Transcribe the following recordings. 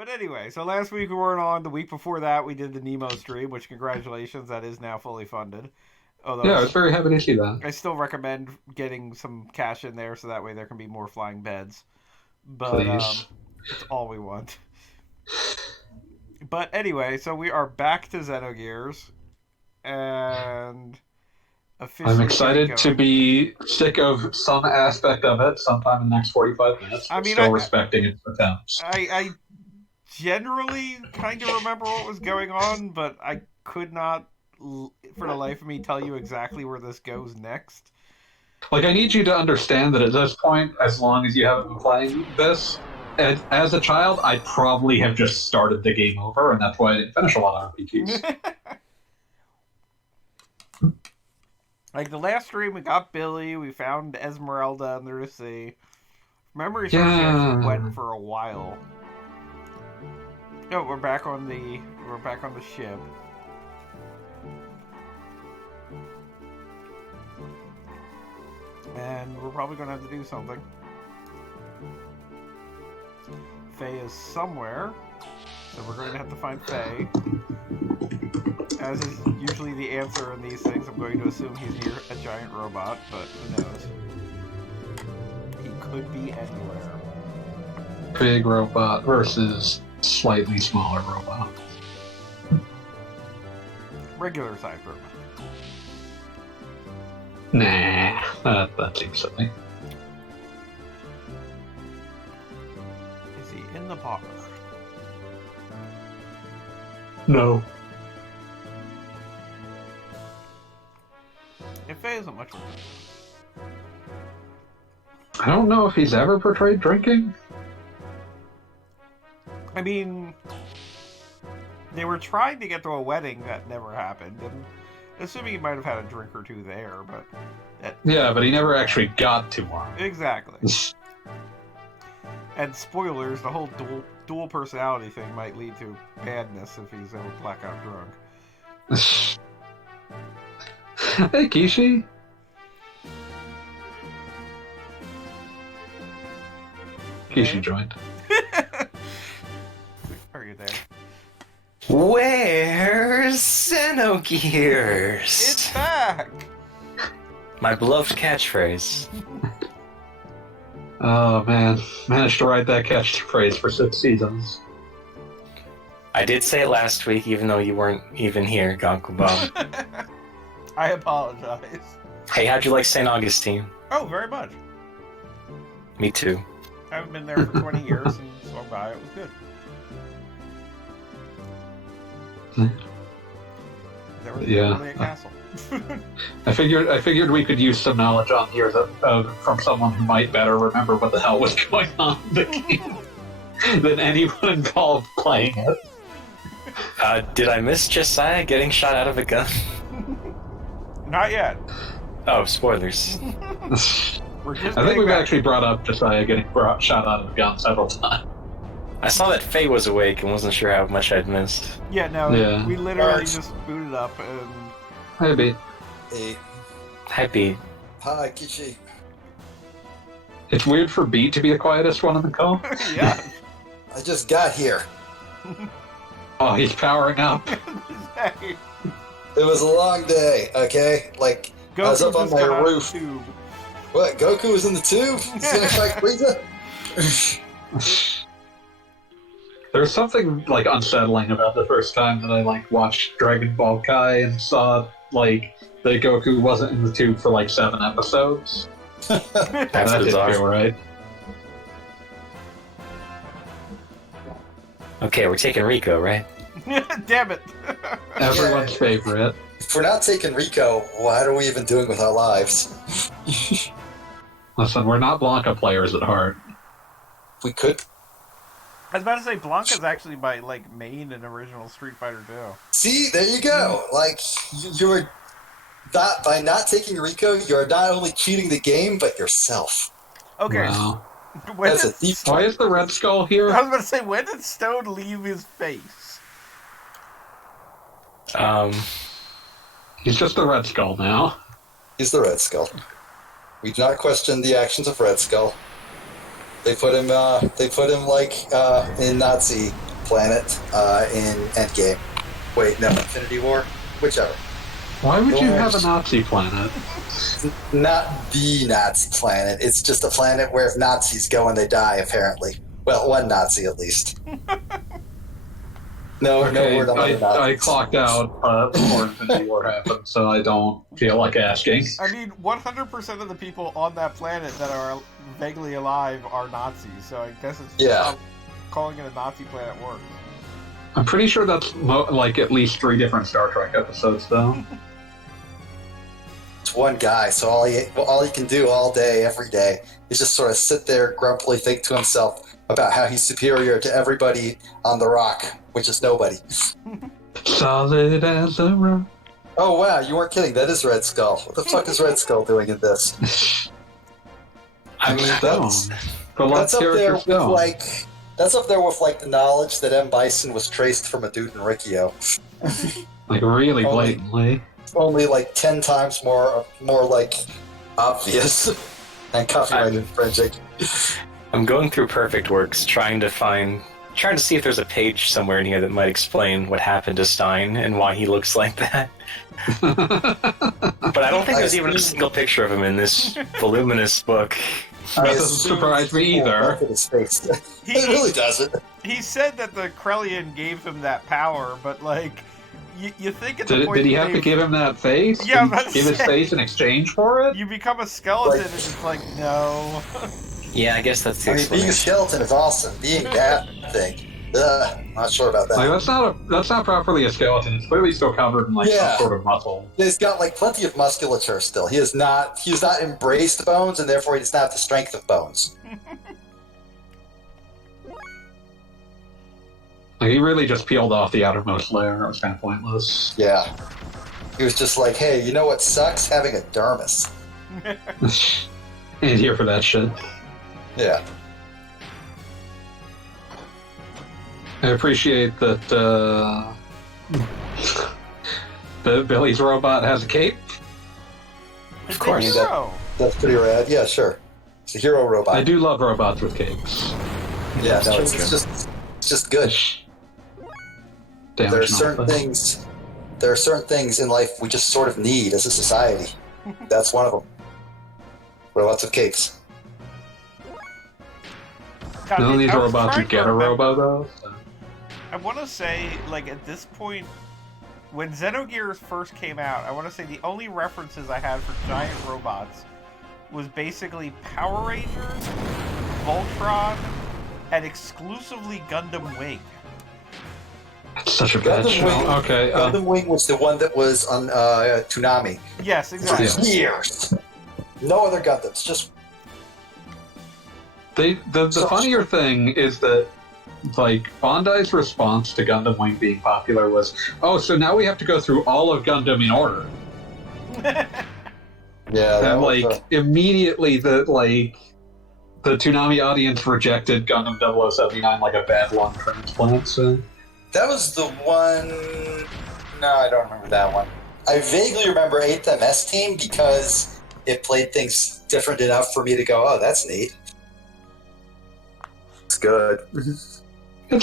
But anyway, so last week we weren't on. The week before that, we did the Nemo stream, which congratulations, that is now fully funded. Although Yeah, I was very happy to see that. I still recommend getting some cash in there so that way there can be more flying beds. But Please. it's all we want. But anyway, so we are back to Xenogears and I'm officially excited to getting going. be sick of some aspect of it sometime in the next 45 minutes, I but mean, still respecting its attempts. I generally kind of remember what was going on, but I could not, for the life of me, tell you exactly where this goes next. Like, I need you to understand that at this point, as long as you haven't been playing this, as a child, I probably have just started the game over, and that's why I didn't finish a lot of RPGs. Like the last stream, we got Billy, we found Esmeralda under the sea. Memory serves Yeah. actually went for a while. No, we're back on the ship. And we're probably gonna have to do something. Faye is somewhere, so we're going to have to find Faye. As is usually the answer in these things, I'm going to assume he's near a giant robot, but who knows? He could be anywhere. Big robot versus slightly smaller robot. Regular sized robot. Nah, that seems silly. Is he in the bar? No. If Faye isn't much of I don't know if he's ever portrayed drinking. I mean, they were trying to get to a wedding that never happened, and assuming he might have had a drink or two there, but... Yeah, but he never actually got to one. Exactly. And spoilers, the whole dual personality thing might lead to badness if he's ever blackout drunk. Hey, Kishi. Kishi joined. Are you there? Where's Xenogears? It's back! My beloved catchphrase. Oh man, managed to write that catchphrase for 6 seasons. I did say it last week, even though you weren't even here, Gankubam. I apologize. Hey, how'd you like St. Augustine? Oh, very much. Me too. I haven't been there for 20 years and swung by. It was good. There was literally a castle. I figured we could use some knowledge on here from someone who might better remember what the hell was going on in the game than anyone involved playing it. Did I miss Josiah getting shot out of a gun? Not yet. Oh, spoilers. We're just I think we've back. actually brought up Josiah getting shot out of a gun several times. I saw that Faye was awake and wasn't sure how much I'd missed. Yeah, no, Yeah. we literally Alright. just booted up and... Maybe. Hey, Hi, B. hi, Kishi. It's weird for B to be the quietest one in the call. yeah. I just got here. Oh, he's powering up. Hey, It was a long day, okay? Like, I was up on just my got out of the roof. tube. What, Goku was in the tube? He's gonna fight Frieza? There's something like unsettling about the first time that I watched Dragon Ball Kai and saw that Goku wasn't in the tube for 7 episodes. That's That didn't bizarre. feel right. Okay, we're taking Rico, right? Damn it. Everyone's favorite. If we're not taking Rico, what are we even doing with our lives? Listen, we're not Blanca players at heart. We could. I was about to say, Blanca's actually my, main and original Street Fighter 2. See, there you go. You're not, by not taking Rico, you're not only cheating the game, but yourself. Okay. Wow. When That's did, a deep Why is the Red Skull here? I was about to say, when did Stone leave his face? He's just the Red Skull now. He's the Red Skull. We do not question the actions of Red Skull. They put him in Nazi planet in Endgame. Wait, no, Infinity War? Whichever. Why would you have a Nazi planet? Not the Nazi planet. It's just a planet where if Nazis go and they die, apparently. Well, one Nazi at least. No Okay, word on other Nazis. I clocked out before Infinity War happened, so I don't feel like asking. I mean, 100% of the people on that planet that are vaguely alive are Nazis, so I guess it's calling it a Nazi planet works. I'm pretty sure that's like at least 3 different Star Trek episodes, though. It's one guy, so all he can do all day, every day, is just sort of sit there, grumpily think to himself about how he's superior to everybody on the rock, which is nobody. Solid as a rock. Oh wow, you weren't kidding. That is Red Skull. What the fuck is Red Skull doing in this? I mean, That's up there with that's up there with like the knowledge that M. Bison was traced from a dude in Riccio. Like really blatantly. Only like 10 times more like obvious and copyright infringing. I'm going through Perfect Works, trying to see if there's a page somewhere in here that might explain what happened to Stein and why he looks like that. But I don't think there's even a single picture of him in this voluminous book. That doesn't surprise me either. It really doesn't. He said that the Krellian gave him that power, but like, you think at the point did he have to give him that face? Yeah, give his face in exchange for it? You become a skeleton, and it's like, no. Yeah, I guess that's the being a skeleton is awesome. Being that thing, not sure about that. Like, that's not properly a skeleton. It's clearly still covered in some sort of muscle. He's got like plenty of musculature still. He has not embraced bones, and therefore he does not have the strength of bones. Like, he really just peeled off the outermost layer. It was kind of pointless. Yeah. He was just like, hey, you know what sucks? Having a dermis. Ain't here for that shit. Yeah. I appreciate that that Billy's robot has a cape. Of course. That's pretty rad. Yeah, sure. It's a hero robot. I do love robots with capes. Yeah, no, it's just good. There are certain things in life we just sort of need as a society. That's one of them. Robots with capes. None of these robots who get a robo, though. So. I want to say, like, at this point, when Xenogears first came out, I want to say the only references I had for giant robots was basically Power Rangers, Voltron, and exclusively Gundam Wing. That's such a bad show. Okay. Gundam Wing was the one that was on Toonami. Yes, exactly. For years. No other Gundams, just... The funnier thing is that, like, Bandai's response to Gundam Wing being popular was, oh, so now we have to go through all of Gundam in order. Yeah, and, like, immediately the Toonami audience rejected Gundam 0079 like a bad lung transplant, so... That was the one... No, I don't remember that one. I vaguely remember 8th MS Team because it played things different enough for me to go, oh, that's neat. It's good. It's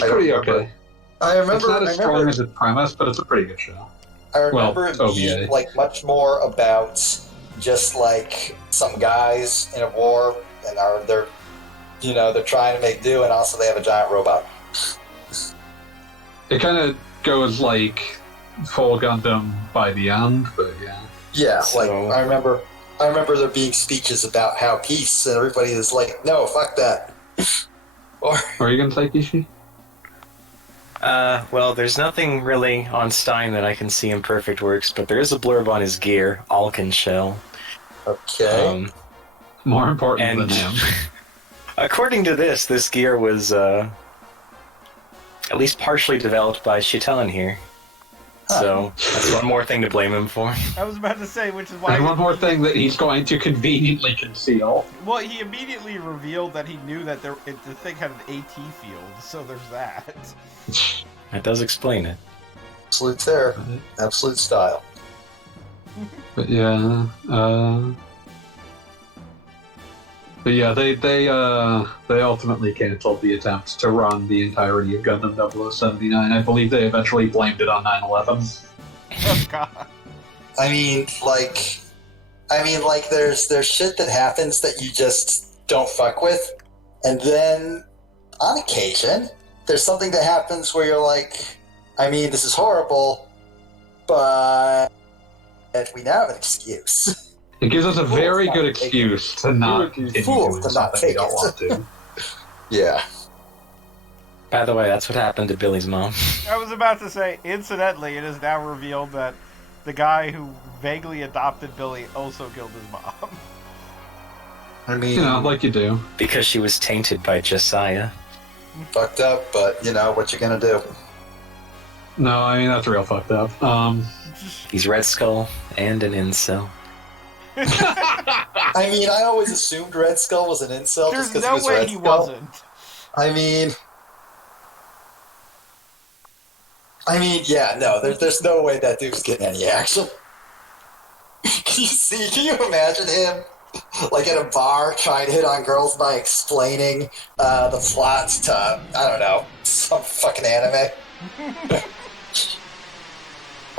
pretty okay. I remember. It's not as strong as its premise, but it's a pretty good show. I remember it being like much more about just like some guys in a war and they're trying to make do, and also they have a giant robot. It kind of goes like full Gundam by the end, but yeah. Yeah, like I remember there being speeches about how peace, and everybody is like, no, fuck that. Are you gonna say Kishi? Well, there's nothing really on Stein that I can see in Perfect Works, but there is a blurb on his gear, Alkin Shell. Okay. More important than him. According to this gear was at least partially developed by Chitellen here. So that's one more thing to blame him for. I was about to say, which is why... And one more thing that he's going to conveniently conceal. Well, he immediately revealed that he knew that the thing had an AT field, so there's that. That does explain it. Absolute there. Absolute style. But yeah, But yeah, they ultimately canceled the attempt to run the entirety of Gundam 0079. I believe they eventually blamed it on 9/11. Oh god. I mean, there's shit that happens that you just don't fuck with, and then on occasion, there's something that happens where you're like, I mean, this is horrible, but we now have an excuse. It gives us a very good excuse to not continue doing something we don't want to. Yeah. By the way, that's what happened to Billy's mom. I was about to say, incidentally, it is now revealed that the guy who vaguely adopted Billy also killed his mom. I mean, You know, like you do. Because she was tainted by Josiah. fucked up, but you know what you're gonna do. No, I mean, that's real fucked up. He's Red Skull and an incel. I mean, I always assumed Red Skull was an incel There's just because no he was way Red he Skull. wasn't. I mean, yeah, no, there's no way that dude's getting any action. Can you imagine him, like, at a bar trying to hit on girls by explaining the plot to, I don't know, some fucking anime?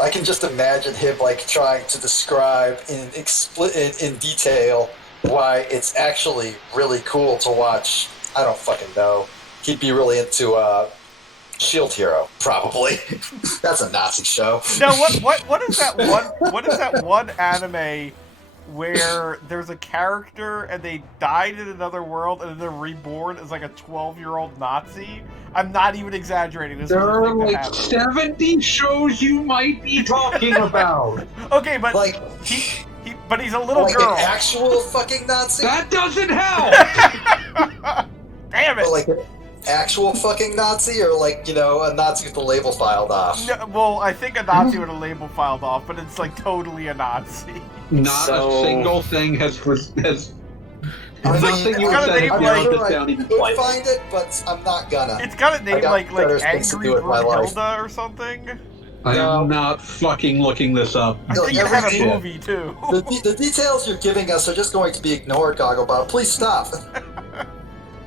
I can just imagine him, like, trying to describe in detail why it's actually really cool to watch. I don't fucking know. He'd be really into Shield Hero, probably. That's a Nazi show. No, what is that one? What is that one anime where there's a character and they died in another world and then they're reborn as like a 12-year-old Nazi? I'm not even exaggerating. This There was a are thing that like happened. 70 shows you might be talking about. Okay, but Like, but he's a little like girl. an actual fucking Nazi? That doesn't help! Damn it! Or like an actual fucking Nazi, or like, you know, a Nazi with the label filed off? No, well, I think a Nazi with a label filed off, but it's like totally a Nazi. Not So- a single thing has I mean, nothing you it's got a said name narrowed like- this down even I could slightly. find it, but I'm not gonna. It's got a name got like better things to Angry do with my life. Brunhilde or something. I No. am not fucking looking this up. I No, think it had a everything- movie too. The details you're giving us are just going to be ignored, Gogglebot. Please stop.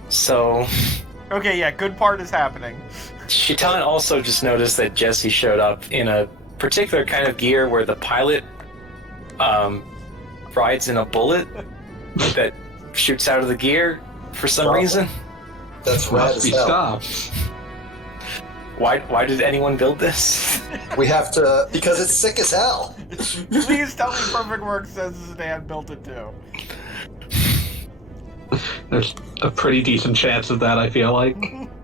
So, Okay, yeah, good part is happening. Shitan also just noticed that Jesse showed up in a particular kind of gear where the pilot rides in a bullet that shoots out of the gear for some reason. That's rad Must as be hell. stopped. Why did anyone build this? We have to, because it's sick as hell. Please tell me Perfect Works says Zidane built it too. There's a pretty decent chance of that, I feel like.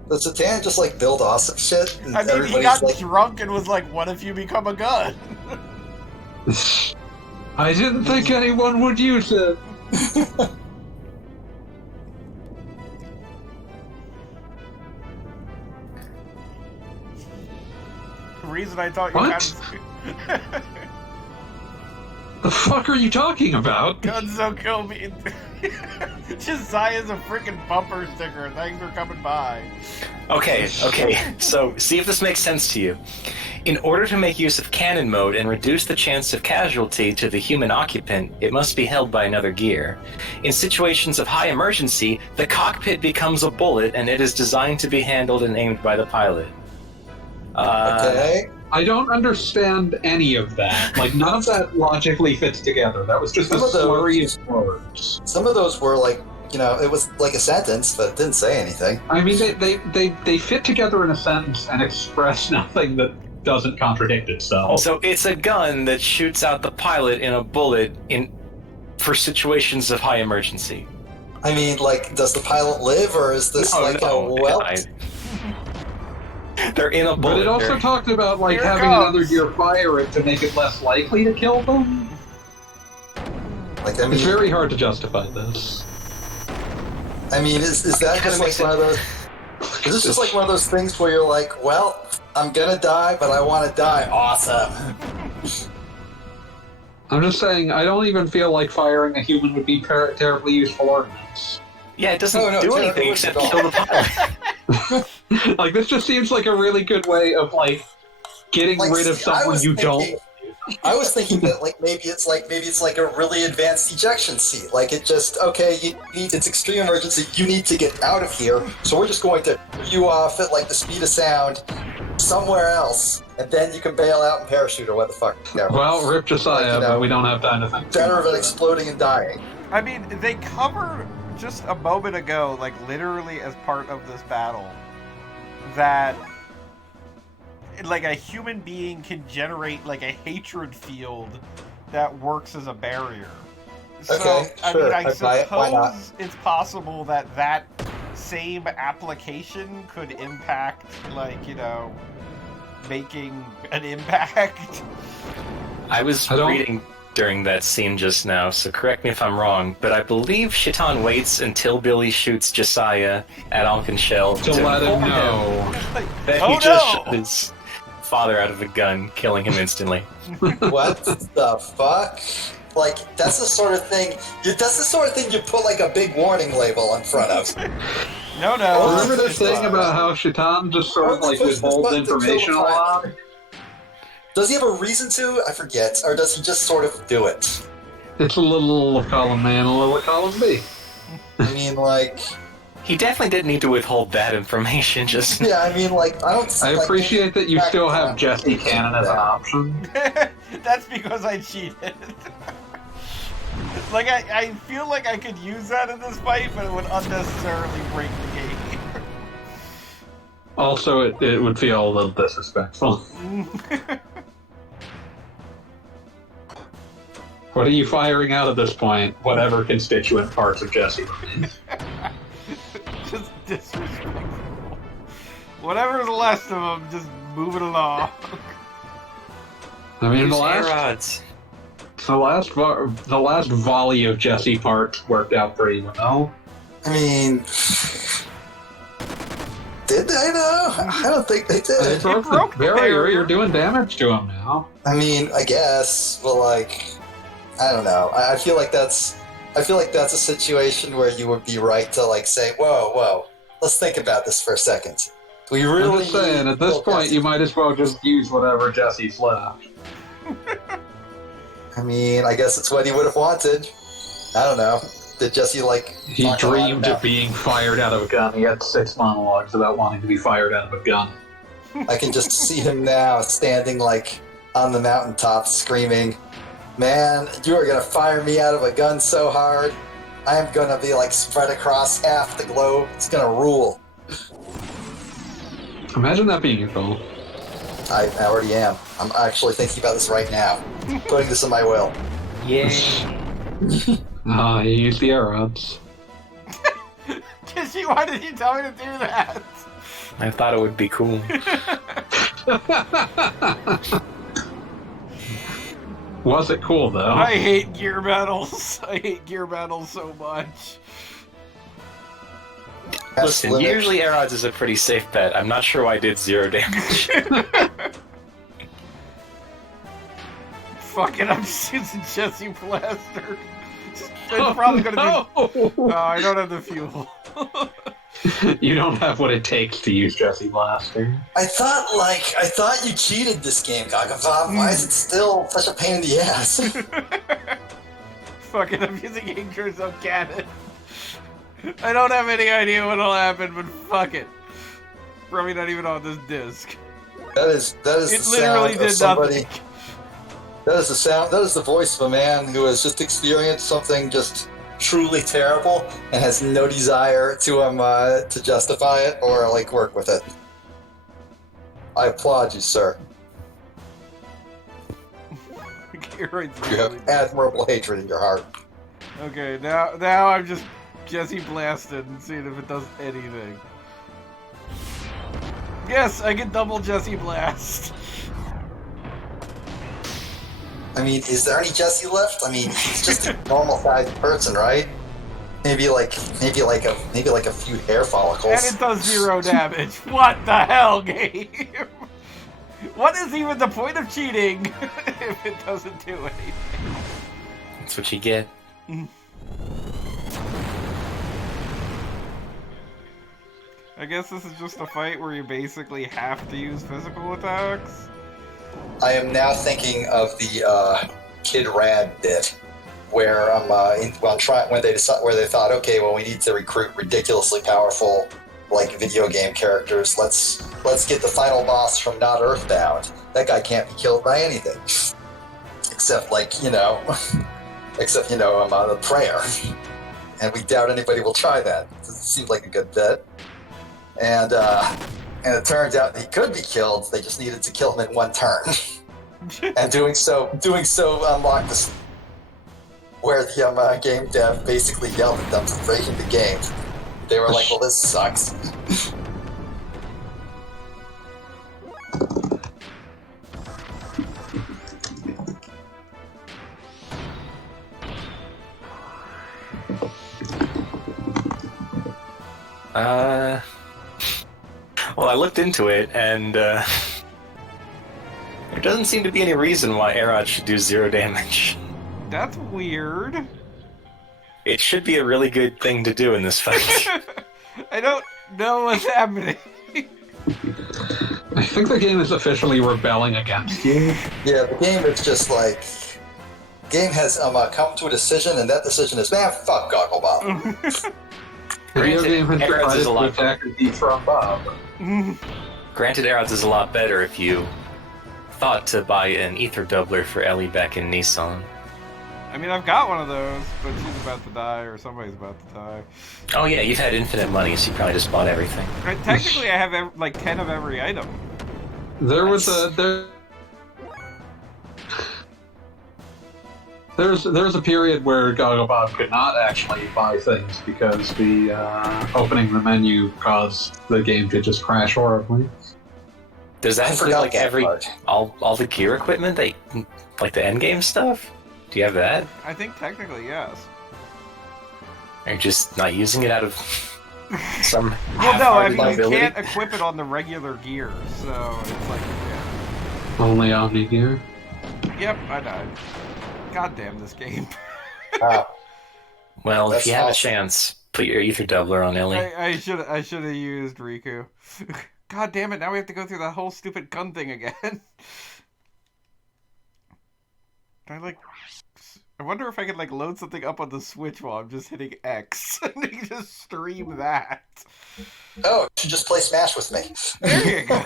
Does Satan just like build awesome shit? And I mean, he everybody's got like, drunk and was like, what if you become a gun? I didn't think anyone would use it. The reason I thought you What? had The fuck are you talking about? guns don't kill me. Josiah's a freaking bumper sticker. Thanks for coming by. Okay, so see if this makes sense to you. In order to make use of cannon mode and reduce the chance of casualty to the human occupant, it must be held by another gear. In situations of high emergency, the cockpit becomes a bullet and it is designed to be handled and aimed by the pilot. okay. I don't understand any of that. Like, none of that logically fits together. That was just a Some of those- slurry of words. Some of those were like, you know, it was like a sentence, but it didn't say anything. I mean, they fit together in a sentence and express nothing that doesn't contradict itself. So it's a gun that shoots out the pilot in a bullet for situations of high emergency. I mean, like, does the pilot live, or is this No, like no, a they well? died. They're in a bullet. But it also They're- talked about, like, Here it having comes. another gear fire it to make it less likely to kill them. Like, I It's mean, very hard to justify this. is that Kinda just like makes one of those? Is this just like one of those things where you're like, well, I'm gonna die, but I want to die? Awesome. I'm just saying, I don't even feel like firing a human would be terribly useful ordnance. Yeah, it doesn't No, do terrible anything words except at all. kill the pilot. Like, this just seems like a really good way of, like, getting Like, rid of see, I someone was you don't. thinking- I was thinking that maybe it's like a really advanced ejection seat. Like it just it's extreme emergency. You need to get out of here. So we're just going to you off at like the speed of sound somewhere else, and then you can bail out and parachute or what the fuck. Ever. Well, rip Josiah, but we don't have time to think. Better than exploding and dying. I mean, they covered just a moment ago, like literally as part of this battle, that like a human being can generate like a hatred field that works as a barrier. So, Okay, I sure. mean, I Why not? suppose it's possible that that same application could impact, like, you know, making an impact. I was reading during that scene just now, so correct me if I'm wrong, but I believe Shaitan waits until Billy shoots Josiah at Alconshell To let him inform know. that Oh, he just no! shot his father out of a gun, killing him instantly. What the fuck? Like that's the sort of thing. That's the sort of thing you put like a big warning label in front of. No. Remember the It's thing fine. about how Shaitan just sort of like withholds information a lot? Does he have a reason to? I forget. Or does he just sort of do it? It's a little column A and a little column B. I mean, like... He definitely didn't need to withhold that information, just... Yeah, I mean, like, I don't... I appreciate that you still have Jesse Cannon as an option. That's because I cheated. Like, I feel like I could use that in this fight, but it would unnecessarily break the game. Also, it would feel a little disrespectful. What are you firing out at this point? Whatever constituent parts of Jesse remain. Just disrespectful. Whatever's left of them, just move it along. I mean, Use the air last rods. the last volley of Jesse parts worked out pretty well. I mean... Did they, though? I don't think they did. They broke the barrier. You're doing damage to him now. I mean, I guess, but, like... I don't know. I feel like that's a situation where you would be right to like say, "Whoa, let's think about this for a second." We really. I'm just saying, at this point, you might as well just use whatever Jesse's left. I mean, I guess it's what he would have wanted. I don't know. Did Jesse like? He dreamed of being fired out of a gun. He had 6 monologues about wanting to be fired out of a gun. I can just see him now, standing like on the mountaintop, screaming. Man, you are gonna fire me out of a gun so hard. I am gonna be like spread across half the globe. It's gonna rule. Imagine that being your goal. I already am. I'm actually thinking about this right now. Putting this in my will. Yay. You use the air rods. Why did you tell me to do that? I thought it would be cool. Was it cool, though? I hate gear battles. I hate gear battles so much. Listen, usually air rods is a pretty safe bet. I'm not sure why I did 0 damage. Fuck it, I'm just using Jesse Blaster. It's probably gonna be... Oh, I don't have the fuel. You don't have what it takes to use Jesse Blaster. I thought you cheated this game, Gagavav. Why is it still such a pain in the ass? Fuck it, I'm using Inkers on Cannon. I don't have any idea what'll happen, but fuck it. Probably not even on this disc. That is It the literally sound did of somebody. nothing. That is the sound. That is the voice of a man who has just experienced something just truly terrible and has no desire to justify it or like work with it. I applaud you, sir. You have admirable hatred in your heart. Okay, now I'm just Jesse blasted and seeing if it does anything. Yes, I can double Jesse blast. I mean, is there any Jesse left? I mean, he's just a normal-sized person, right? Maybe like a few hair follicles. And it does 0 damage. What the hell, game? What is even the point of cheating if it doesn't do anything? That's what you get. I guess this is just a fight where you basically have to use physical attacks. I am now thinking of the Kid Rad bit where when they thought, okay, well, we need to recruit ridiculously powerful like video game characters. Let's get the final boss from Not Earthbound. That guy can't be killed by anything except the prayer. And we doubt anybody will try that. It seemed like a good bet. And it turns out he could be killed. They just needed to kill him in one turn. And doing so unlocked this where the game dev basically yelled at them for breaking the game. They were like, well, this sucks. Well, I looked into it, and there doesn't seem to be any reason why Arod should do 0 damage. That's weird. It should be a really good thing to do in this fight. I don't know what's happening. I think the game is officially rebelling against you. Yeah, the game is just like... Game has come to a decision, and that decision is, man, fuck Gogglebob. Video Granted, game has Arrows decided is a to lot. attack and dethrone Bob. Granted, Arrows is a lot better if you thought to buy an ether doubler for Ellie back in Nissan. I mean, I've got one of those, but she's about to die, or somebody's about to die. Oh yeah, you've had infinite money, so you probably just bought everything. Technically, I have like 10 of every item. There's a period where Gogglebob could not actually buy things because the opening the menu caused the game to just crash horribly. Does that I include forgot like that part. all the gear equipment, like the end game stuff? Do you have that? I think technically, yes. Or you're just not using it out of some Well, no, I mean, you liability? can't equip it on the regular gear, so it's like, Only Omni Gear. yep, I died. God damn this game. Well, That's if you have a awesome. chance, put your ether doubler on Ellie. I should have used Riku. God damn it, now we have to go through that whole stupid gun thing again. I wonder if I could load something up on the Switch while I'm just hitting X and you can just stream that. Oh, you should just play Smash with me. There you go.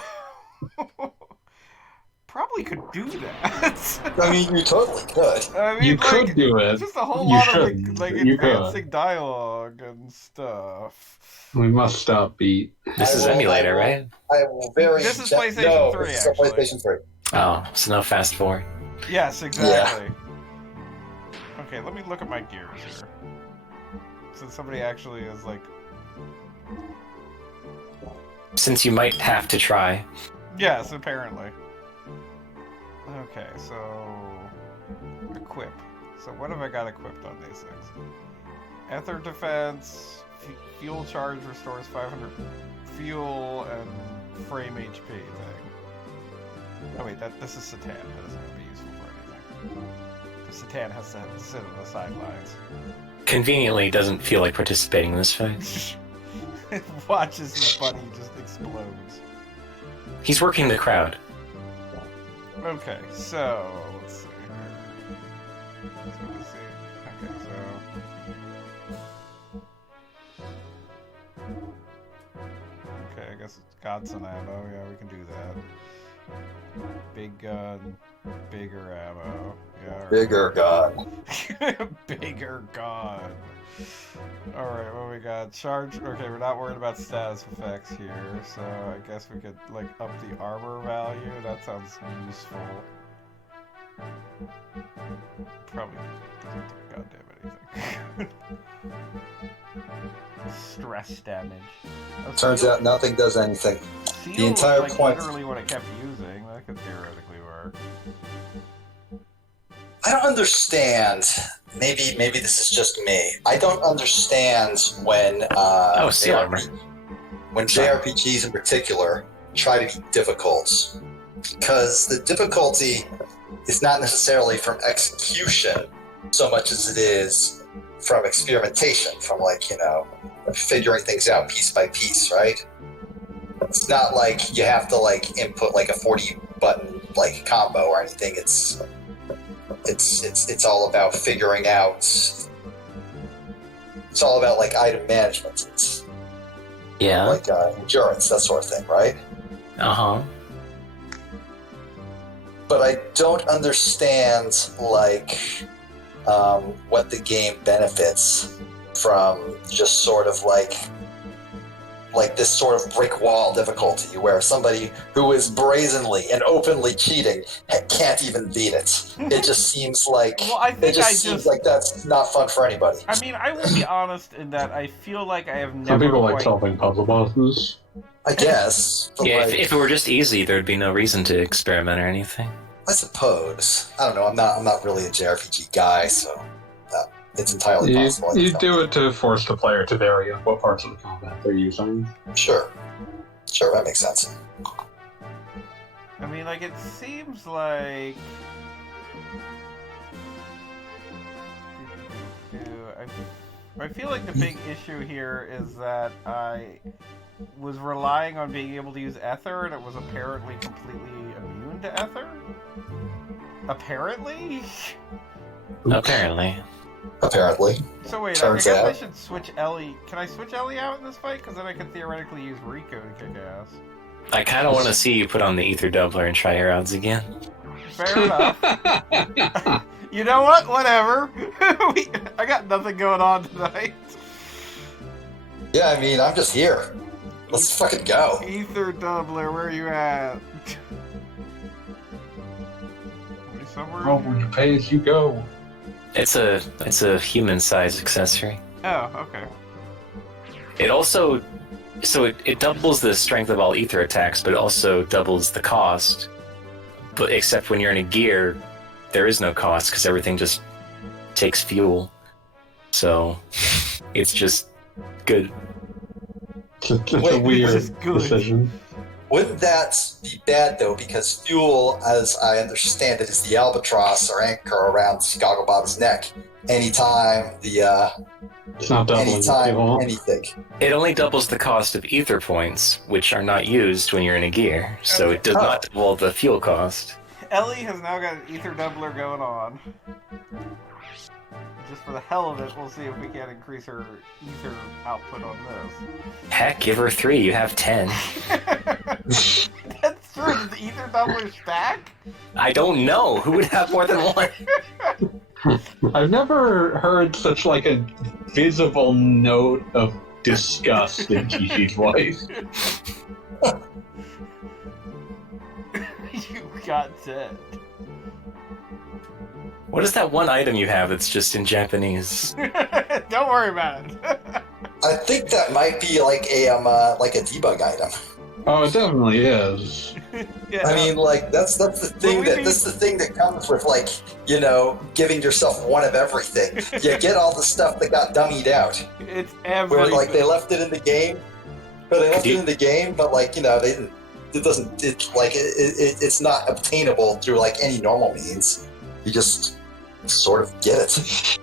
Probably could do that. I mean, you totally could. I mean, You could do it. Just a whole You lot should. of You could. advancing dialogue and stuff. We must stop beat. This is emulator, right? I will very... This is no, PlayStation 3, this is a actually. PlayStation 3. Oh, so no fast forward. Yes, exactly. Okay, let me look at my gears here. Since somebody actually is Since you might have to try. yes, apparently. Okay, so equip. So what have I got equipped on these things? Ether defense, fuel charge restores 500 fuel and frame HP thing. Oh wait, this is Satan. That isn't going to be useful for anything. Because Satan has to sit on the sidelines. Conveniently doesn't feel like participating in this fight. It watches his buddy just explodes. He's working the crowd. Okay, so let's see here. So we can see. Okay, so. Okay, I guess it's Godson ammo. Yeah, we can do that. Big gun, bigger ammo. Yeah. Bigger gun. Bigger gun. Alright, what we got? Charge. Okay, we're not worried about status effects here, so I guess we could up the armor value. That sounds useful. Probably doesn't do goddamn anything. Stress damage. Turns out nothing does anything. Seal the entire was, point- literally what I kept using. That could theoretically work. I don't understand. Maybe this is just me. I don't understand when Seal armor. when JRPGs in particular try to be difficult, because the difficulty is not necessarily from execution so much as it is from experimentation, from figuring things out piece by piece, right? It's not like you have to input a 40 button like combo or anything. It's all about figuring out. It's all about like item management. It's Yeah. like endurance, that sort of thing, right? Uh-huh. But I don't understand like what the game benefits from just sort of like this sort of brick wall difficulty where somebody who is brazenly and openly cheating can't even beat it. It just seems like Well, I think seems like that's not fun for anybody. I mean, I will be honest in that I feel like I have never Some people like quite... solving puzzle bosses. I guess. But Yeah, like, if it were just easy, there'd be no reason to experiment or anything. I suppose. I don't know. I'm not really a JRPG guy, so it's entirely possible. You do it to force the player to vary on what parts of the combat they're using. Sure, that makes sense. I mean, like, it seems like... I feel like the big issue here is that I was relying on being able to use Ether, and it was apparently completely immune to Ether? Apparently? Apparently. So wait, Turns I guess out. I should switch Ellie. Can I switch Ellie out in this fight? Because then I could theoretically use Rico to kick ass. I kind of want to see you put on the Ether Doubler and try your odds again. Fair enough. You know what? Whatever. I got nothing going on tonight. Yeah, I mean, I'm just here. Let's fucking go. Ether Doubler, where are you at? Somewhere Oh, in when here? you pay as you go. It's a human-sized accessory. Oh, okay. It also, it doubles the strength of all ether attacks, but it also doubles the cost. But except when you're in a gear, there is no cost because everything just takes fuel. So it's just good. It's a Wait, weird this is good. decision. Wouldn't that be bad though? Because fuel, as I understand it, is the albatross or anchor around Gogglebob's neck. Anytime It's not doubling the anytime fuel. anything. It only doubles the cost of ether points, which are not used when you're in a gear. So it does not double the fuel cost. Ellie has now got an Ether Doubler going on. Just for the hell of it, we'll see if we can increase her ether output on this. Heck, give her 3. You have 10. That's true. Does the Ether Doubler stack? I don't know. Who would have more than one? I've never heard such like a visible note of disgust in Kishi's voice. You got dead. What is that one item you have that's just in Japanese? Don't worry about it. I think that might be like a debug item. Oh, it definitely is. Yeah, I mean, like that's the thing that's the thing that comes with like giving yourself one of everything. You get all the stuff that got dummied out. it's Where everything. like they left it in the game, but like they didn't. It's not obtainable through like any normal means. You just sort of get it.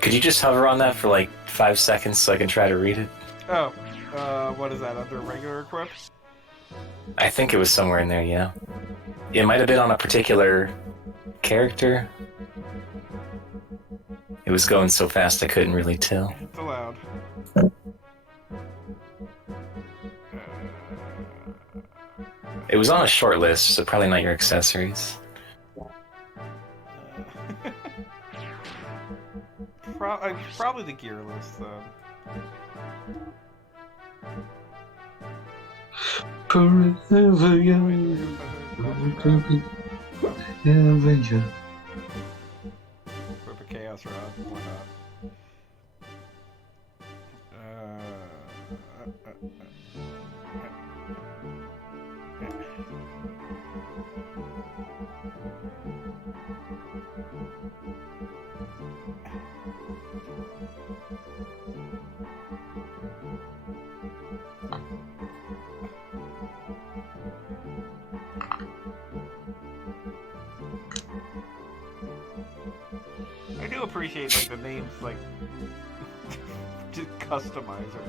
Could you just hover on that for like 5 seconds so I can try to read it? Oh, what is that, under regular equip? I think it was somewhere in there, yeah. It might have been on a particular character. It was going so fast I couldn't really tell. It's allowed. It was on a short list, so probably not your accessories. Probably the gear list, though. Forever young. Forever young. Equip a chaos rod. Why not? I do appreciate like the names like just customizer.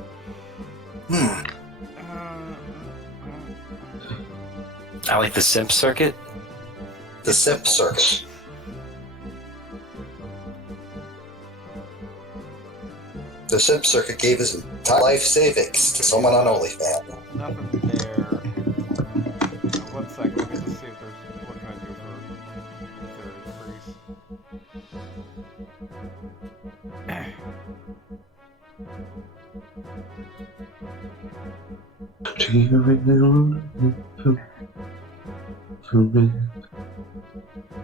I like the simp circuit. The simp circuit. The simp circuit gave his entire life savings to someone on OnlyFans. Nothing there. One second, let me just see if there's... What can I do for increase?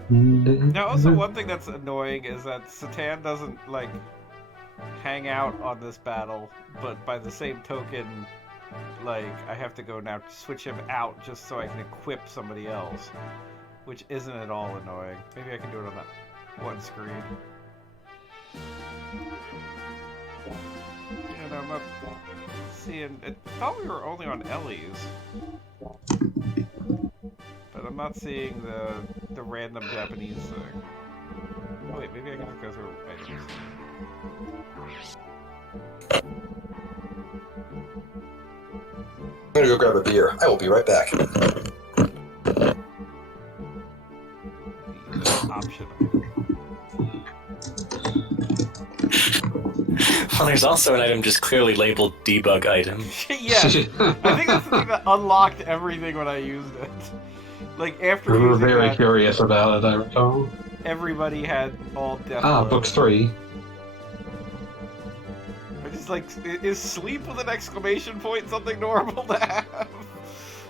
Now, also one thing that's annoying is that Satan doesn't, like, hang out on this battle, but by the same token, like, I have to go now switch him out just so I can equip somebody else, which isn't at all annoying. Maybe I can do it on that one screen. And I'm not seeing... I thought we were only on Ellie's. But I'm not seeing the random Japanese thing. Oh wait, maybe I can just go through items. I'm gonna go grab a beer. I will be right back. Option. Well, there's also an item just clearly labeled debug item. Yeah, I think that's the thing that unlocked everything when I used it. Like, after We were using very that, curious about it, I recall. everybody had all death. Book 3. I just like, is sleep with an exclamation point something normal to have?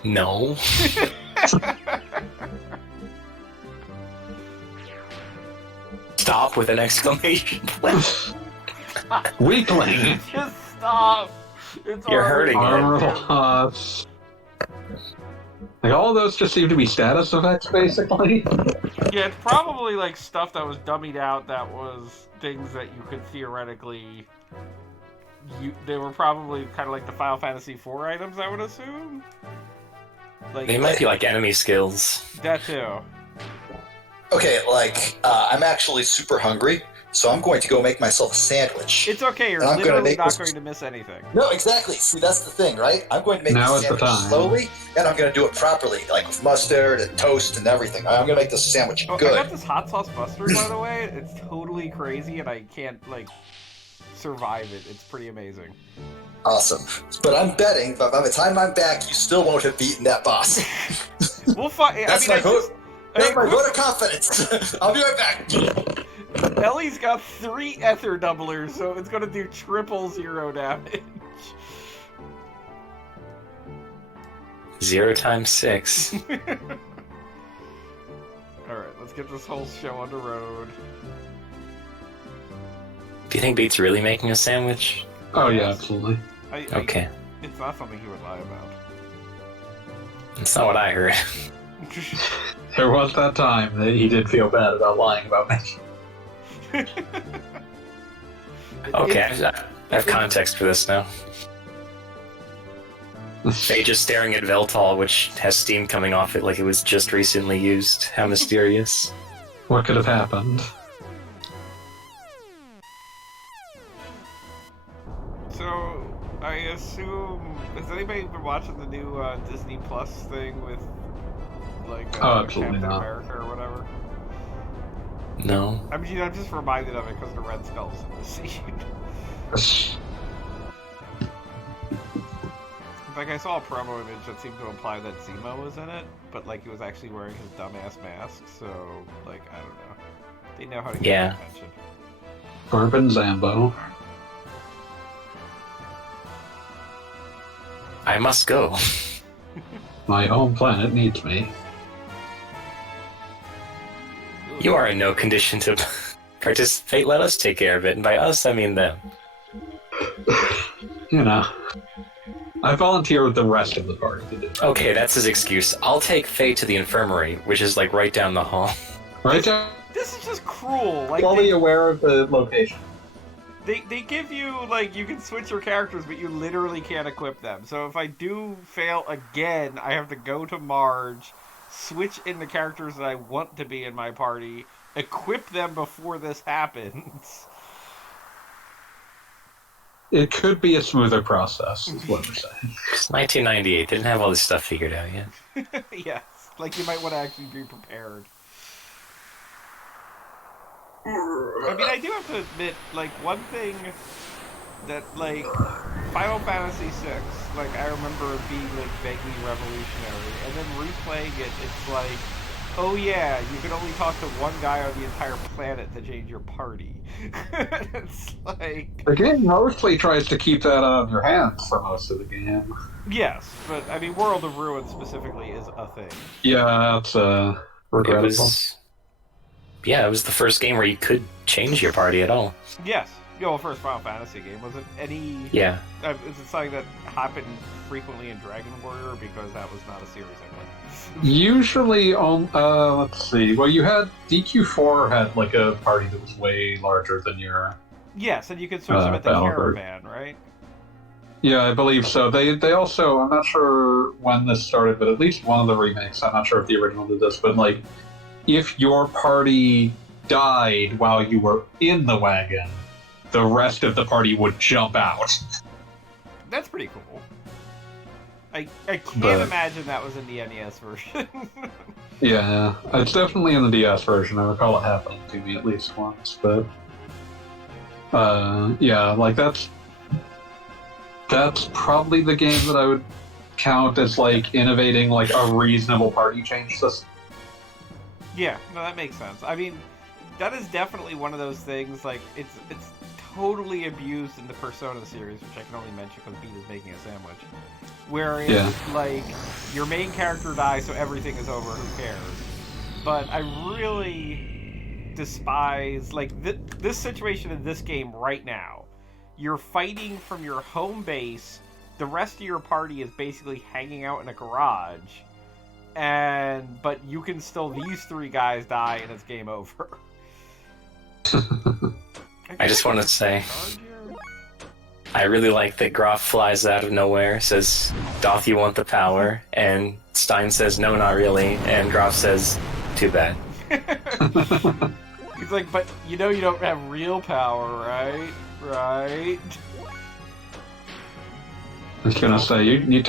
No. Stop with an exclamation point. Weakling! Just stop. It's You're already hurting been Armor done. Plus. Like, all of those just seem to be status effects, basically. Yeah, it's probably like stuff that was dummied out that was things that you could theoretically... They were probably kind of like the Final Fantasy IV items, I would assume? Like, They might be like enemy skills. that too. Okay, like, I'm actually super hungry, so I'm going to go make myself a sandwich. It's okay, you're And I'm gonna literally make not this- going to miss anything. No, exactly. See, that's the thing, right? I'm going to make Now this is the sandwich time. slowly, and I'm going to do it properly, like with mustard and toast and everything. I'm going to make this sandwich Oh, I good. got this hot sauce mustard, by the way. It's totally crazy, and I can't, like, survive it. It's pretty amazing. Awesome. But I'm betting, but by the time I'm back, you still won't have beaten that boss. We'll find... That's my vote. That's my vote of confidence. I'll be right back. Ellie's got 3 ether doublers, so it's gonna do 000 damage. 0 times 6. Alright, let's get this whole show on the road. Do you think Beat's really making a sandwich? Oh, yeah, absolutely. Okay. It's not something he would lie about. That's not what I heard. There was that time that he did feel bad about lying about me. Okay, I have context for this now. Faye just staring at Veltal, which has steam coming off it like it was just recently used. How mysterious. What could have happened? So, I assume... Has anybody been watching the new Disney Plus thing with, like, absolutely Captain not. America or whatever? No. I mean, I'm just reminded of it because the Red Skull's in the scene. Like, I saw a promo image that seemed to imply that Zemo was in it, but, like, he was actually wearing his dumbass mask, so, like, I don't know. They know how to get Yeah. attention. Corbin Zambo. I must go. My home planet needs me. You are in no condition to participate. Let us take care of it. And by us, I mean them. You know. I volunteer with the rest of the party to do it. Okay, that's his excuse. I'll take Faye to the infirmary, which is, like, right down the hall. Right, John? This is just cruel. Like, Fully aware of the location. they give you, like, you can switch your characters, but you literally can't equip them. So if I do fail again, I have to go to Marge, switch in the characters that I want to be in my party, equip them before this happens. It could be a smoother process, is what we're saying. It's 1998. They didn't have all this stuff figured out yet. Yes, like you might want to actually be prepared. I mean, I do have to admit, like, one thing that, like, Final Fantasy VI, like, I remember it being, like, vaguely revolutionary, and then replaying it, it's like, oh yeah, you can only talk to one guy on the entire planet to change your party. It's like... The game mostly tries to keep that out of your hands for most of the game. Yes, but, I mean, World of Ruin specifically is a thing. Yeah, that's regrettable. It was the first game where you could change your party at all. Yes. Well, first Final Fantasy game. Was it any... Yeah. Is it something that happened frequently in Dragon Warrior? Because that was not a series I played. Usually, let's see. Well, you had... DQ4 had, like, a party that was way larger than your... Yes, and you could switch them at the caravan, right? Yeah, I believe so. They also... I'm not sure when this started, but at least one of the remakes, I'm not sure if the original did this, but, like, if your party died while you were in the wagon, the rest of the party would jump out. That's pretty cool. I can't imagine that was in the NES version. Yeah, it's definitely in the DS version. I recall it happening to me at least once, but... yeah, like, that's probably the game that I would count as, like, innovating, like, a reasonable party change system. Yeah, no, that makes sense. I mean, that is definitely one of those things, like, it's totally abused in the Persona series, which I can only mention because Beat is making a sandwich, where it's, like, your main character dies, so everything is over, who cares? But I really despise, like, this situation in this game right now. You're fighting from your home base, the rest of your party is basically hanging out in a garage, but you can still, these three guys die and it's game over. I just want to say, I really like that Groff flies out of nowhere, says, "Doth you want the power?" And Stein says, "No, not really." And Groff says, "Too bad." He's like, "But you know you don't have real power, right? Right?" I was gonna say, you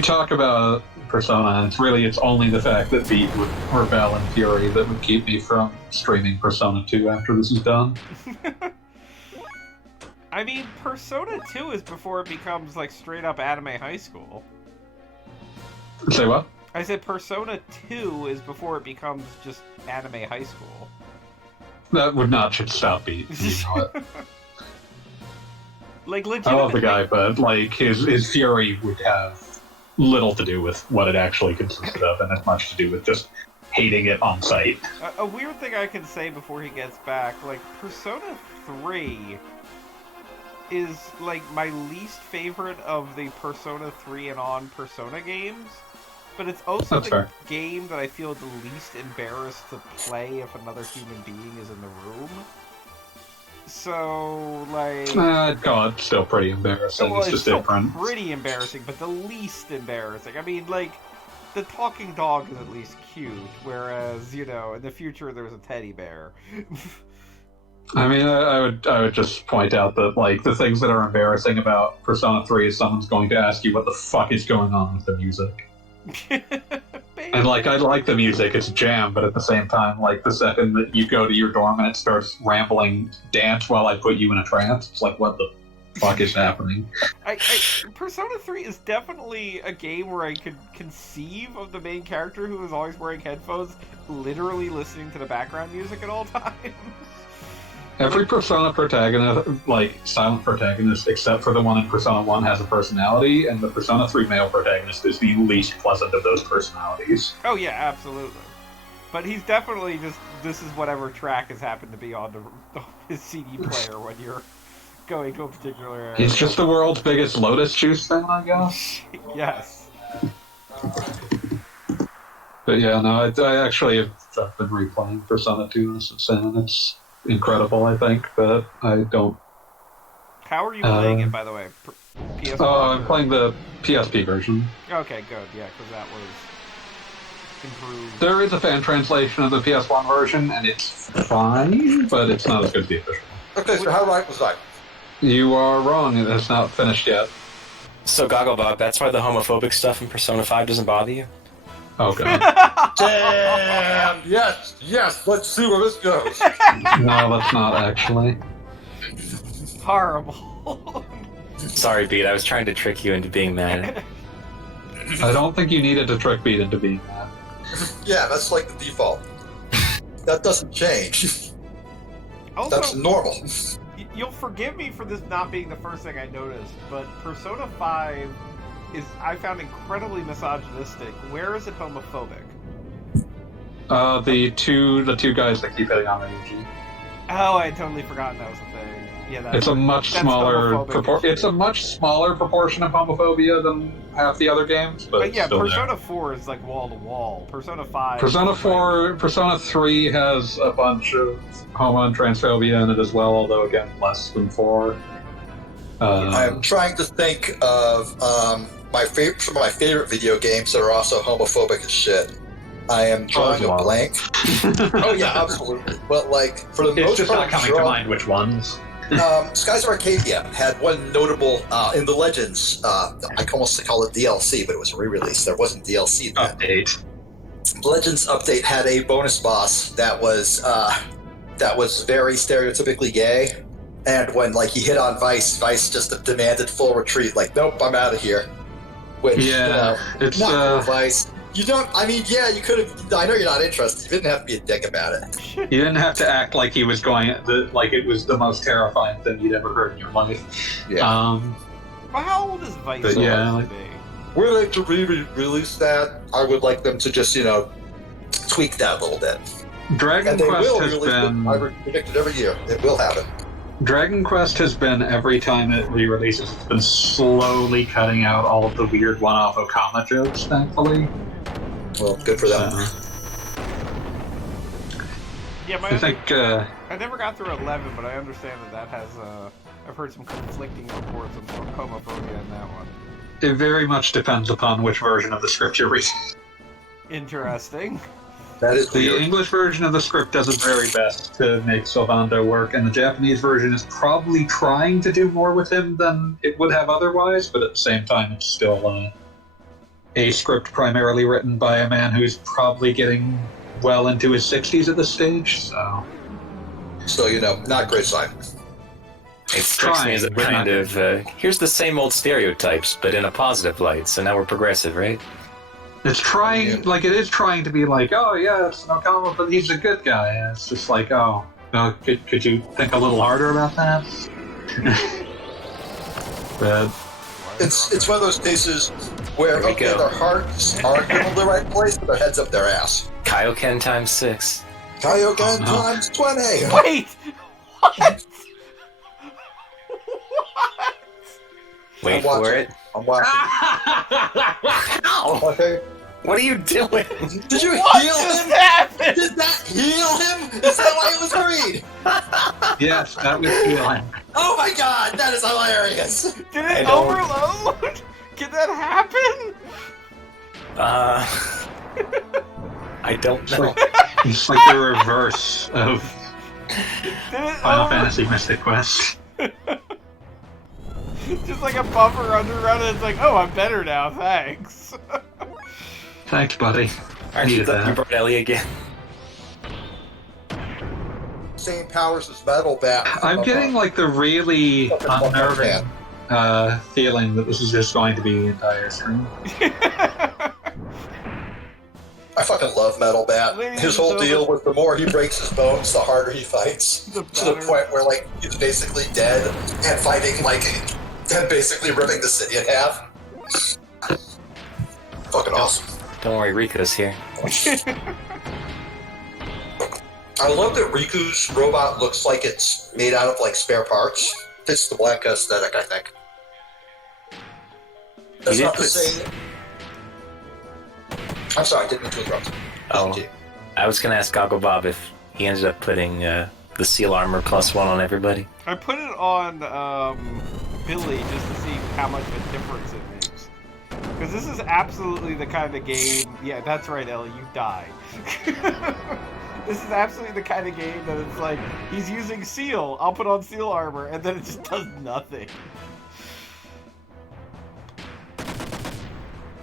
talk about Persona, and it's only the fact that Beat would rebel in fury that would keep me from streaming Persona 2 after this is done. I mean, Persona 2 is before it becomes, like, straight-up anime high school. Say what? I said Persona 2 is before it becomes just anime high school. That would not should stop Beat. You know it. Like, legitimately... I love the guy, but, like, his fury would have little to do with what it actually consisted of, and as much to do with just hating it on sight. A weird thing I can say before he gets back, like, Persona 3 is, like, my least favorite of the Persona 3 and on Persona games, but it's also the game that I feel the least embarrassed to play if another human being is in the room. So, like... I'd call it still pretty embarrassing. Well, it's just different. Pretty embarrassing, but the least embarrassing. I mean, like, the talking dog is at least cute, whereas, you know, in the future there's a teddy bear. I mean, I would just point out that, like, the things that are embarrassing about Persona 3 is someone's going to ask you what the fuck is going on with the music. And, like, I like the music, it's a jam, but at the same time, like, the second that you go to your dorm and it starts rambling dance while I put you in a trance, it's like, what the fuck is happening? Persona 3 is definitely a game where I could conceive of the main character who is always wearing headphones, literally listening to the background music at all times. Every Persona protagonist, like, silent protagonist, except for the one in Persona 1, has a personality, and the Persona 3 male protagonist is the least pleasant of those personalities. Oh yeah, absolutely. But he's definitely just, this is whatever track has happened to be on his CD player when you're going to a particular area. He's just the world's biggest Lotus Juice fan, I guess? Yes. But yeah, no, I actually have been replaying Persona 2 since then, and it's incredible, I think, but I don't... How are you playing it, by the way? PS1? Oh, I'm playing the PSP version. Okay, good, yeah, because that was improved. There is a fan translation of the PS1 version, and it's fine, but it's not as good as the official. Okay, so how right was I? You are wrong. It has not finished yet. So, Gogglebug, that's why the homophobic stuff in Persona 5 doesn't bother you? Oh, God. Damn! Yes, let's see where this goes. No, that's not actually. Horrible. Sorry, Beat, I was trying to trick you into being mad. I don't think you needed to trick Beat into being that. Yeah, that's like the default. That doesn't change. Also, That's normal. You'll forgive me for this not being the first thing I noticed, but Persona 5 is, I found, incredibly misogynistic. Where is it homophobic? The two guys that keep hitting on Ryuji. Oh, I had totally forgotten that was a thing. Yeah, It's a much smaller proportion of homophobia than half the other games, but yeah, still Persona there. 4 is like wall to wall. Persona 5. Persona 3 has a bunch of homo and transphobia in it as well, although again less than 4. I'm trying to think of some of my favorite video games that are also homophobic as shit. I am drawing a blank. Oh yeah, absolutely. But like for the most part, it's just not coming to mind which ones. Skies of Arcadia had one notable in the Legends. I almost call it DLC, but it was a re-release. There wasn't DLC then. Update. Legends update had a bonus boss that was very stereotypically gay, and when like he hit on Vice just demanded full retreat. Like, nope, I'm out of here. Which it's not cool, Vice. You don't. I mean, yeah, you could have. I know you're not interested. You didn't have to be a dick about it. You didn't have to act like he was like it was the most terrifying thing you'd ever heard in your life. Yeah. Well, how old is Vice? But yeah, supposed to be? Were they to re-release that, I would like them to just tweak that a little bit. Dragon And they Quest will has release been. it. I predict it every year. It will happen. Dragon Quest has been, every time it re-releases, it's been slowly cutting out all of the weird one-off Okama jokes, thankfully. Well, good for them. Yeah, I think, I never got through 11, but I understand that has. I've heard some conflicting reports of homophobia in that one. it very much depends upon which version of the script you're reading. Interesting. That is The weird. English version of the script does its very best to make Sylvando work, and the Japanese version is probably trying to do more with him than it would have otherwise, but at the same time it's still a script primarily written by a man who's probably getting well into his 60s at this stage, so... So, not a great sign. It strikes me as a kind of, here's the same old stereotypes, but in a positive light, so now we're progressive, right? It's trying, it is trying to be like, oh yeah, it's no Okama, but he's a good guy, and it's just like, oh, no, could you think a little harder about that? But... It's one of those cases where, There we go. their hearts are in the right place, but their head's up their ass. Kaioken times 6. Kaioken Oh, no. times 20! Wait! What? Wait I'm for watching. it. I'm watching. Ow! Okay. What are you doing? Did you What heal just him? happened? Did that heal him? Is that why it was green? yes, that was feeling. Oh my god, that is hilarious! Did I it don't- overload? Can that happen? I don't know. It's like the reverse of Did it Final Fantasy Mystic Quest. Just like a bumper underrun, and it's like, oh, I'm better now, thanks. Thanks, buddy. Aren't you Needed glad you that. brought Ellie again? Same powers as Metal Bat. I'm getting the really unnerving feeling that this is just going to be the entire stream. I fucking love Metal Bat. Ladies His and whole gentlemen. deal was the more he breaks his bones, the harder he fights. The To the better. point where, he's basically dead and fighting, and basically ripping the city in half. Fucking awesome. Don't worry, Rico's here. I love that Riku's robot looks like it's made out of, spare parts. Fits the Blanca aesthetic, I think. That's did not to put- say... I'm sorry, I didn't mean to interrupt. Oh, I was gonna ask Goggle Bob if he ended up putting the seal armor +1 on everybody. I put it on Billy just to see how much of a difference it makes. Because this is absolutely the kind of game... Yeah, that's right, Ellie, you die. This is absolutely the kind of game that it's like, he's using seal, I'll put on seal armor, and then it just does nothing.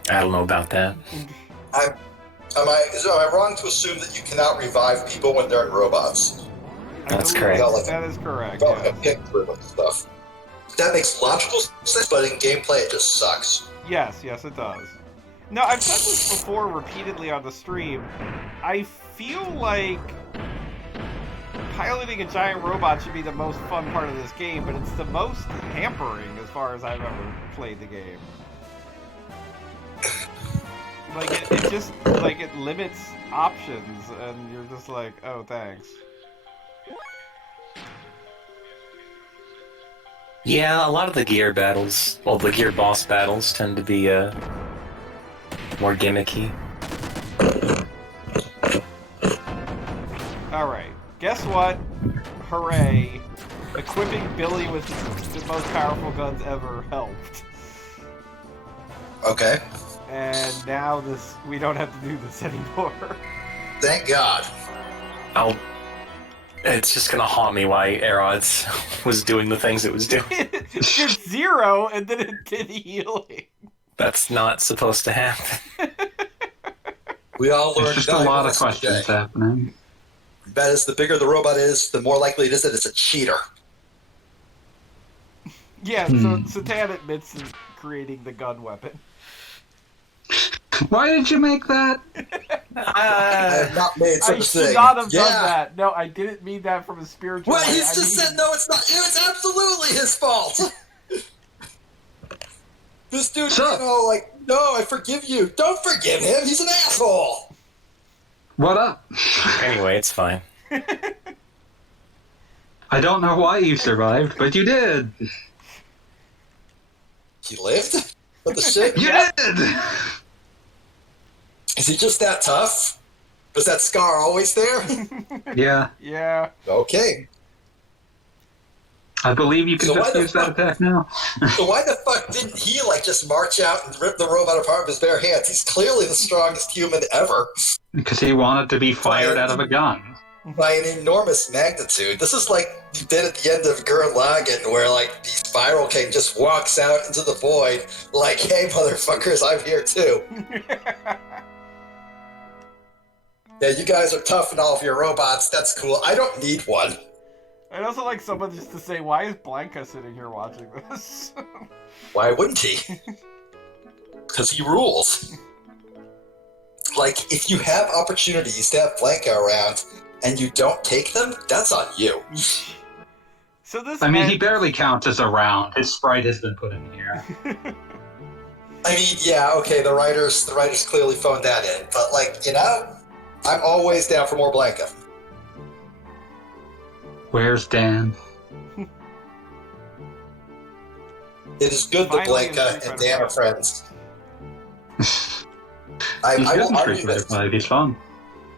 I don't know about that. Am I wrong to assume that you cannot revive people when they're in robots? That's I believe correct. Got, like, That is correct, Got like yes. a pick through and stuff. That makes logical sense, but in gameplay it just sucks. Yes, it does. No, I've said this before repeatedly on the stream. I feel like piloting a giant robot should be the most fun part of this game, but it's the most hampering as far as I've ever played the game. Like, it just, like, it limits options, and you're just like, oh, thanks. Yeah, a lot of the gear battles, well, the gear boss battles tend to be more gimmicky. Alright, guess what? Hooray. Equipping Billy with the most powerful guns ever helped. Okay. And now we don't have to do this anymore. Thank God. It's just gonna haunt me why Aerods was doing the things it was doing. It did 0, and then it did healing. That's not supposed to happen. We all learned There's just a lot of questions happening. That is, the bigger the robot is, the more likely it is that it's a cheater. Yeah, so Satan admits to creating the gun weapon. Why did you make that? I have not made such I a should thing. not have done that. No, I didn't mean that from a spiritual Well, way. he's just said no, it's not. It was absolutely his fault. This dude, no, I forgive you. Don't forgive him. He's an asshole. What up? Anyway, it's fine. I don't know why you survived, but you did. He lived? What the shit? You did! Is he just that tough? Was that scar always there? Yeah. Yeah. Okay. I believe you can So just why use the that fuck- attack now. So why the fuck didn't he, just march out and rip the robot apart with his bare hands? He's clearly the strongest human ever. Because he wanted to be fired out of a gun. By an enormous magnitude. This is like you did at the end of Gurren Lagann, where, the Spiral King just walks out into the void like, hey, motherfuckers, I'm here too. Yeah, you guys are tough and all of your robots. That's cool. I don't need one. I'd also like someone just to say, why is Blanca sitting here watching this? Why wouldn't he? Because he rules. If you have opportunities to have Blanca around and you don't take them, that's on you. So this I mean, he ends- barely counts as a round. His sprite has been put in here. I mean, yeah, okay, the writers clearly phoned that in, but I'm always down for more Blanca. Where's Dan? It is good that Finally, Blanca it's and Dan are friends. I He's will good in argue Street Fighter this. 5. He's fun.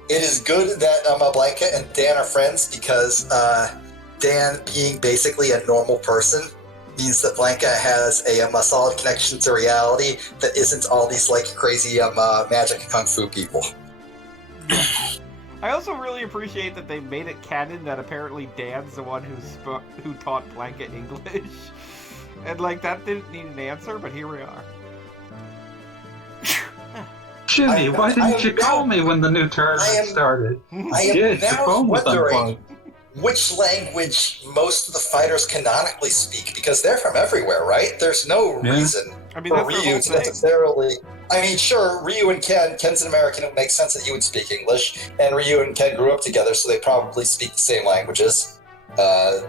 It is good that Blanca and Dan are friends because Dan, being basically a normal person, means that Blanca has a solid connection to reality that isn't all these crazy magic kung fu people. I also really appreciate that they made it canon that apparently Dan's the one who taught Blanca English. And that didn't need an answer, but here we are. Jimmy, why didn't you call me when the new I tournament am- started? I am Yes, the now phone was wondering unplugged. which language most of the fighters canonically speak, because they're from everywhere, right? There's no Yeah. reason I mean, for that's their Ryu whole to thing. necessarily... I mean, sure, Ryu and Ken's an American, it makes sense that he would speak English, and Ryu and Ken grew up together, so they probably speak the same languages. I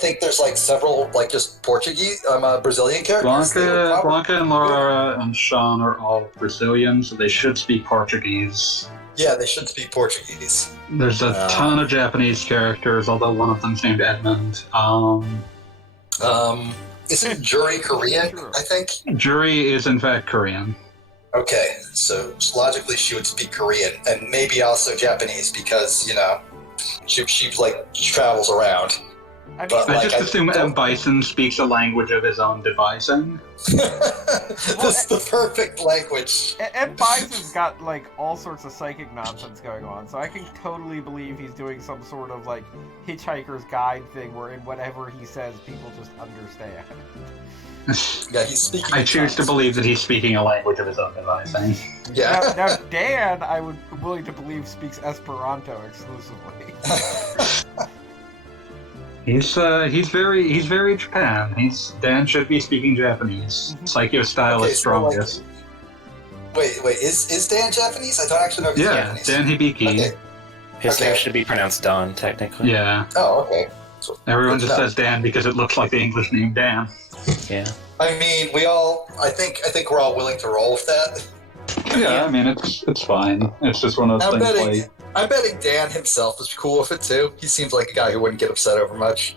think there's several just Portuguese, Brazilian characters. They would probably- Blanca and Laura and Sean are all Brazilian, so they should speak Portuguese. Yeah, they should speak Portuguese. There's a ton of Japanese characters, although one of them's named Edmund. Isn't Jury Korean, I think? Jury is in fact Korean. Okay, so logically she would speak Korean, and maybe also Japanese, because, she travels around. I mean, But, I like, just assume don't- M. Bison speaks a language of his own devising. This is the perfect language. and Bison's got like all sorts of psychic nonsense going on, so I can totally believe he's doing some sort of like Hitchhiker's Guide thing, where in whatever he says, people just understand. Yeah, he's speaking. I in choose to tongues. believe that he's speaking a language of his own devising. Yeah. Now Dan, I would be willing to believe speaks Esperanto exclusively. He's very Japan. Dan should be speaking Japanese. Psycho style Okay, is so, like, strongest. Wait, is Dan Japanese? I don't actually know if he's Yeah, Japanese. Dan Hibiki. Okay. His Okay. name should be pronounced Don, technically. Yeah, Oh, okay. So, everyone good just to know. says Dan because it looks like the English name Dan. Yeah. I mean, I think we're all willing to roll with that. Yeah, I mean it's fine. It's just one of those things. I'm betting Dan himself is cool with it too. He seems like a guy who wouldn't get upset over much.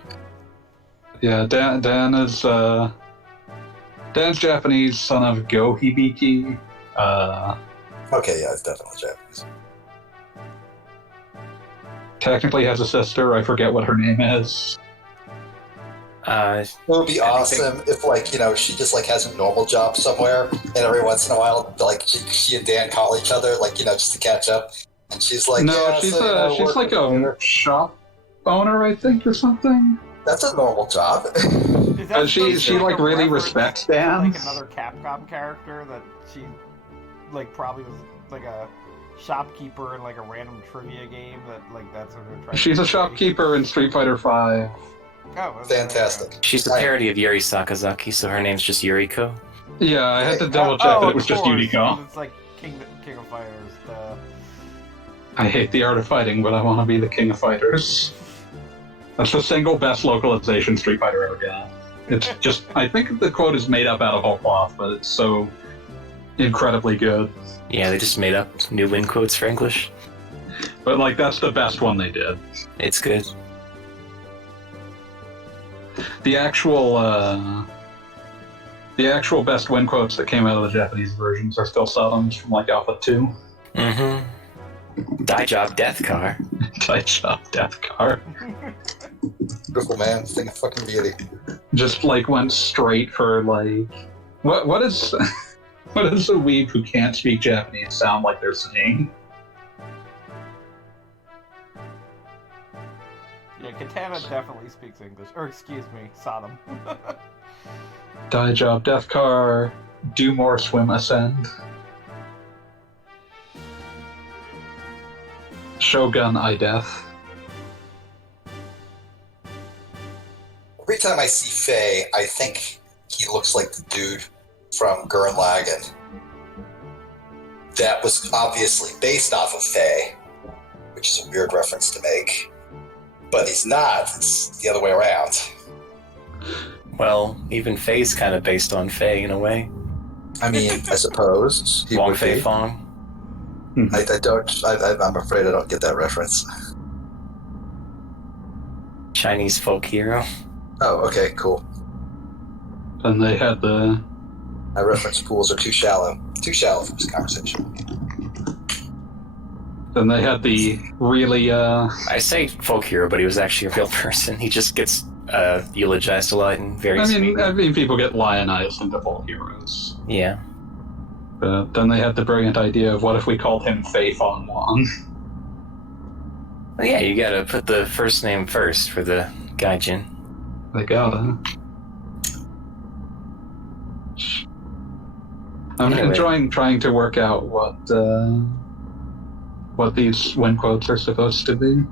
Yeah, Dan is Dan's Japanese, son of Go Hibiki. Okay, yeah, it's definitely Japanese. Technically has a sister. I forget what her name is. It would be awesome if, like, she just like has a normal job somewhere, and every once in a while, like she and Dan call each other, like, just to catch up. And she's like, No, yeah, she's so, she's work like a shop owner, I think, or something. That's a normal job. Is that She supposed to be, like a really reference respects to, Dan. like another Capcom character that she like probably was like a shopkeeper in like a random trivia game that's what they're trying She's to a shopkeeper in Street Fighter V. Oh, Fantastic. She's the parody of Yuri Sakazaki, so her name's just Yuriko. Yeah, I had to double check that it was just Yuriko. It's like King of Fighters. I hate the art of fighting, but I want to be the king of fighters. That's the single best localization Street Fighter ever got. It's just, I think the quote is made up out of whole cloth, but it's so incredibly good. Yeah, they just made up new win quotes for English. But like, that's the best one they did. It's good. The actual best win quotes that came out of the Japanese versions are still Saddam's from like Alpha 2. Mm-hmm. Die job, death car. Tight shop, death car. Beautiful man, thing of fucking beauty. Just like went straight for like, what is what does a weeb who can't speak Japanese sound like they're saying? Yeah, Katana definitely speaks English. Or excuse me, Sodom. Die job, death car, do more, swim, ascend. Shogun, I death. Every time I see Faye, I think he looks like the dude from Gurren Lagann. That was obviously based off of Faye, which is a weird reference to make. But he's not. It's the other way around. Well, even Faye's kind of based on Faye in a way. I mean, I suppose he Wong would Fei be. Fong. I'm afraid I don't get that reference. Chinese folk hero. Oh, okay, cool. And they had the My reference pools are too shallow. Too shallow for this conversation. then they had the really I say folk hero, but he was actually a real person. He just gets eulogized a lot and very I sweet. mean people get lionized into folk heroes. Yeah. But then they had the brilliant idea of what if we called him Fei Fong Wong? Well, yeah, you gotta put the first name first for the gaijin. They gotta. I'm Anyway. enjoying trying to work out what these win quotes are supposed to be.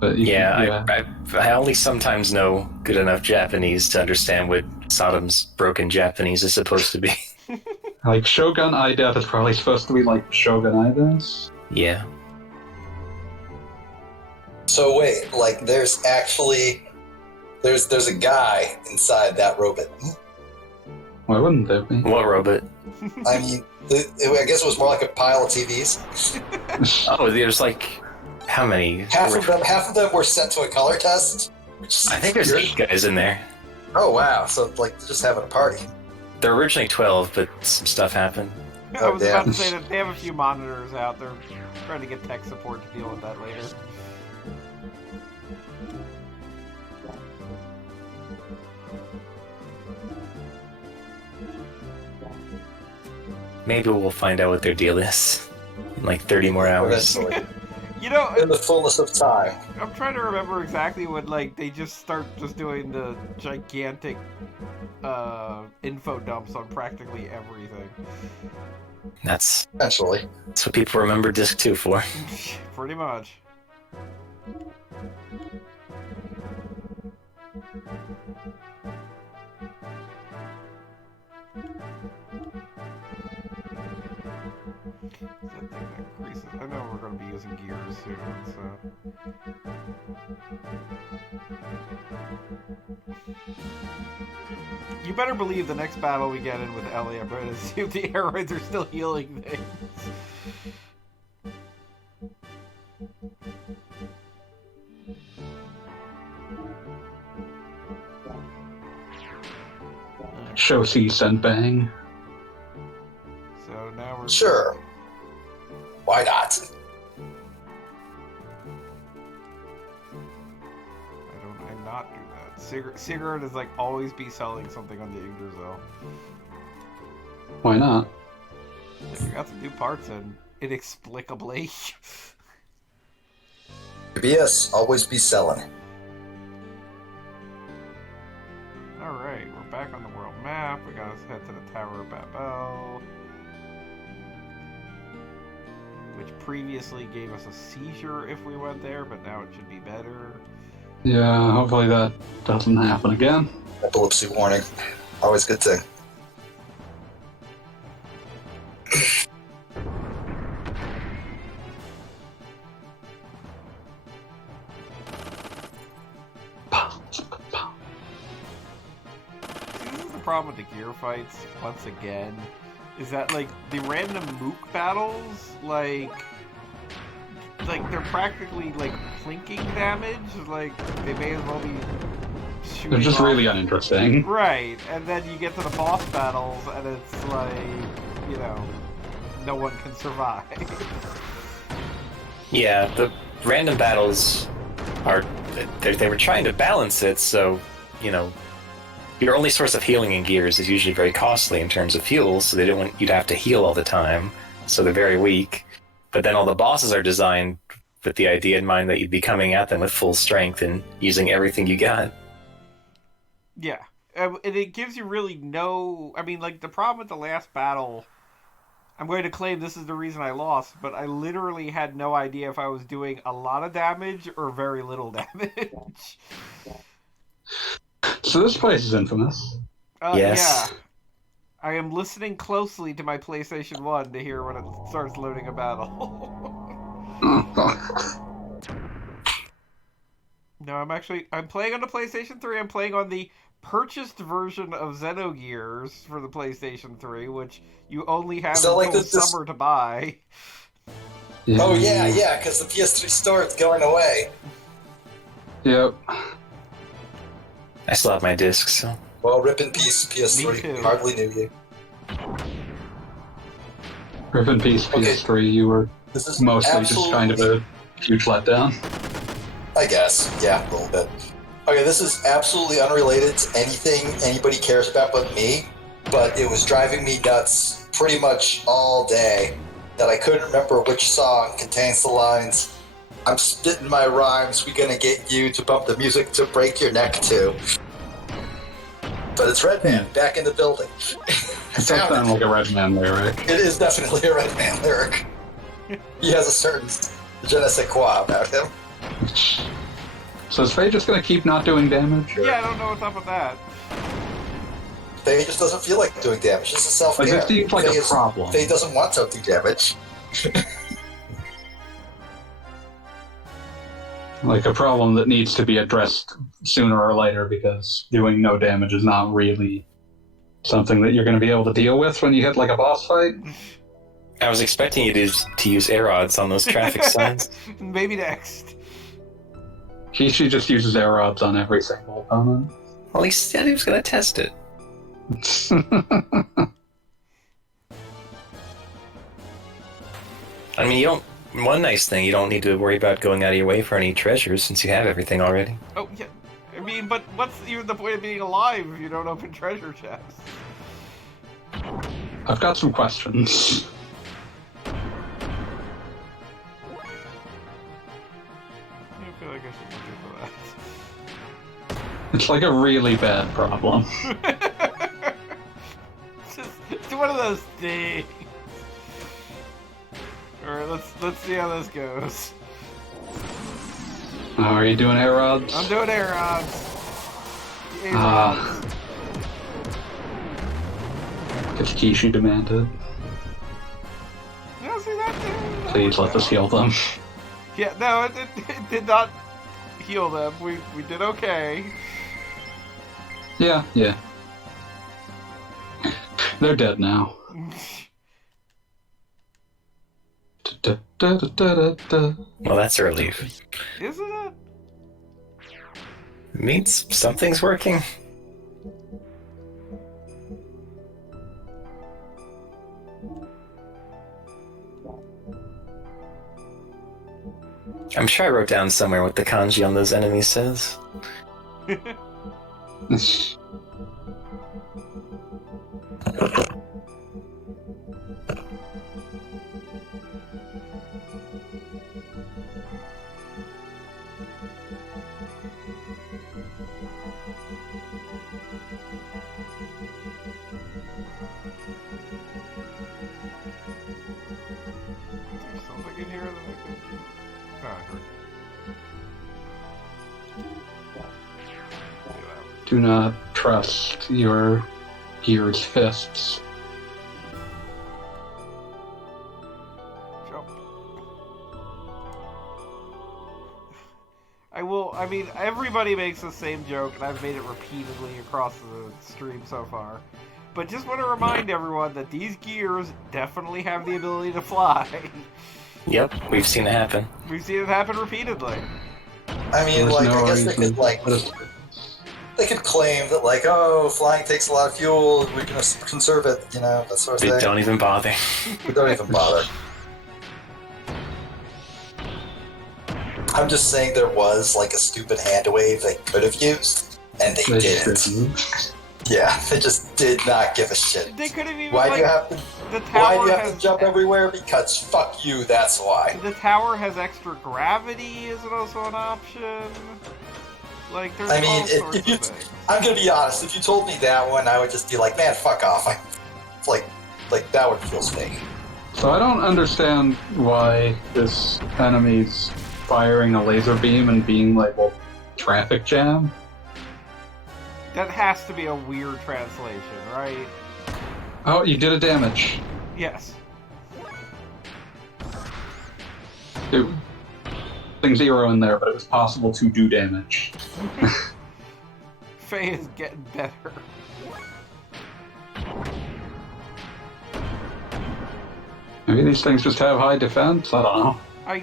But I only sometimes know good enough Japanese to understand what Sodom's broken Japanese is supposed to be. like Shogun I Death is probably supposed to be like Shogun I This. Yeah. So wait, like there's actually there's a guy inside that robot. Why wouldn't there be? What robot? I mean, I guess it was more like a pile of TVs. Oh, there's like how many? Half of them were sent to a color test. Which I think there's weird. 8 guys in there. Oh wow! So like they're just having a party. There were originally 12, but some stuff happened. I was about damn. to say that they have a few monitors out. They're trying to get tech support to deal with that later. Maybe we'll find out what their deal is in like 30 more hours. Eventually, You know, in the fullness of time. I'm trying to remember exactly when, like, they just start just doing the gigantic info dumps on practically everything. That's Eventually. what people remember Disc 2 for. Pretty much. That thing that creases. I know we're going to be using gears soon, so. You better believe the next battle we get in with Ellie, I'm going to see if the aeroids are still healing things. Shoshi Senbang. So now we're. Sure. Why not? I not do that. Sigurd is like always be selling something on the Yggdrasil. Why not? We got some new parts in, inexplicably. BS, always be selling. Alright, we're back on the world map. We gotta head to the Tower of Babel, which previously gave us a seizure if we went there, but now it should be better. Yeah, hopefully that doesn't happen again. Epilepsy warning. Always good thing. See, this is the problem with the gear fights, once again, is that, like, the random mook battles, like they're practically, like, plinking damage, like, they may as well be shooting They're just off. really uninteresting. Right, and then you get to the boss battles, and it's like, you know, no one can survive. Yeah, the random battles are... They were trying to balance it, so, you know, your only source of healing in Gears is usually very costly in terms of fuel, so they didn't want you to have to heal all the time, so they're very weak. But then all the bosses are designed with the idea in mind that you'd be coming at them with full strength and using everything you got. Yeah, and it gives you really no... I mean, like, the problem with the last battle... I'm going to claim this is the reason I lost, but I literally had no idea if I was doing a lot of damage or very little damage. So this place is infamous. Yes. Yeah. I am listening closely to my PlayStation 1 to hear when it starts loading a battle. No, I'm playing on the PlayStation 3. I'm playing on the purchased version of Xenogears for the PlayStation 3, which you only have So, until like, this- summer to buy. Oh yeah, because the PS3 store is going away. Yep. I still have my discs, so... Well, rip in peace, PS3. Me too. Hardly knew you. Rip in peace, PS3. You were This is mostly just absolutely- kind of a huge letdown. I guess, yeah, a little bit. Okay, this is absolutely unrelated to anything anybody cares about but me, but it was driving me nuts pretty much all day that I couldn't remember which song contains the lines, "I'm spitting my rhymes, we gonna get you to bump the music to break your neck to." But it's Redman, back in the building. It does sound like a Redman lyric. It is definitely a Redman lyric. He has a certain je ne sais quoi about him. So is Faye just gonna keep not doing damage? Yeah, I don't know what's up with that. Faye just doesn't feel like doing damage. It's a self-care. Like, this seems like a problem. Faye doesn't want to do damage. Like a problem that needs to be addressed sooner or later, because doing no damage is not really something that you're going to be able to deal with when you hit like a boss fight. I was expecting you to use air rods on those traffic signs. Maybe next. She just uses air rods on every single opponent. Well, he said he was going to test it. I mean, you don't... One nice thing, you don't need to worry about going out of your way for any treasures since you have everything already. Oh, yeah. I mean, but what's even the point of being alive if you don't open treasure chests? I've got some questions. I feel like I should look into It's like a really bad problem. that. It's one of those things. Alright, let's see how this goes. Oh, are you doing air rods? I'm doing air rods. Air rods. It's Kishu demanded. You don't see that thing? Please let us heal them. Yeah, no, it did not heal them. We did okay. Yeah. They're dead now. Well, that's a relief. Isn't it? It means something's working. I'm sure I wrote down somewhere what the kanji on those enemies says. There's something in here that I could... Do not trust your Gears fists. Jump. I mean, everybody makes the same joke, and I've made it repeatedly across the stream so far. But just want to remind everyone that these gears definitely have the ability to fly. Yep, we've seen it happen. We've seen it happen repeatedly. I mean, There's like, no I guess they reason. could, like, they could claim that, like, oh, flying takes a lot of fuel, we're gonna conserve it, you know, that sort of They thing. don't even bother. We don't even bother. I'm just saying there was, like, a stupid hand wave they could have used, and they didn't. Yeah, they just did not give a shit. They could have even, Why like, do you have to? the Why tower do you have has... to jump everywhere? Because fuck you. That's why. The tower has extra gravity, is it also an option? Like, there's I mean, all sorts if you, of things. I'm gonna be honest. If you told me that one, I would just be like, man, fuck off. Like that one feels fake. So I don't understand why this enemy's firing a laser beam and being labeled traffic jam. That has to be a weird translation, right? Oh, you did a damage. Yes. Thing 0 in there, but it was possible to do damage. Faye is getting better. Maybe these things just have high defense? I don't know. I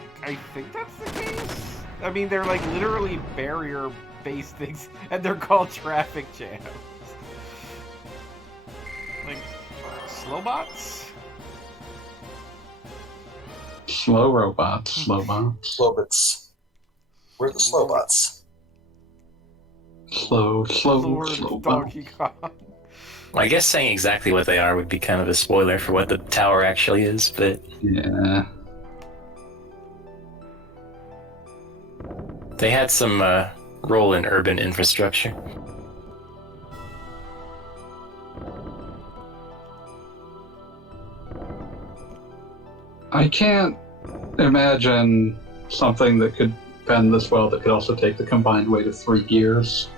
think that's the case. I mean, they're like literally barrier-based things, and they're called traffic jams. Like, slow bots? Slow robots, slow bots. Slowbots. We're the slowbots. Slow Lord bots. Donkey Kong. Well, I guess saying exactly what they are would be kind of a spoiler for what the tower actually is, but Yeah. they had some role in urban infrastructure. I can't imagine something that could bend this well that could also take the combined weight of 3 gears.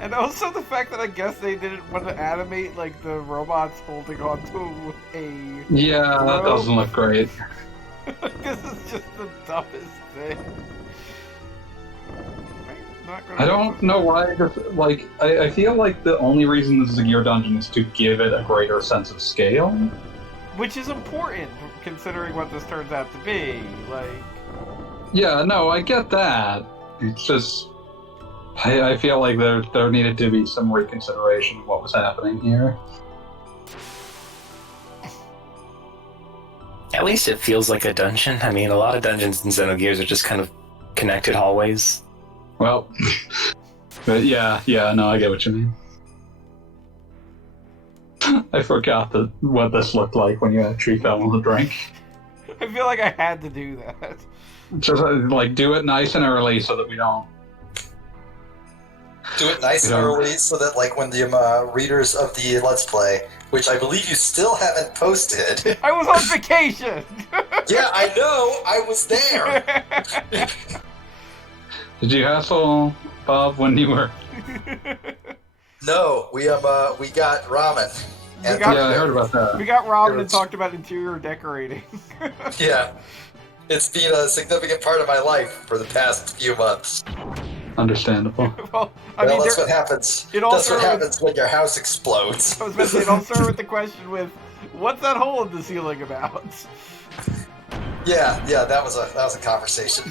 And also the fact that I guess they didn't want to animate, like, the robots holding on to a... Yeah, that rope. doesn't look great. This is just the dumbest thing. I don't know why. I feel like the only reason this is a gear dungeon is to give it a greater sense of scale. Which is important, considering what this turns out to be. Like, Yeah, no, I get that. It's just, I feel like there needed to be some reconsideration of what was happening here. At least it feels like a dungeon. I mean, a lot of dungeons in Xenogears are just kind of connected hallways. Well, but yeah, no, I get what you mean. I forgot what this looked like when you actually fell in the drink. I feel like I had to do that. Just like do it nice and early so that we don't. Do it nice and early so that, like, when the readers of the Let's Play, which I believe you still haven't posted. I was on vacation! Yeah, I know! I was there! Did you hassle Bob when you were? No, we got ramen. We got- Yeah, I heard about that. We got ramen and talked about interior decorating. Yeah. It's been a significant part of my life for the past few months. Understandable. Well, I mean, That's what happens. it all That's what started- happens when your house explodes. I was about to say, it all started with the question with, what's that hole in the ceiling about? Yeah, that was a conversation.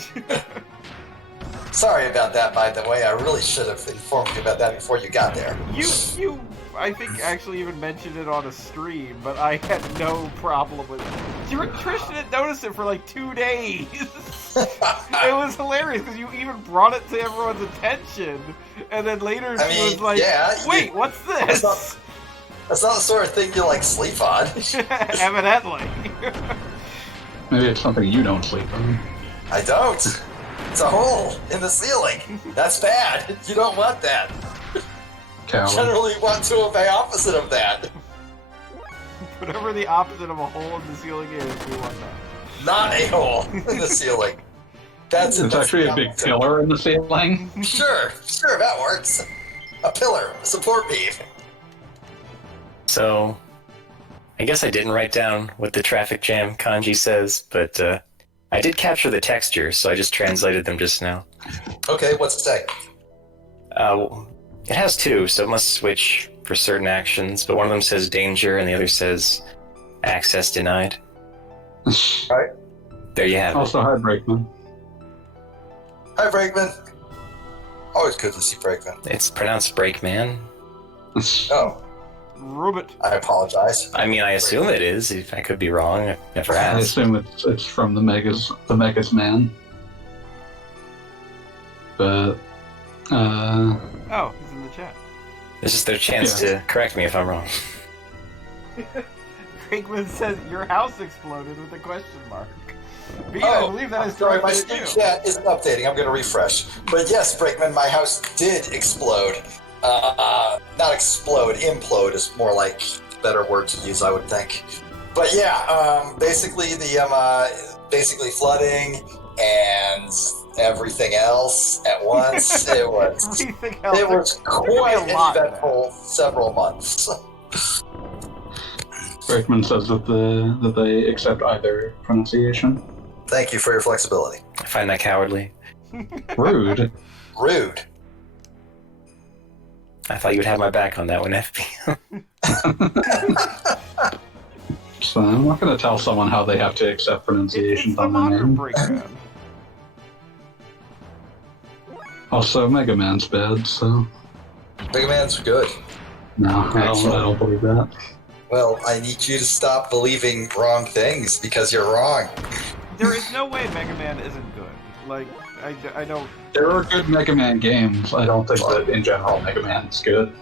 Sorry about that, by the way. I really should have informed you about that before you got there. You, I think, actually even mentioned it on a stream, but I had no problem with it. Trish didn't notice it for like 2 days. It was hilarious because you even brought it to everyone's attention, and then later she was like, "Wait, what's this?" That's not the sort of thing you like sleep on. Evidently. Maybe it's something you don't sleep on. I don't. It's a hole in the ceiling. That's bad. You don't want that. Coward. Generally want to obey opposite of that. Whatever the opposite of a hole in the ceiling is, we want that. Not a hole in the ceiling. That's It's actually a big pillar in the ceiling. Sure, that works. A pillar, a support beam. So, I guess I didn't write down what the traffic jam kanji says, but I did capture the textures, so I just translated them just now. Okay, what's it say? It has two, so it must switch for certain actions, but one of them says danger and the other says access denied. Right. There you have it. Also, hi, Brakeman. Hi, Brakeman. Always good to see Brakeman. It's pronounced Breakman. Oh, Robot. I apologize. I mean, I assume it is. If I could be wrong, I never I asked. assume it's from the Megas man. But, Oh, he's in the chat. This is their chance to correct me if I'm wrong. Craigman says, your house exploded with a question mark. But Oh, I believe that I'm is sorry, my directed at Steam you. chat isn't updating. I'm going to refresh. But yes, Brakeman, my house did explode. Not explode, implode is more like a better word to use, I would think. But yeah, basically basically flooding and everything else at once. It was Everything else. it was There could be quite a an lot in eventful several months. Brakeman says that they accept either pronunciation. Thank you for your flexibility. I find that cowardly. Rude. Rude. I thought you would have my back on that one, FP. So I'm not going to tell someone how they have to accept It's pronunciations the on their modern name. breakdown. Also, Mega Man's bad, so Big Man's good. no, I don't believe that. Well, I need you to stop believing wrong things because you're wrong. There is no way Mega Man isn't good. Like, I don't... There are good Mega Man games. I don't think that in general Mega Man's good.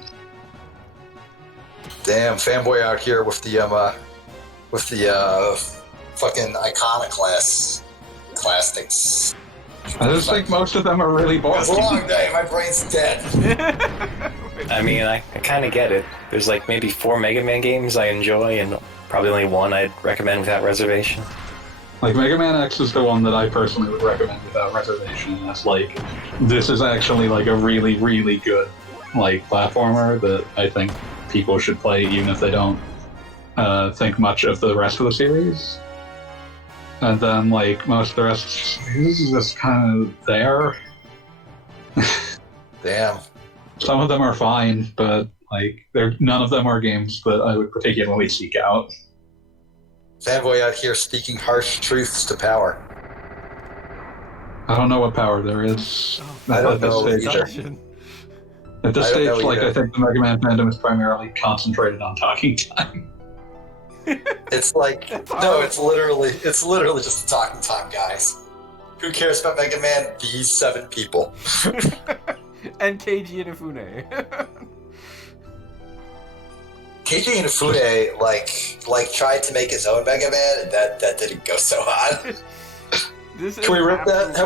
Damn, fanboy out here with the fucking iconoclasts. I just think most of them are really boring. It's a long day. My brain's dead. I mean, I kind of get it. There's like maybe 4 Mega Man games I enjoy, and probably only one I'd recommend without reservation. Like, Mega Man X is the one that I personally would recommend without reservation. That's like, this is actually like a really, really good like platformer that I think people should play even if they don't think much of the rest of the series. And then, like, most of the rest of the series is just kind of there. Damn. Some of them are fine, but, like, none of them are games that I would particularly seek out. Fanboy out here speaking harsh truths to power. I don't know what power there is. I don't at this know stage. either. At this I don't know stage, like, either. I think the Mega Man fandom is primarily concentrated on talking time. It's like That's no, horrible. it's literally just a talking time, guys. Who cares about Mega Man? These 7 people. And Keiji Inafune. Keiji Inafune like tried to make his own Mega Man, and that didn't go so hot. Can we rip that?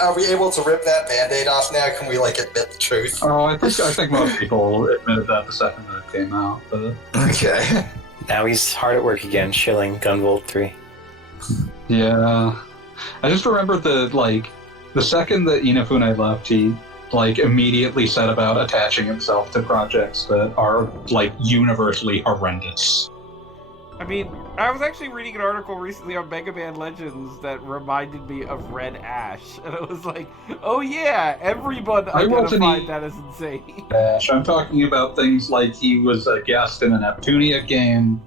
Are we able to rip that Band-Aid off now? Can we like admit the truth? Oh, I think most people admitted that the second that it came out. But Okay. Now he's hard at work again, shilling Gunvolt 3. yeah, I just remember the second that Inafune left, he immediately set about attaching himself to projects that are universally horrendous. I mean, I was actually reading an article recently on Mega Man Legends that reminded me of Red Ash, and it was like, oh yeah, everyone identified that as insane. Ash. I'm talking about things like he was a guest in a Neptunia game.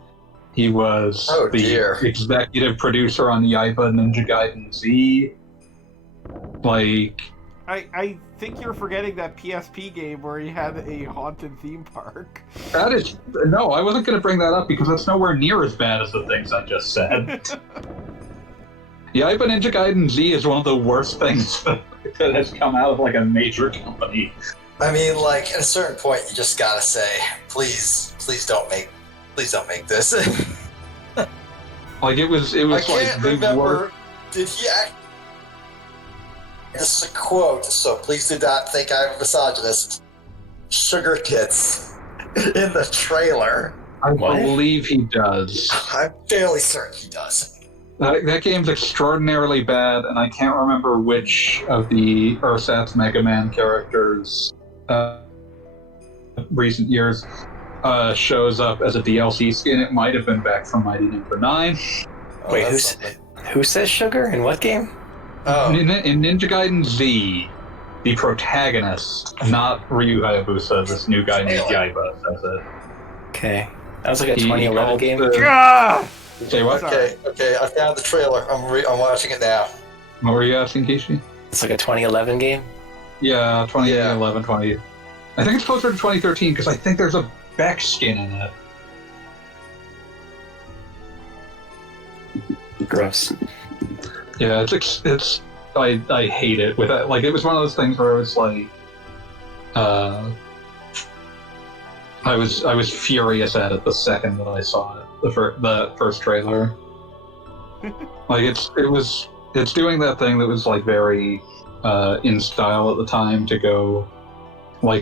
He was executive producer on the Yaiba Ninja Gaiden Z. I think you're forgetting that PSP game where he had a haunted theme park. No, I wasn't going to bring that up because that's nowhere near as bad as the things I just said. Yaiba Ninja Gaiden Z is one of the worst things that has come out of a major company. I mean, at a certain point, you just gotta say, please don't make this. It was I can't remember. Did he act? This is a quote, so please do not think I'm a misogynist. Sugar tits in the trailer. I believe he does. I'm fairly certain he does. That game's extraordinarily bad, and I can't remember which of the Ursat's Mega Man characters recent years shows up as a DLC skin. It might have been back from Mighty Number 9. Wait, who says sugar? In what game? Oh. In Ninja Gaiden Z, the protagonist, not Ryu Hayabusa, this new guy named Yaiba, says it. Okay. That was like a 2011 game? Say what? Okay, I found the trailer. I'm watching it now. What were you asking, Kishi? It's like a 2011 game? Yeah, 2011, 20... I think it's closer to 2013, because I think there's a Beck skin in it. Gross. Yeah, it's I hate it with that. It was one of those things where it was I was furious at it the second that I saw it, the first trailer. It's doing that thing that was very in style at the time to go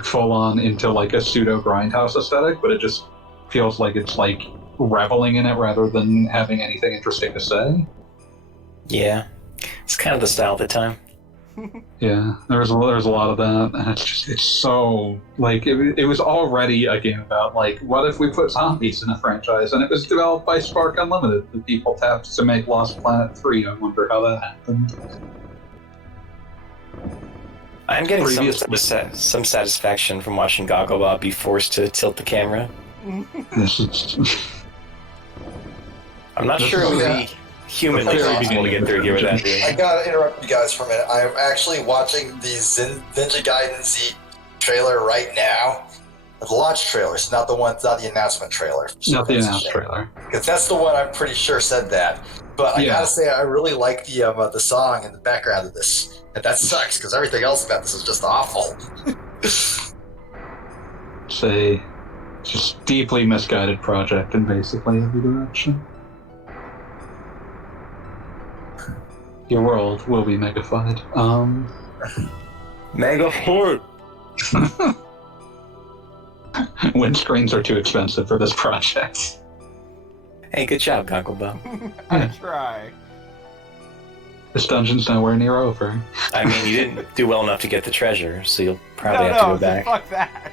full on into a pseudo grindhouse aesthetic, but it just feels like it's reveling in it rather than having anything interesting to say. Yeah, it's kind of the style at the time. Yeah, there's a lot of that, and it's so it was already a game about what if we put zombies in a franchise, and it was developed by Spark Unlimited, the people tapped to make Lost Planet 3. I wonder how that happened. I'm getting some satisfaction from watching Gogglebot be forced to tilt the camera. I'm not sure it would be humanly possible to get through here without doing. I gotta interrupt you guys for a minute. I'm actually watching the Ninja Gaiden Z trailer right now. The launch trailers, not the announcement trailer. Not the announcement trailer. Because that's the one I'm pretty sure said that. But I gotta say, I really like the song in the background of this. And that sucks, because everything else about this is just awful. It's a just deeply misguided project in basically every direction. Your world will be megafied. Megafied! Windscreens are too expensive for this project. Hey, good job, Gogglebot. I try. This dungeon's nowhere near over. I mean, you didn't do well enough to get the treasure, so you'll probably have to go back. Fuck that.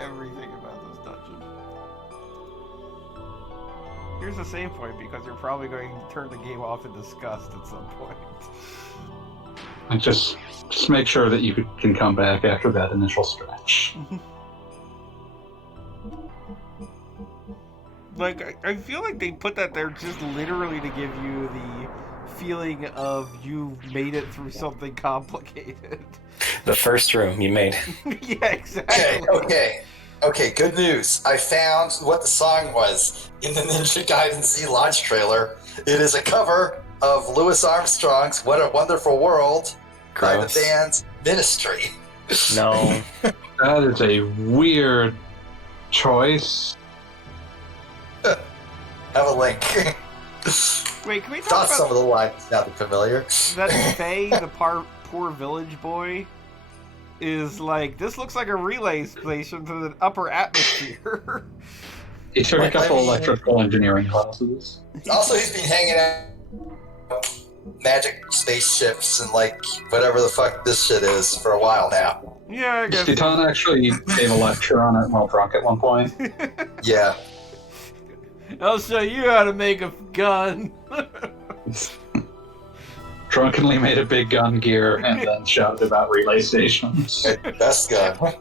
Everything about this dungeon. Here's the save point, because you're probably going to turn the game off in disgust at some point. And just make sure that you can come back after that initial stretch. I feel like they put that there just literally to give you feeling of you've made it through something complicated. The first room you made. Yeah, exactly. Okay, good news. I found what the song was in the Ninja Gaiden Z launch trailer. It is a cover of Louis Armstrong's What a Wonderful World by the band Ministry. No. That is a weird choice. Have a link. Wait, can we talk Thought about some of the lines sounded familiar. that Faye, the poor village boy, is like, this looks like a relay station to the upper atmosphere. He took a couple electrical engineering classes. Also, he's been hanging out magic spaceships and like whatever the fuck this shit is for a while now. Yeah, I guess. Titan actually gave a lecture on it while drunk at one point. Yeah. I'll show you how to make a gun. Drunkenly made a big gun gear and then shouted about relay stations. Best gun.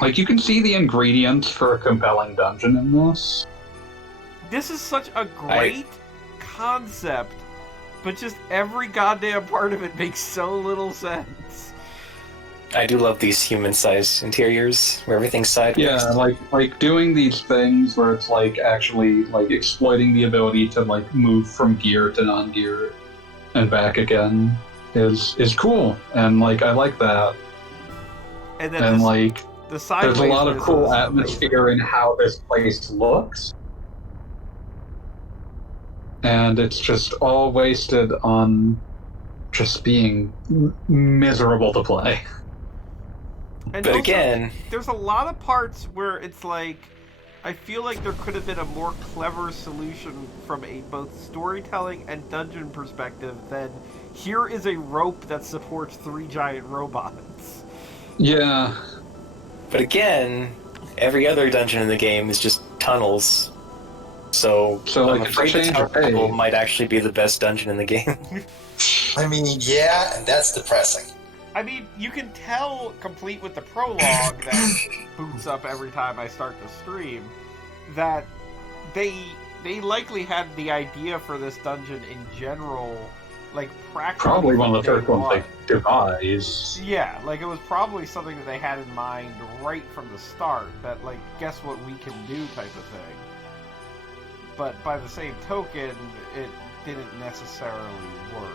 Like, you can see the ingredients for a compelling dungeon in this. This is such a great concept, but just every goddamn part of it makes so little sense. I do love these human-sized interiors where everything's sideways. Yeah, like doing these things where it's like actually like exploiting the ability to like move from gear to non-gear and back again is cool, and like I like that. And then And like the sideways there's a lot of cool is atmosphere in how this place looks. And it's just all wasted on just being miserable to play. And But also, again, there's a lot of parts where it's like, I feel like there could have been a more clever solution from a both storytelling and dungeon perspective than here is a rope that supports 3 giant robots. Yeah. but again, every other dungeon in the game is just tunnels. So like, I'm it's a afraid the change Tower of pace. Level might actually be the best dungeon in the game. I mean, yeah, and that's depressing. I mean, you can tell, complete with the prologue that boots up every time I start the stream, that they likely had the idea for this dungeon in general, like practically Probably one of the from first day ones they devised. Yeah, like it was probably something that they had in mind right from the start, that like, guess what we can do type of thing. But by the same token, it didn't necessarily work.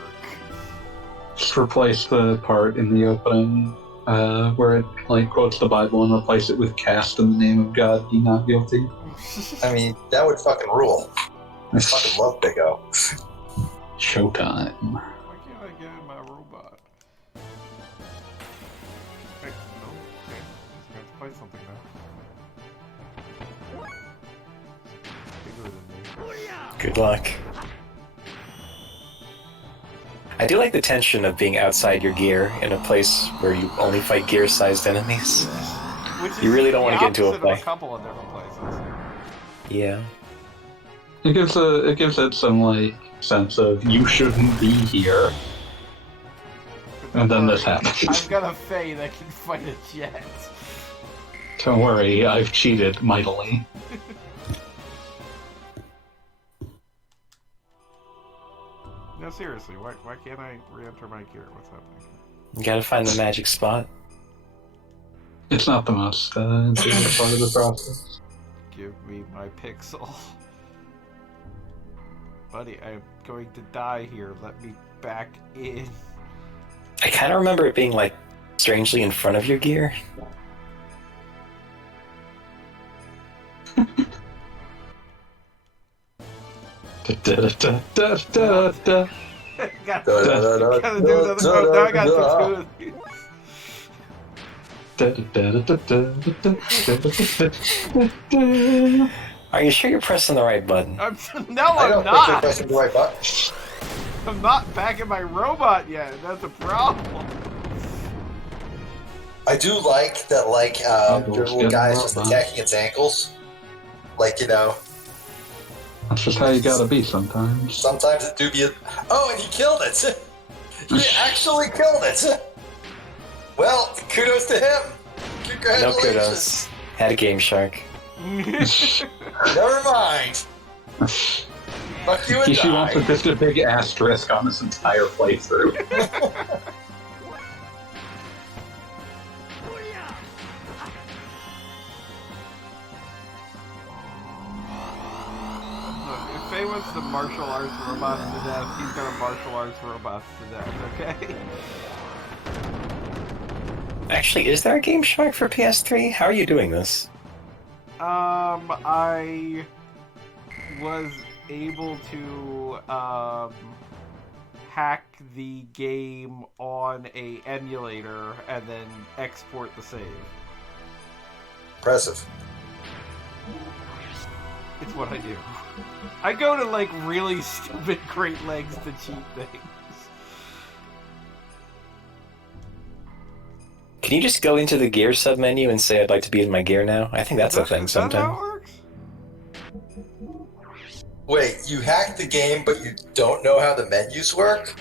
Just replace the part in the opening where it like quotes the Bible and replace it with "Cast in the name of God, be not guilty." I mean, that would fucking rule. I fucking love Big O. Showtime. Why can't I get in my robot? Hey, no, okay. I have to fight something now. Bigger than me. Good luck. I do like the tension of being outside your gear in a place where you only fight gear-sized enemies. Which is You really don't the want to get into a opposite of fight. a couple of different places. Yeah. It gives it some like sense of you shouldn't be here, and then this happens. I've got a Fae that can fight a jet. Don't worry, I've cheated mightily. No, seriously, why can't I re-enter my gear? What's happening? You gotta find the magic spot. It's not the most important part of the process. Give me my pixel. Buddy, I am going to die here. Let me back in. I kind of remember it being, like, strangely in front of your gear. Da-da-da-da-da-da. Gotta do another move. Now I got to do Da-da-da-da-da-da-da-da-da-da-da. Are you sure you're pressing the right button? No, I I'm don't think you're not. pressing the right button. I'm not back in my robot yet. That's a problem. I do like that, like, your little guy is just attacking its ankles. Like, you know, That's just how you gotta be sometimes. sometimes it do be oh, and he killed it! He actually killed it! Well, kudos to him! No Congratulations! kudos. Had a Game Shark. Never mind. Fuck you and She wants die. just a big asterisk on this entire playthrough. Look, if Faye wants to martial arts robots to death, he's gonna martial arts robots to death, okay? Actually, is there a Game Shark for PS3? How are you doing this? I was able to, hack the game on a emulator and then export the save. Impressive. It's what I do. I go to, like, really stupid Great Legs to cheat things. Can you just go into the gear submenu and say I'd like to be in my gear now? I think that's a thing Is that how it sometimes. works? Wait, you hacked the game, but you don't know how the menus work?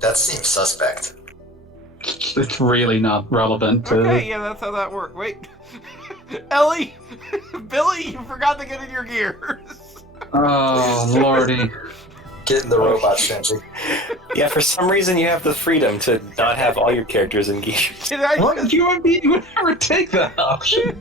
That seems suspect. It's really not relevant to... Okay, yeah, that's how that works. Wait. Ellie! Billy, you forgot to get in your gears! Oh, lordy. Get in the robot, Shinji. Yeah, for some reason you have the freedom to not have all your characters in gear. Did I What if you would never take that option?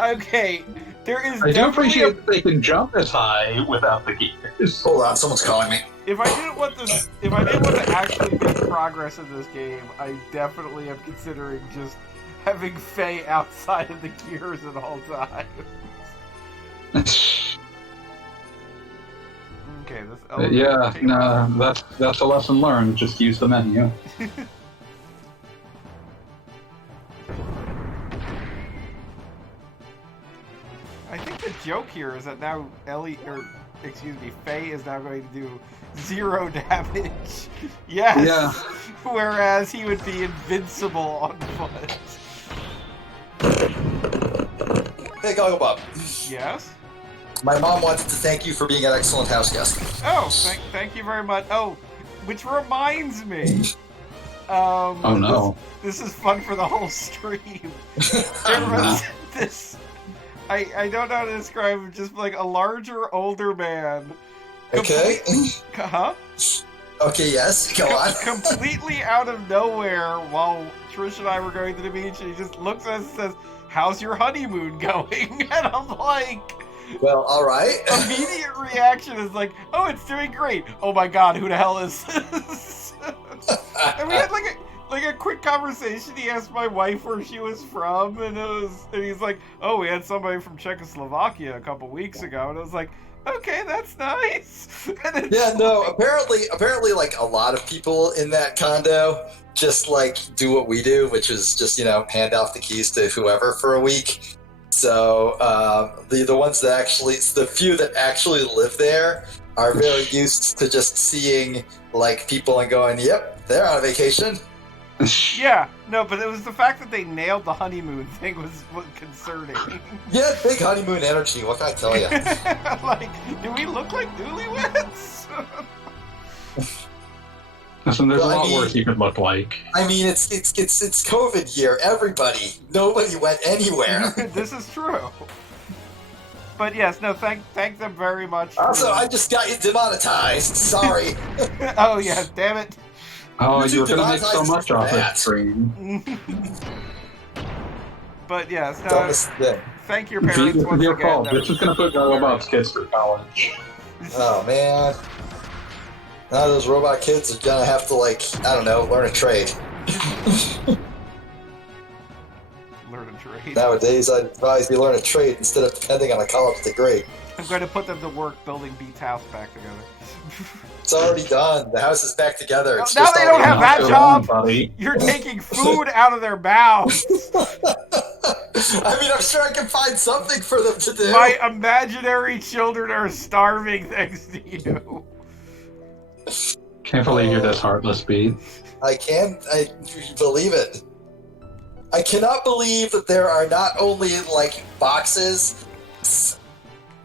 Okay, there is I do definitely appreciate that they can jump as high without the gears. Hold on, someone's calling me. if I didn't want to actually make progress in this game, I definitely am considering just having Faye outside of the gears at all times. Okay, this elevator Yeah, takes- no, that's a lesson learned. Just use the menu. I think the joke here is that now Faye is now going to do 0 damage. Yes. Yeah. Whereas he would be invincible on foot. Hey, Goggle Bob. Yes. My mom wanted to thank you for being an excellent house guest. Oh, thank you very much. Oh, which reminds me. Oh no. This is fun for the whole stream. There was this. I don't know how to describe him. Just like a larger, older man. Okay. Huh? Okay, yes, go on. Completely out of nowhere while Trish and I were going to the beach, and he just looks at us and says, "How's your honeymoon going?" And I'm like, Well, alright. immediate reaction is like, "Oh, it's doing great. Oh my god, who the hell is this?" And we had like a quick conversation. He asked my wife where she was from, and he's like, "Oh, we had somebody from Czechoslovakia a couple weeks ago," and I was like, "Okay, that's nice." And then Yeah, no, apparently, like, a lot of people in that condo just, like, do what we do, which is just, hand off the keys to whoever for a week. So, the ones that actually, the few that actually live there are very used to just seeing, like, people and going, yep, they're on vacation. Yeah, no, but it was the fact that they nailed the honeymoon thing was concerning. Yeah, big honeymoon energy, what can I tell you? Like, do we look like newlyweds? Listen, there's Well, a I lot mean- worse you could look like. I mean, it's COVID year, everybody. Nobody went anywhere. This is true. But yes, no, thank them very much. Also, I just got you demonetized. Sorry. Oh yes, damn it. Oh, You you were gonna make so demonetized much for off that. this stream. But yes, no, Dumbest thing. thank your See, parents this is once your again. fault. That This is was- gonna put Gogglebot's kids through college. Oh man. Now those robot kids are gonna have to, like, I don't know, learn a trade. Learn a trade. Nowadays, I'd advise you learn a trade instead of depending on a college degree. I'm going to put them to work building Beat's house back together. It's already done. The house is back together. It's Now just they already don't have that Come job. on, buddy. You're taking food out of their mouths. I mean, I'm sure I can find something for them to do. My imaginary children are starving thanks to you. Can't believe you're this heartless, Beat. I believe it. I cannot believe that there are not only, like, boxes,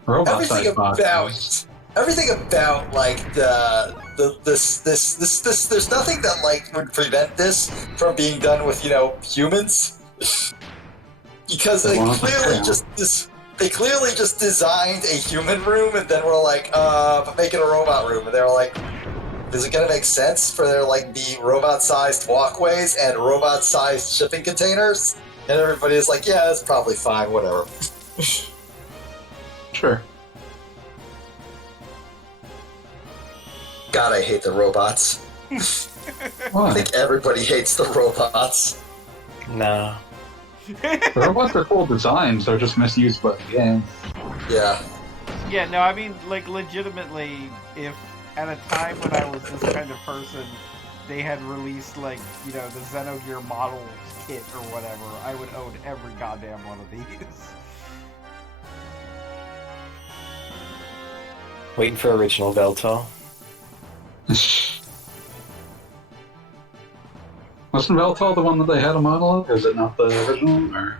Robot-sized boxes. everything about like this there's nothing that, like, would prevent this from being done with humans, because they They want clearly to- just They clearly just designed a human room and then were like, make it a robot room. And they were like, is it going to make sense for there like be robot-sized walkways and robot-sized shipping containers? And everybody is like, yeah, that's probably fine, whatever. Sure. God, I hate the robots. I Why? think everybody hates the robots. No. The robots are cool designs, they're just misused by the game. Yeah. Yeah, no, I mean, like, legitimately, if at a time when I was this kind of person, they had released, like, you know, the Xenogear model kit or whatever, I would own every goddamn one of these. Waiting for original Veltal. Wasn't Veltal the one that they had a monologue? Is it not the original? Or?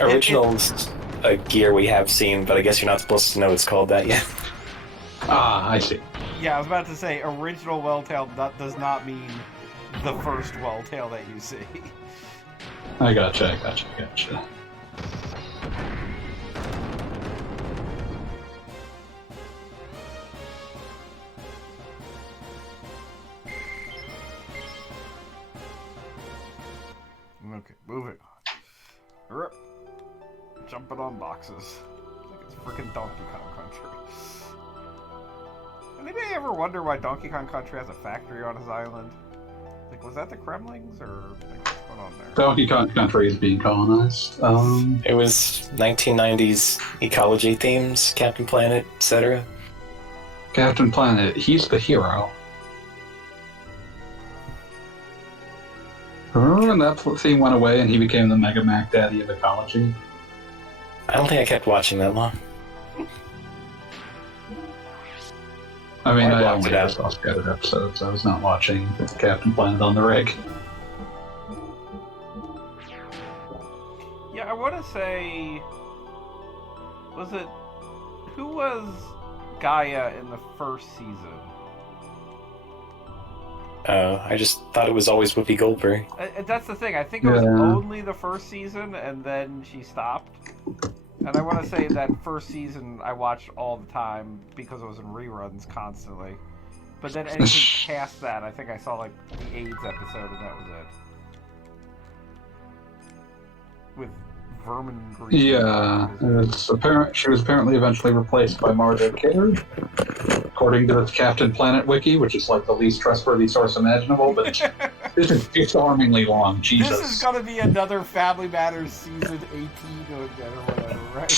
Original's a gear we have seen, but I guess you're not supposed to know it's called that yet. Ah, I see. Yeah, I was about to say, original Welltail does not mean the first Welltail that you see. I gotcha. Okay, moving on. Rip. Jumping on boxes. Like it's freaking Donkey Kong Country. Anybody ever wonder why Donkey Kong Country has a factory on his island? Like, was that the Kremlings, or like, what's going on there? Donkey Kong Country is being colonized. It was 1990s ecology themes, Captain Planet, etc. Captain Planet, he's the hero. Remember when that theme went away and he became the Mega Mac Daddy of ecology? I don't think I kept watching that long. I mean, I I blocked only it out. saw scattered episodes. I was not watching Captain Planet on the rig. Yeah, I want to say... Who was Gaia in the first season? Oh, I just thought it was always Whoopi Goldberg. That's the thing. I think it was Yeah. only the first season, and then she stopped. And I want to say that first season I watched all the time because it was in reruns constantly. But then anything past that, I think I saw like the AIDS episode, and that was it. With Vermin Green. Yeah, it's apparent she was apparently eventually replaced by Margot Kidder, according to the Captain Planet wiki, which is like the least trustworthy source imaginable. But this is disarmingly long. Jesus. This is gonna be another Family Matters season 18 or whatever, right?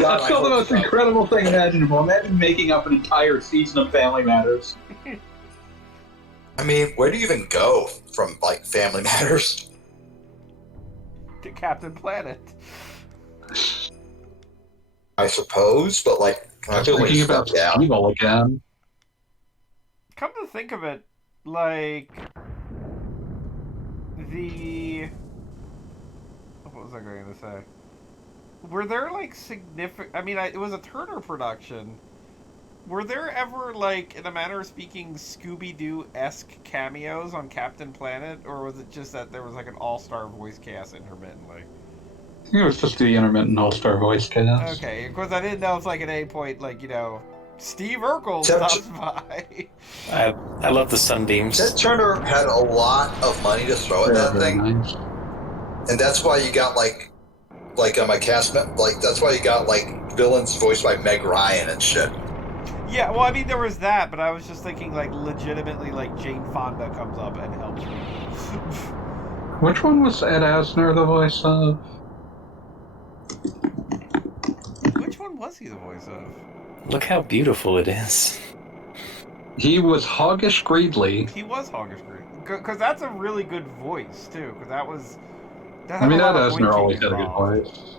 That's still the most incredible thing imaginable. Imagine making up an entire season of Family Matters. I mean, where do you even go from, like, Family Matters? To Captain Planet. I suppose, but, like, I feel like Thinking about down. evil again. Come to think of it, like what was I going to say? Were there like significant? I mean, it was a Turner production. Were there ever, like, in a manner of speaking, Scooby-Doo-esque cameos on Captain Planet, or was it just that there was like an all-star voice cast intermittently? I think it was just the intermittent all-star voice cast. Okay, of course I didn't know if like at any point, like, you know, Steve Urkel stops by. I love the sunbeams. Ted Turner had a lot of money to throw at that Very thing, nice. and that's why you got like my castmate, like that's why you got like villains voiced by Meg Ryan and shit. Yeah, well, I mean, there was that, but I was just thinking, like, legitimately, like, Jane Fonda comes up and helps me. Which one was Ed Asner the voice of? Which one was he the voice of? Look how beautiful it is. He was Hoggish Greedley. He was Hoggish Green. Because that's a really good voice, too, because that was... That I had mean, a Ed lot of Asner winking always had a good involved. voice.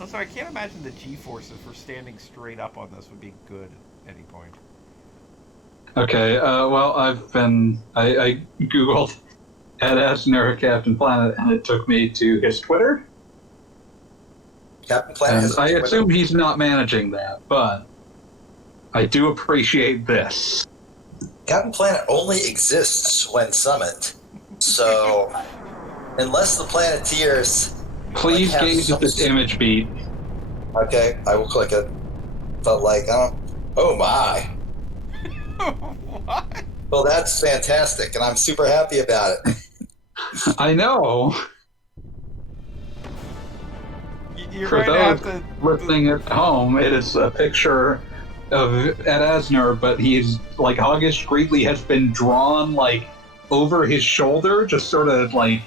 Also, I can't imagine the G-forces for standing straight up on this would be good at any point. Okay, well, I googled Ed Asner Captain Planet, and it took me to his Twitter. Captain Planet And has a I Twitter. assume he's not managing that, but I do appreciate this. Captain Planet only exists when summoned, so Unless the Planeteers. Please Like, have gaze at this image beat. Okay, I will click it. But like, oh my. What? Well, that's fantastic, and I'm super happy about it. I know. You're For going to those have to listening at home, it is a picture of Ed Asner, but he's like Hoggish Greeley has been drawn like over his shoulder, just sort of like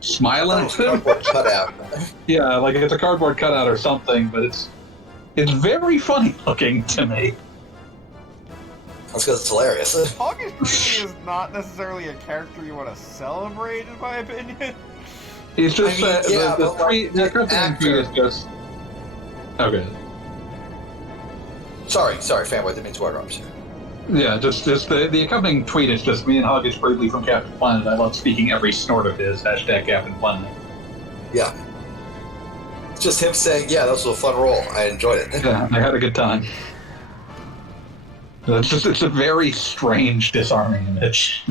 smiling at him. Cutout. Yeah, like it's a cardboard cutout or something, but it's very funny looking to me. That's because it's hilarious. Hoggish Greeley is not necessarily a character you want to celebrate, in my opinion. He's just I mean, yeah, the but, like, the accompanying actor- tweet is just okay. Sorry, fanboy, didn't mean to interrupt you. Yeah, just the accompanying tweet is just me and Hoggish Greeley from Captain Planet. I love speaking every snort of his. # Captain Planet. Yeah. It's just him saying, yeah, that was a fun role. I enjoyed it. Yeah, I had a good time. It's a very strange, disarming image.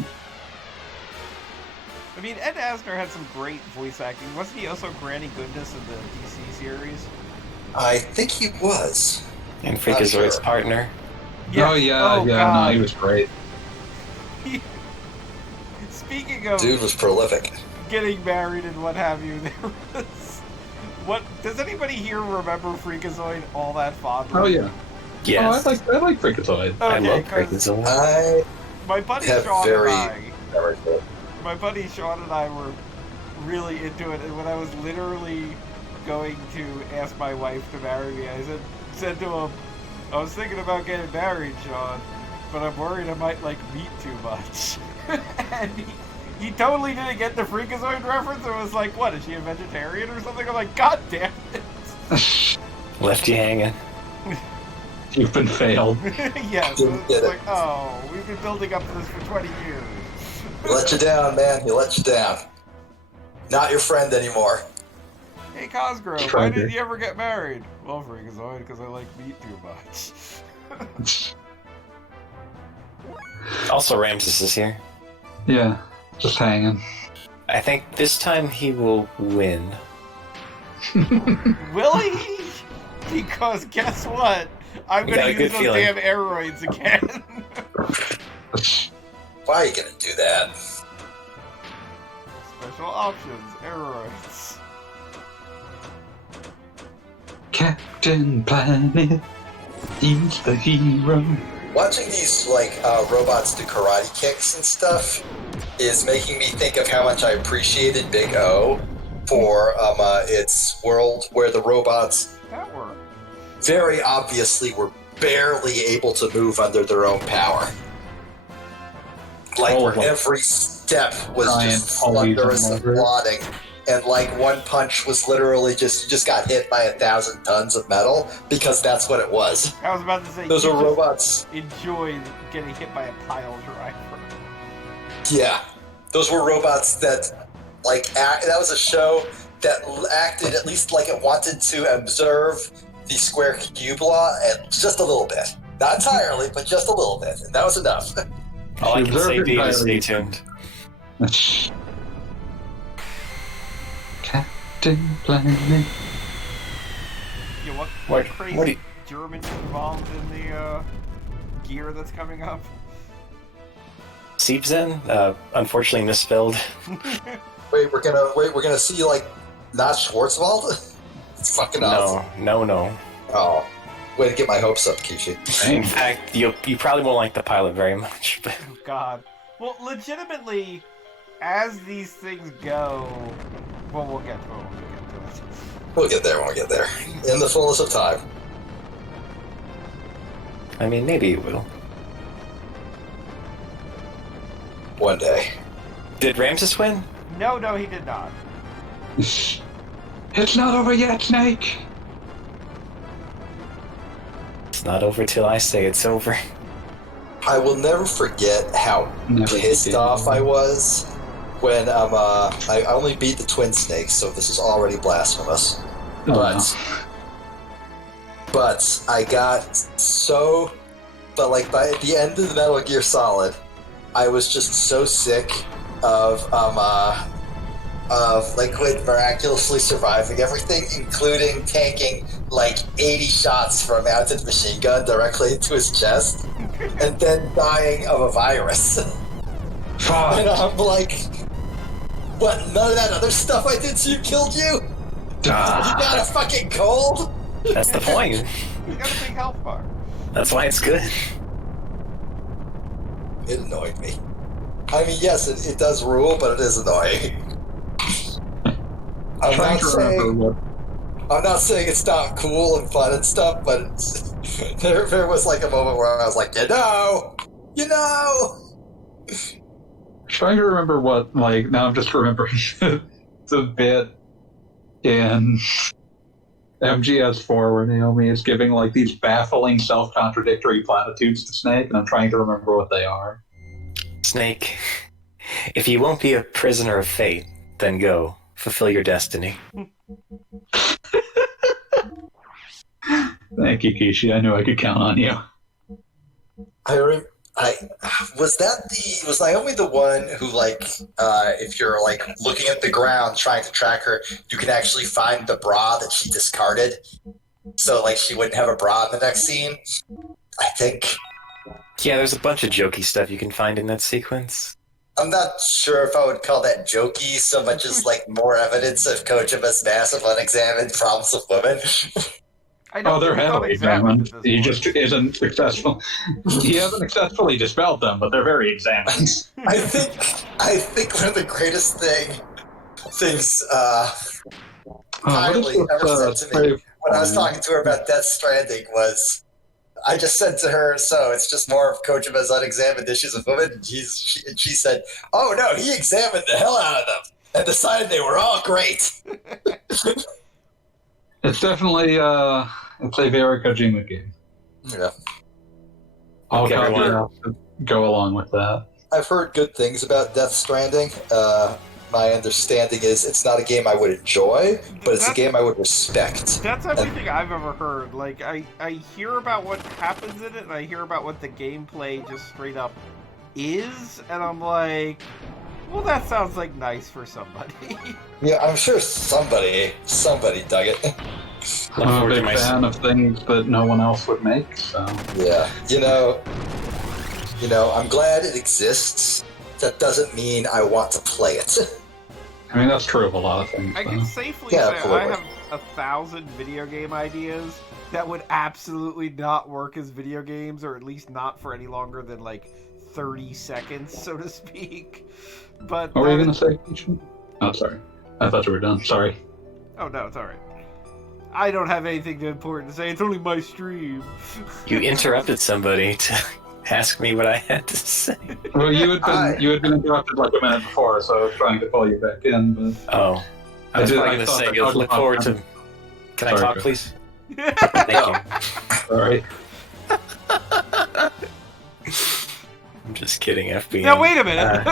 I mean, Ed Asner had some great voice acting. Wasn't he also Granny Goodness in the DC series? I think he was. And Freakazoid's partner. Oh yeah, Oh, yeah, God. no, he was great. Speaking of Dude was prolific. getting married and what have you, there was... What does anybody here remember Freakazoid all that fondly? Oh yeah. Yes. Oh, I like Freakazoid. I Okay, love 'cause Freakazoid. I my buddy have Sean very- and I, never did. my buddy Sean and I were really into it, and when I was literally going to ask my wife to marry me, I said to him, I was thinking about getting married, Sean, but I'm worried I might like meat too much. And he totally didn't get the Freakazoid reference and was like, what, is she a vegetarian or something? I'm like, God damn it. Left you hanging. You've been failed. Yes, Didn't it's get it. like, oh, we've been building up to this for 20 years. He let you down, man. He let you down. Not your friend anymore. Hey Cosgrove, why Tried did it. you ever get married? Well, Freakazoid, because I like meat too much. Also, Ramses is here. Yeah, just hanging. I think this time he will win. Will he? Because guess what? I'm You got gonna a use good those feeling. damn aeroids again. Why are you gonna do that? Special options, aeroids. Captain Planet, he's the hero. Watching these robots do karate kicks and stuff is making me think of how much I appreciated Big O for its world where the robots That worked. very obviously were barely able to move under their own power. Like Oh, where wow. every step was Giant just pulleys thunderous and and levers. plodding. And like one punch was literally you just got hit by 1,000 tons of metal because that's what it was. I was about to say, Those you are just robots. enjoy getting hit by a pile driver. Yeah, those were robots that that was a show that acted at least like it wanted to observe the square cube law, and just a little bit, not entirely, but just a little bit, and that was enough. All I can say, Observe Dave, is stay entirely. tuned. Captain Planet. Yeah, what What- crazy what do you- Germans involved in the gear that's coming up? Siebzen, unfortunately misspelled. We're gonna see not Schwarzwald. It's fucking awesome. No. Oh, way to get my hopes up, Kishi. In fact, you probably won't like the pilot very much. But Oh, God. Well, legitimately, as these things go... Well, we'll get to it when we get to it. We'll get there when we get there, in the fullness of time. I mean, maybe you will. One day. Did Ramses win? No, he did not. It's not over yet, Snake. It's not over till I say it's over. I will never forget how Never pissed did. off I was when I only beat the Twin Snakes, so this is already blasphemous. But I got so... But by the end of the Metal Gear Solid, I was just so sick of of Liquid miraculously surviving everything, including tanking like 80 shots from a mounted machine gun directly into his chest, and then dying of a virus. And I'm like, what, none of that other stuff I did to you killed you? You got a fucking cold? That's the point. You got a big health bar. That's why it's good. It annoyed me. I mean, yes, it does rule, but it is annoying. I'm not saying it's not cool and fun and stuff, but there was like a moment where I was like, you know. Trying to remember what, like, now I'm just remembering the bit in MGS4 where Naomi is giving, like, these baffling self-contradictory platitudes to Snake, and I'm trying to remember what they are. Snake, if you won't be a prisoner of fate, then go. Fulfill your destiny. Thank you, Kishi. I knew I could count on you. Was Naomi the one who, like, if you're like looking at the ground trying to track her, you can actually find the bra that she discarded, so like she wouldn't have a bra in the next scene? I think. Yeah, there's a bunch of jokey stuff you can find in that sequence. I'm not sure if I would call that jokey so much as like more evidence of Kojima's massive unexamined problems with women. They're heavily examined. He just isn't successful. He hasn't successfully dispelled them, but they're very examined. I think one of the greatest things Kylie ever said to me when I was talking to her about Death Stranding was, I just said to her, so it's just more of Kojima's unexamined issues with women? And she said, oh no, he examined the hell out of them and decided they were all great. It's definitely it's a very Kojima game. Yeah. I'll go along with that. I've heard good things about Death Stranding. My understanding is it's not a game I would enjoy, but it's a game I would respect. That's everything I've ever heard. Like, I hear about what happens in it, and I hear about what the gameplay just straight up is, and I'm like, well, that sounds like nice for somebody. Yeah, I'm sure somebody dug it. I'm a big fan of things that no one else would make, so... Yeah, you know, I'm glad it exists. That doesn't mean I want to play it. I mean, that's true of a lot of things. I can safely say I have 1,000 video game ideas that would absolutely not work as video games, or at least not for any longer than, like, 30 seconds, so to speak. But what were you going to say? Oh, sorry. I thought you were done. Sorry. Oh, no, it's alright. I don't have anything important to say. It's only my stream. You interrupted somebody to ask me what I had to say. Well, you had been interrupted like a minute before, so I was trying to call you back in. But I was probably going to say, look forward to... Can I talk, please? Thank you. Sorry. I'm just kidding, FB. Now, wait a minute!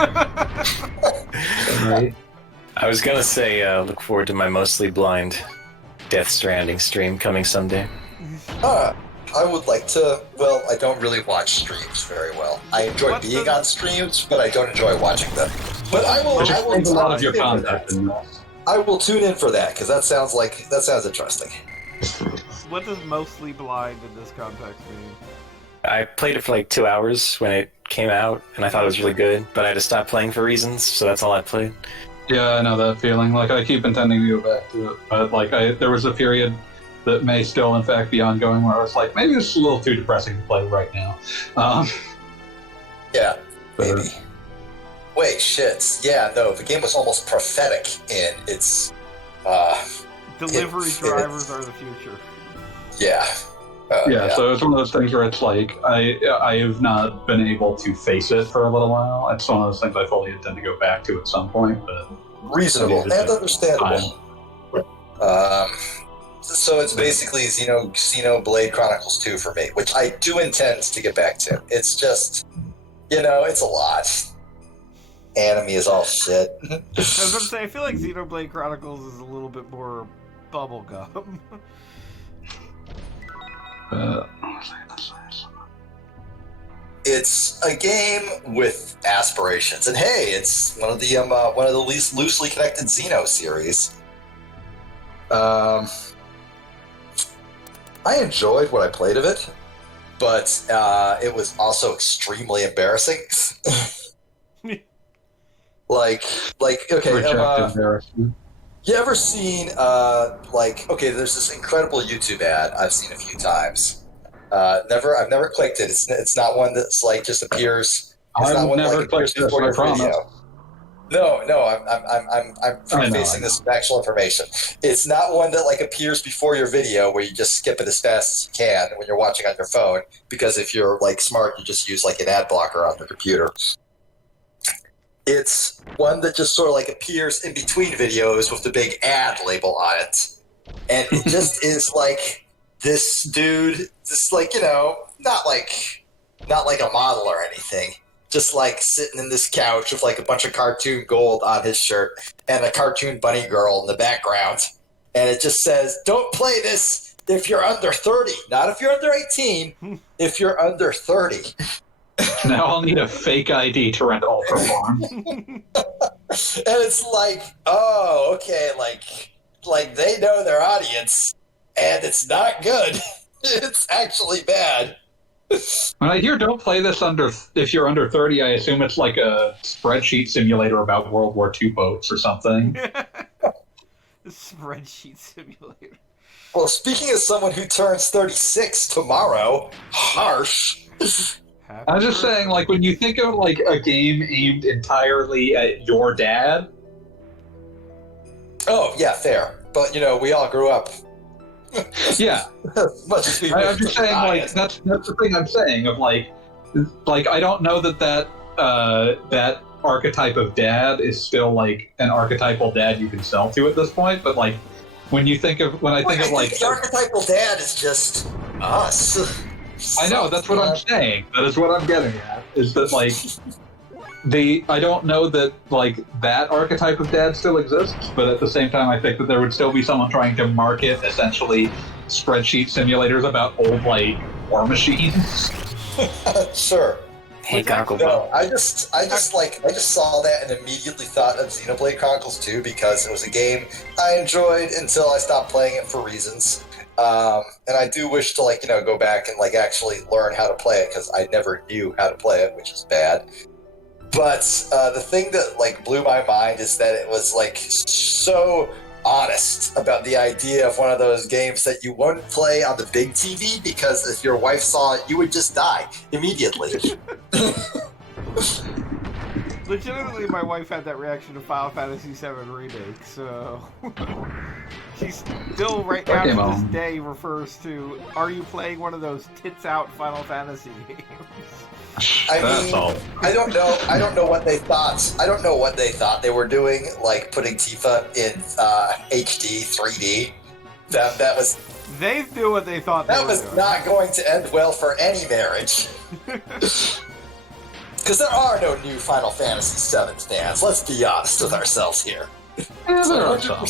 Right. I was going to say, look forward to my mostly blind Death Stranding stream coming someday. I would like to. Well, I don't really watch streams very well. I enjoy being on streams, but I don't enjoy watching them. But I will. I will a lot of your contact in that. I will tune in for that because that sounds interesting. What does mostly blind in this context mean? I played it for like 2 hours when it came out, and I thought it was really good, but I had to stop playing for reasons, so that's all I played. Yeah, I know that feeling. Like, I keep intending to go back to it, but like, there was a period that may still, in fact, be ongoing where I was like, maybe this is a little too depressing to play right now. Yeah, maybe. Wait, shit. Yeah, no, the game was almost prophetic in its... Delivery drivers are the future. Yeah. Yeah, so it's one of those things where it's like, I have not been able to face it for a little while. It's one of those things I fully intend to go back to at some point, but... Reasonable and understandable. So it's basically Xenoblade Chronicles 2 for me, which I do intend to get back to. It's just, it's a lot. Anime is all shit. I was going to say, I feel like Xenoblade Chronicles is a little bit more bubblegum. It's a game with aspirations, and hey, it's one of the least loosely connected Xeno series. I enjoyed what I played of it, but it was also extremely embarrassing. like okay, embarrassment. you ever seen there's this incredible YouTube ad I've seen a few times. I've never clicked it. It's not one that's like just appears. It's I've not one never that appears clicked this, before I your promise. video. No, I'm prefacing this with actual information. It's not one that like appears before your video where you just skip it as fast as you can when you're watching on your phone, because if you're like smart, you just use like an ad blocker on your computer. It's one that just sort of like appears in between videos with the big ad label on it. And it just is like this dude, just like, not like a model or anything. Just like sitting in this couch with like a bunch of cartoon gold on his shirt and a cartoon bunny girl in the background. And it just says, don't play this if you're under 30. Not if you're under 18, if you're under 30. Now I'll need a fake ID to rent Ultra Farms. And it's like, oh, okay, like they know their audience, and it's not good. It's actually bad. When I hear don't play this if you're under 30, I assume it's like a spreadsheet simulator about World War II boats or something. The spreadsheet simulator. Well, speaking as someone who turns 36 tomorrow, harsh. I'm just saying, like, when you think of like a game aimed entirely at your dad. Oh yeah, fair. But we all grew up. Yeah. Much as we I'm just saying, like, that's the thing I'm saying of like I don't know that archetype of dad is still like an archetypal dad you can sell to at this point. But like when I think of like the archetypal dad is just us. I know, that's what I'm saying. That is what I'm getting at. Is that like I don't know that like that archetype of dad still exists, but at the same time I think that there would still be someone trying to market essentially spreadsheet simulators about old like war machines. Sure. Hey, Goggle No, Bob. I just saw that and immediately thought of Xenoblade Chronicles 2 because it was a game I enjoyed until I stopped playing it for reasons. And I do wish to go back and actually learn how to play it because I never knew how to play it, which is bad. But the thing that blew my mind is that it was so honest about the idea of one of those games that you wouldn't play on the big TV because if your wife saw it, you would just die immediately. Legitimately, my wife had that reaction to Final Fantasy VII Remake, so she still right now to this day refers to, are you playing one of those tits out Final Fantasy games? I don't know what they thought. I don't know what they thought they were doing, putting Tifa in HD 3D. That was. They knew what they thought. That was doing. Not going to end well for any marriage. Because there are no new Final Fantasy VII fans. Let's be honest with ourselves here. Yeah, there are some.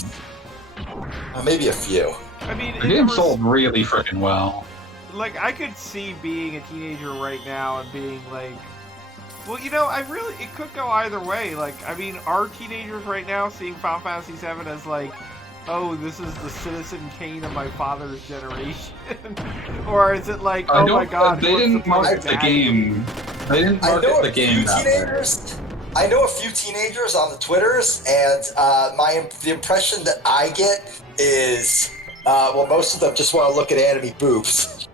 Maybe a few. I mean, the game sold really freaking well. I could see being a teenager right now and being it could go either way. Are teenagers right now seeing Final Fantasy VII as oh, this is the Citizen Kane of my father's generation? Or is it oh my god, they didn't market the game. They didn't market the game that way. I know a few teenagers on the Twitters, and the impression that I get is, most of them just want to look at anime boobs.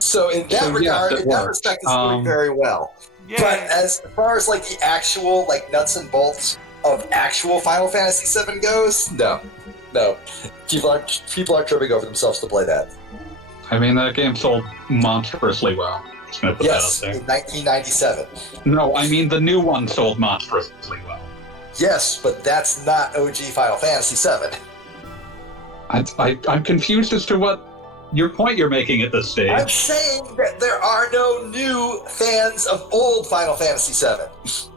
So in that regard, in that respect, it's doing very well. Yeah. But as far as the actual nuts and bolts of actual Final Fantasy VII goes, no. People aren't tripping over themselves to play that. I mean, that game sold monstrously well. Yes, in 1997. No, I mean the new one sold monstrously well. Yes, but that's not OG Final Fantasy VII. I'm confused as to what your point you're making at this stage. I'm saying that there are no new fans of old Final Fantasy VII.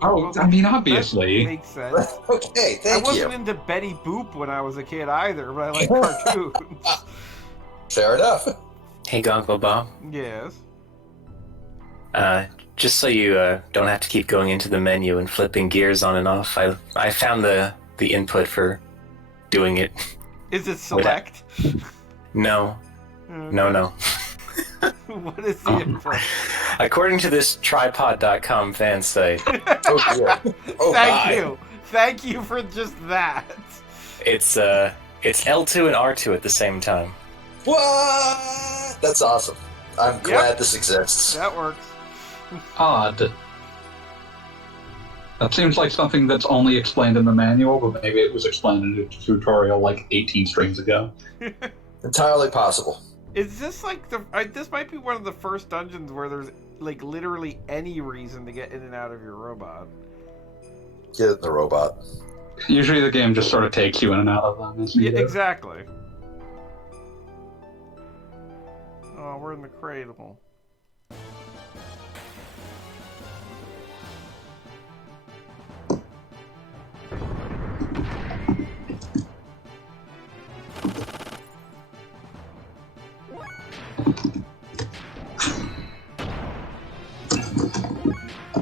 Oh, I mean, obviously. That makes sense. Okay, thank you. I wasn't into Betty Boop when I was a kid either, but I like cartoons. Fair enough. Hey, Goggle Bob. Yes. Just so you don't have to keep going into the menu and flipping gears on and off, I found the input for doing it. Is it select? No. No. What is the input? According to this tripod.com fan site, Oh, dear. Oh, Thank you for just that. it's L2 and R2 at the same time. What? That's awesome. I'm glad this exists. That works. Odd. That seems like something that's only explained in the manual, but maybe it was explained in a tutorial like 18 streams ago. Entirely possible. Is this like this might be one of the first dungeons where there's like literally any reason to get in and out of your robot. Get in the robot. Usually the game just sort of takes you in and out of them as Yeah, needed. exactly. Oh, we're in the cradle.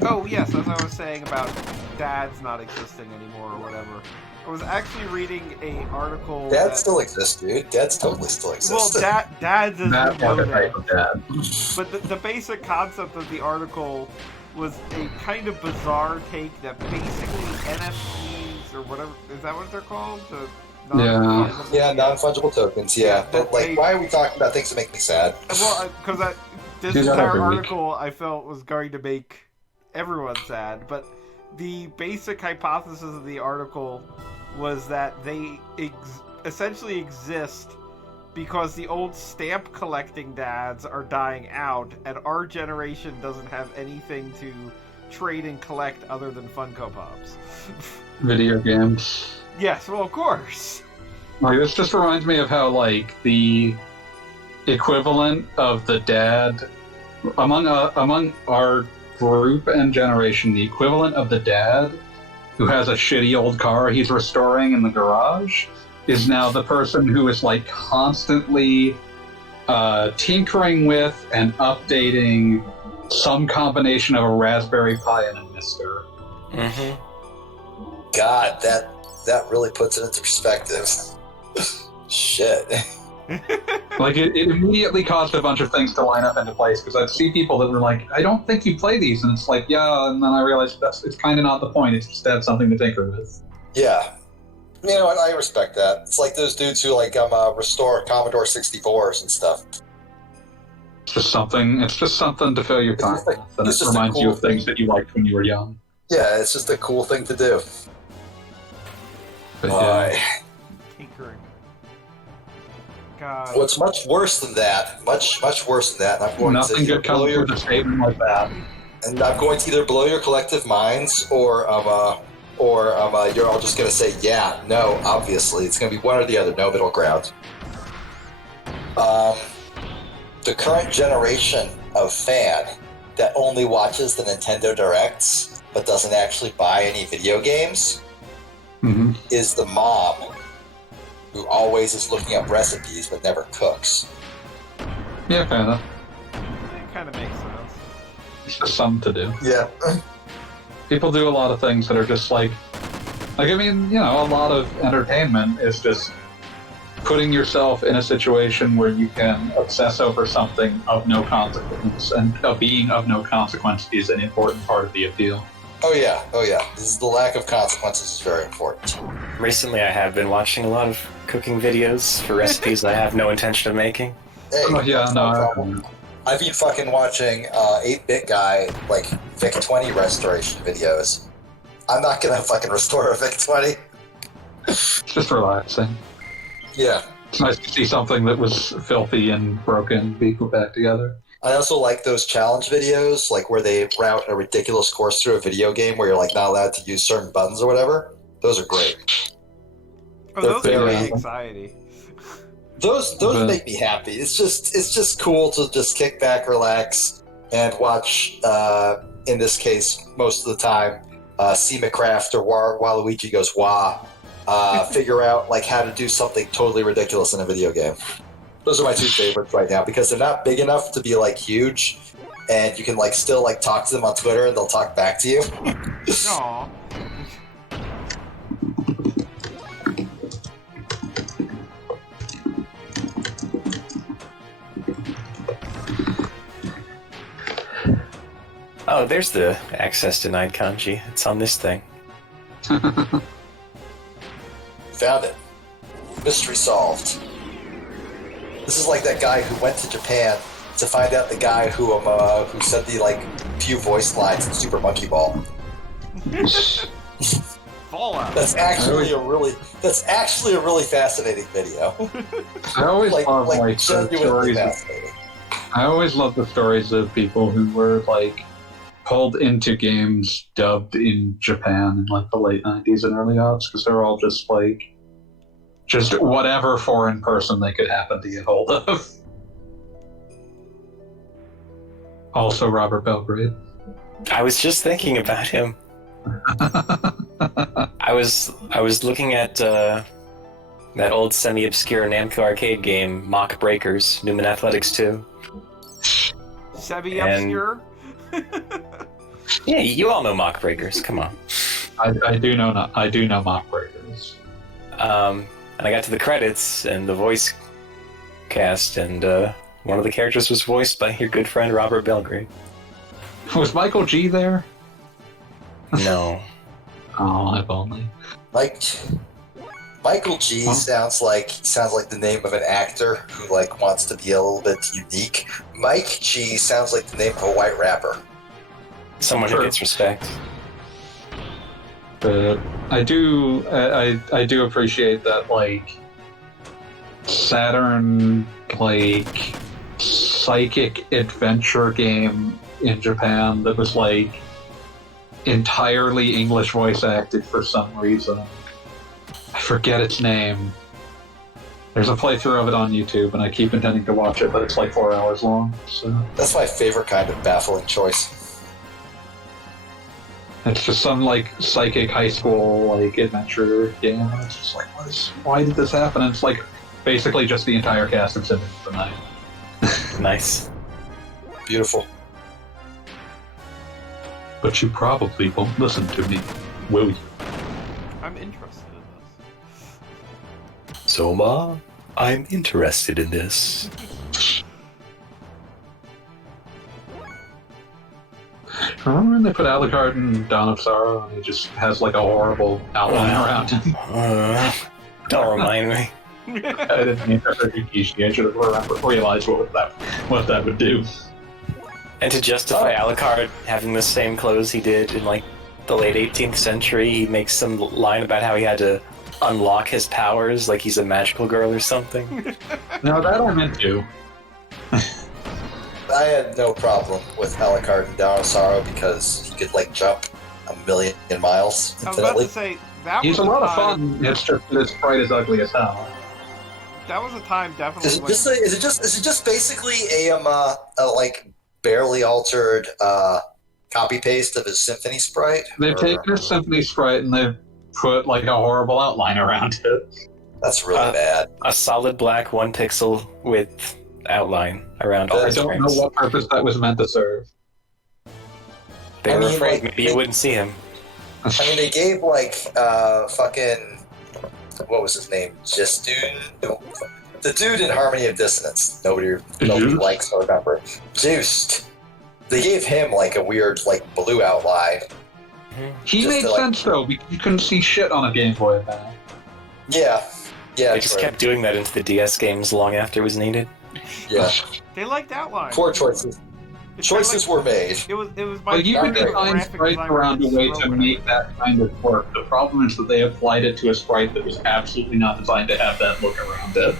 Oh yes, as I was saying about dads not existing anymore or whatever. I was actually reading a article. Dads still exist, dude. Dads totally still exist. Well, dads is That Yoda. type of dad. But the basic concept of the article was a kind of bizarre take that basically NFTs or whatever, is that what they're called? Yeah, non-fungible tokens, yeah. But, like, why are we talking about things that make me sad? Well, because this Do that entire every week. article I felt was going to make everyone sad, but the basic hypothesis of the article was that they essentially exist because the old stamp collecting dads are dying out, and our generation doesn't have anything to trade and collect other than Funko Pops. Video games. Yes, well, of course. Like, this just reminds me of how, like, the equivalent of the dad among our group and generation, the equivalent of the dad who has a shitty old car he's restoring in the garage is now the person who is like constantly tinkering with and updating some combination of a Raspberry Pi and a Mister. Mm-hmm. God, that really puts it into perspective. Shit. Like, it immediately caused a bunch of things to line up into place, because I'd see people that were like, I don't think you play these, and it's like, yeah, and then I realized it's kind of not the point, it's just to have something to tinker with. Yeah. You know what, I respect that. It's like those dudes who, like, restore Commodore 64s and stuff. It's just something to fill your time with, and it's it just a reminds you cool of things that you liked when you were young. Yeah, it's just a cool thing to do. But Why? Tinkering. God. What's much worse than that, much worse than that, and I'm going nothing to either good comes with a statement like that. and I'm going to either blow your collective minds, or you're all just going to say, yeah, no, obviously. It's going to be one or the other, no middle ground. The current generation of fan that only watches the Nintendo Directs but doesn't actually buy any video games Mm-hmm. is the mom who always is looking up recipes but never cooks. Yeah, kind of. It kind of makes sense. It's just something to do. Yeah. People do a lot of things that are just like I mean, you know, a lot of entertainment is just putting yourself in a situation where you can obsess over something of no consequence, and being of no consequence is an important part of the appeal. Oh yeah. This is the lack of consequences is very important. Recently, I have been watching a lot of cooking videos for recipes I have no intention of making. Hey, Oh, yeah, that's no, problem. I've been fucking watching 8-bit guy like VIC-20 restoration videos. I'm not gonna fucking restore a VIC-20. It's just relaxing. Yeah. It's nice to see something that was filthy and broken be put back together. I also like those challenge videos, like where they route a ridiculous course through a video game where you're like not allowed to use certain buttons or whatever. Those are great. Oh, those give very- me anxiety. Those make me happy. It's just cool to just kick back, relax, and watch. In this case, most of the time, C. McCraft or Waluigi goes wah. Figure out like how to do something totally ridiculous in a video game. Those are my two favorites right now because they're not big enough to be like huge, and you can like still like talk to them on Twitter, and they'll talk back to you. Aw. Oh, there's the access denied kanji. It's on this thing. Found it. Mystery solved. This is like that guy who went to Japan to find out the guy who said the like few voice lines in Super Monkey Ball. Fallout. That's actually a really fascinating video. I always love like genuinely stories. fascinating. I always love the stories of people who were like pulled into games dubbed in Japan in like the late 90s and early aughts, because they're all just whatever foreign person they could happen to get hold of. Also Robert Belgrade. I was just thinking about him. I was looking at that old semi-obscure Namco arcade game, Mock Breakers, Newman Athletics 2. Semi-obscure? Yeah, you all know Mock Breakers. Come on. I do know Mock Breakers. And I got to the credits and the voice cast, and one of the characters was voiced by your good friend Robert Belgrade. Was Michael G there? No. Oh, if only. Michael G sounds like the name of an actor who like wants to be a little bit unique. Mike G sounds like the name of a white rapper. Someone who gets respect. But I do appreciate that like Saturn like psychic adventure game in Japan that was like entirely English voice acted for some reason. I forget its name. There's a playthrough of it on YouTube, and I keep intending to watch it, but it's like 4 hours long. So that's my favorite kind of baffling choice. It's just some like psychic high school like adventure game. And it's just like, why did this happen? And it's like basically just the entire cast of Symphony of the Night. Nice. Beautiful. But you probably won't listen to me, will you? I'm interested in this. Soma, I'm interested in this. Remember when they put Alucard in Dawn of Sorrow and he just has like a horrible outline around him? Don't remind me. I didn't mean to hurt Yukishi. I should have realized what that would do. And to justify Alucard having the same clothes he did in like the late 18th century, he makes some line about how he had to unlock his powers, like he's a magical girl or something. No, that I meant to. I had no problem with Alucard and Dawn of Sorrow because he could like jump a million miles I was about infinitely. to say that He's was a lot of time- fun. It's just this sprite is ugly as hell. That was a time definitely. Is it when- just basically a like barely altered copy paste of his Symphony sprite? They've taken a Symphony sprite and they've put like a horrible outline around it. That's really bad. A solid black 1 pixel width outline around all I his don't know frames. what purpose that was meant to serve. They I were mean, afraid like, maybe you wouldn't see him. I mean, they gave like fucking what was his name? Just dude, the dude in Harmony of Dissonance. Nobody Juiced? likes or remember. Juiced. They gave him like a weird like blue outline. He Just made to, like- sense though, because you couldn't see shit on a Game Boy Advance. Yeah, They just true. kept doing that into the DS games long after it was needed. Yeah, They liked outline. poor choices. It's kinda Choices like- were made. It was by Well, you could Graphic design graphic sprites designer around a way to wrote it. make that kind of work. The problem is that they applied it to a sprite that was absolutely not designed to have that look around it.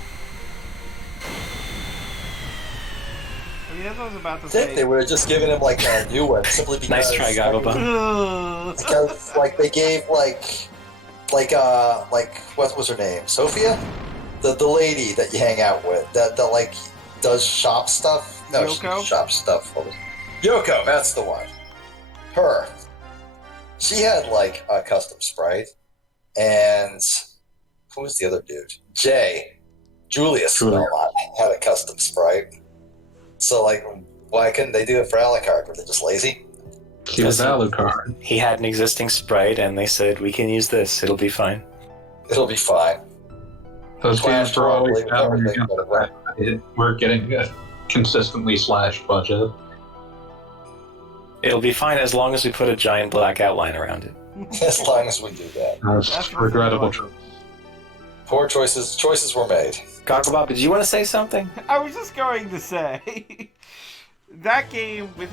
I mean, as I was about to I think say. they would have just given him like a new one simply because. Nice try, Gogglebum. Ugh. Because like they gave like what was her name? Sophia, the lady that you hang out with that like does shop stuff. No, she Yoko? doesn't shop stuff. What was it? Yoko, that's the one. Her. She had like a custom sprite, and who was the other dude? Julius Julius. Belmont had a custom sprite. So like Why couldn't they do it for Alucard? Were they just lazy? He was Alucard. He had an existing sprite, and they said, we can use this. It'll be fine. It'll be fine. Those games were always everything, we're getting a consistently slashed budget. It'll be fine as long as we put a giant black outline around it. As long as we do that. That's regrettable. Poor choices. Choices were made. Gogglebop, did you want to say something? I was just going to say that game with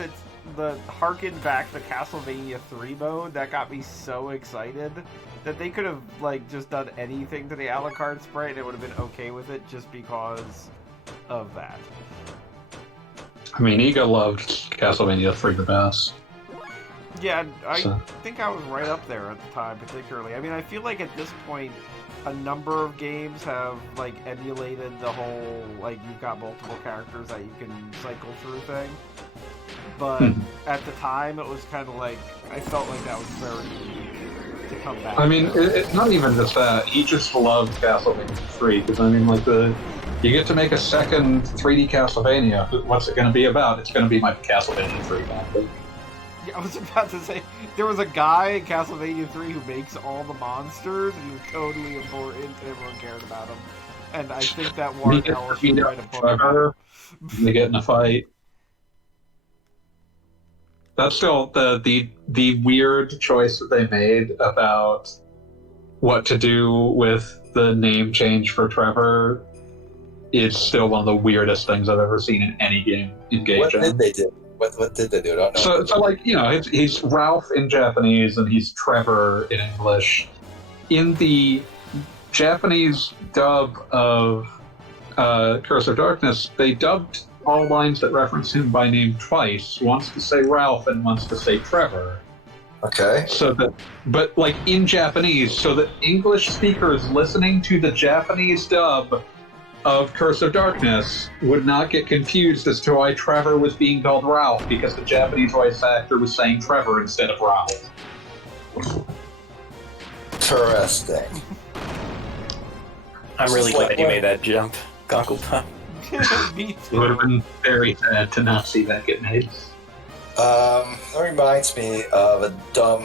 the harken back the Castlevania 3 mode that got me so excited that they could have like just done anything to the Alucard sprite and it would have been okay with it just because of that. I mean, Ego loved Castlevania 3 the best. Yeah, I So. think I was right up there at the time, particularly. I mean, I feel like at this point, a number of games have like emulated the whole like you've got multiple characters that you can cycle through thing. But at the time, it was kind of like I felt like that was very unique to come back. I mean, it's not even just that. He just loved Castlevania 3 because I mean, like you get to make a second 3D Castlevania. What's it going to be about? It's going to be my Castlevania 3 method. Yeah, I was about to say, there was a guy in Castlevania 3 who makes all the monsters, and he was totally important, and everyone cared about him. And I think that Warren Ellis should write a book about him. They get in a fight. That's still the weird choice that they made about what to do with the name change for Trevor. Is still one of the weirdest things I've ever seen in any game engaged in. What did they do? What did they do? I don't know. So like, you know, he's Ralph in Japanese and he's Trevor in English. In the Japanese dub of Curse of Darkness, they dubbed all lines that reference him by name twice. Once to say Ralph and once to say Trevor. Okay. So that, but like in Japanese, so that English speakers listening to the Japanese dub of Curse of Darkness would not get confused as to why Trevor was being called Ralph, because the Japanese voice actor was saying Trevor instead of Ralph. Interesting. I'm really This is like glad you when- made that jump, Gogglebop. Me It would have too. been very sad to not see that get made. That reminds me of a dumb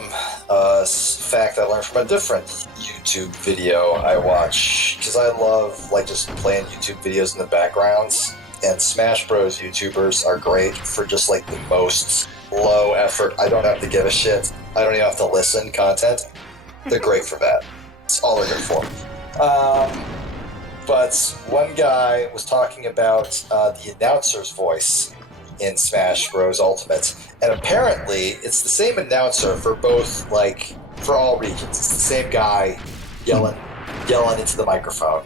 fact I learned from a different YouTube video I watch, because I love like just playing YouTube videos in the backgrounds, and Smash Bros. YouTubers are great for just like the most low effort, I don't have to give a shit, I don't even have to listen content. They're great for that. It's all they're good for. But one guy was talking about the announcer's voice in Smash Bros. Ultimate, and apparently it's the same announcer for both, like, for all regions. It's the same guy yelling into the microphone.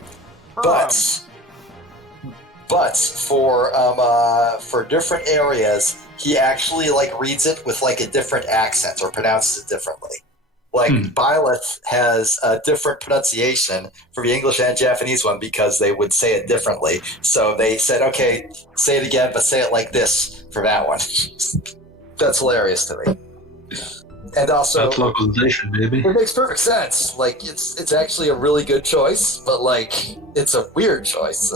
But for different areas, he actually like reads it with like a different accent or pronounces it differently. Like Byleth has a different pronunciation for the English and Japanese one because they would say it differently. So they said, okay, say it again, but say it like this for that one. That's hilarious to me. And also, That's localization, baby. it makes perfect sense. Like it's actually a really good choice, but like it's a weird choice.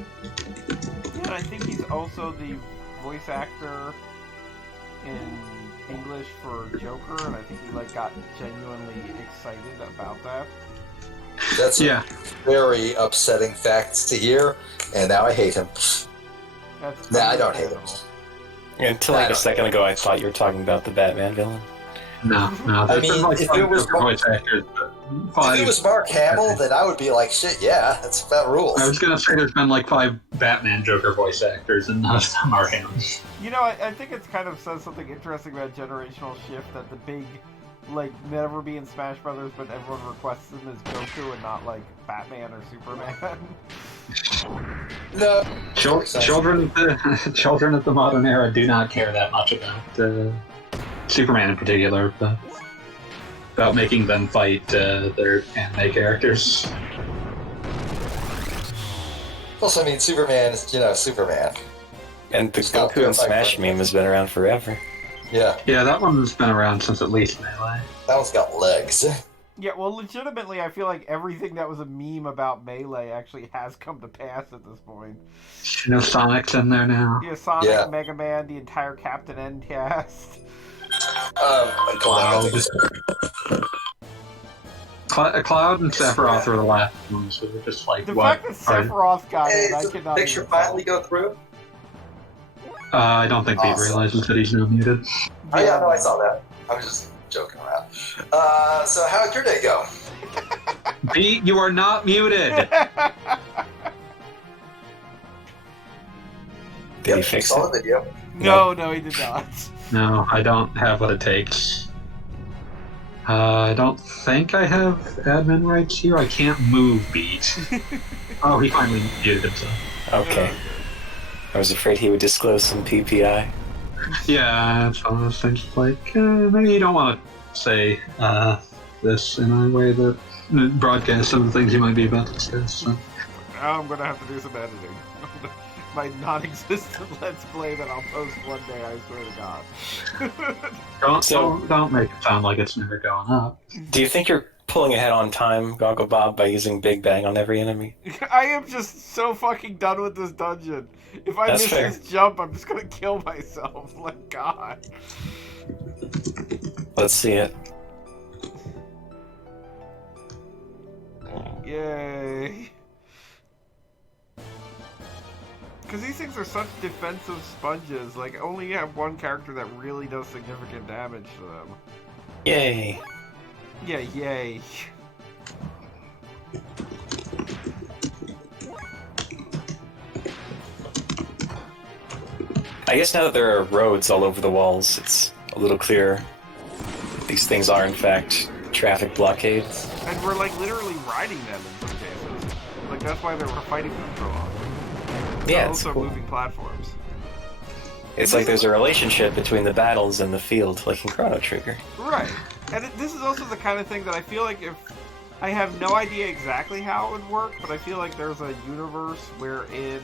Yeah, I think he's also the voice actor in English for Joker, and I think he like got genuinely excited about that. That's Yeah. a very upsetting fact to hear, and now I hate him. That's Nah, I don't hate him. understandable. Until like a second ago, I thought you were talking about the Batman villain. No. I There's mean, been like if five it was different voice actors, but If five. it was Mark Hamill, then I would be like, shit, yeah, that rules. I was gonna say there's been like 5 Batman Joker voice actors, and none of them are him. You know, I think it kind of says something interesting about generational shift, that the big, like, never be in Smash Brothers, but everyone requests them as Goku and not, like, Batman or Superman. No. Children of the modern era do not care that much about Superman in particular, but about making them fight their anime characters. Also, I mean, Superman is, Superman. And the Stop Goku and fight Smash for- meme has been around forever. Yeah, Yeah, that one's been around since at least Melee. that one's got legs. Yeah, well, legitimately, I feel like everything that was a meme about Melee actually has come to pass at this point. You know, Sonic's in there now. Yeah, Sonic, Yeah. Mega Man, the entire Captain N cast. Cloud. Cloud and Sephiroth were the last ones, so they're just like, The what? fact that Sephiroth got Hey, in, I does the cannot picture even tell. finally go through? I don't think Pete Awesome. realizes that he's now muted. Oh yeah, no, I saw that. I was just joking around. So how'd your day go? Pete, you are not muted! Did he fix saw it? the video. No, he did not. No, I don't have what it takes. I don't think I have admin rights here. I can't move Pete. Oh, he finally muted himself. Okay. I was afraid he would disclose some PPI. Yeah, it's one of those things like, maybe you don't want to say this in a way that broadcasts some of the things you might be about to discuss. So. Now I'm gonna have to do some editing. My non-existent Let's Play that I'll post one day, I swear to God. Don't make it sound like it's never going up. Do you think you're pulling ahead on time, Goggle Bob, by using Big Bang on every enemy? I am just so fucking done with this dungeon. If I That's miss fair. this jump, I'm just gonna kill myself. Like, God. Let's see it. Yay. Because these things are such defensive sponges. Like, only you have one character that really does significant damage to them. Yay. Yeah, yay. I guess now that there are roads all over the walls, it's a little clearer. These things are, in fact, traffic blockades. And we're, like, literally riding them in some cases. Like, that's why they were fighting them so long. Yeah, it's Also cool. moving platforms. It's like there's a relationship between the battles and the field, like in Chrono Trigger. Right. And this is also the kind of thing that I feel like if... I have no idea exactly how it would work, but I feel like there's a universe wherein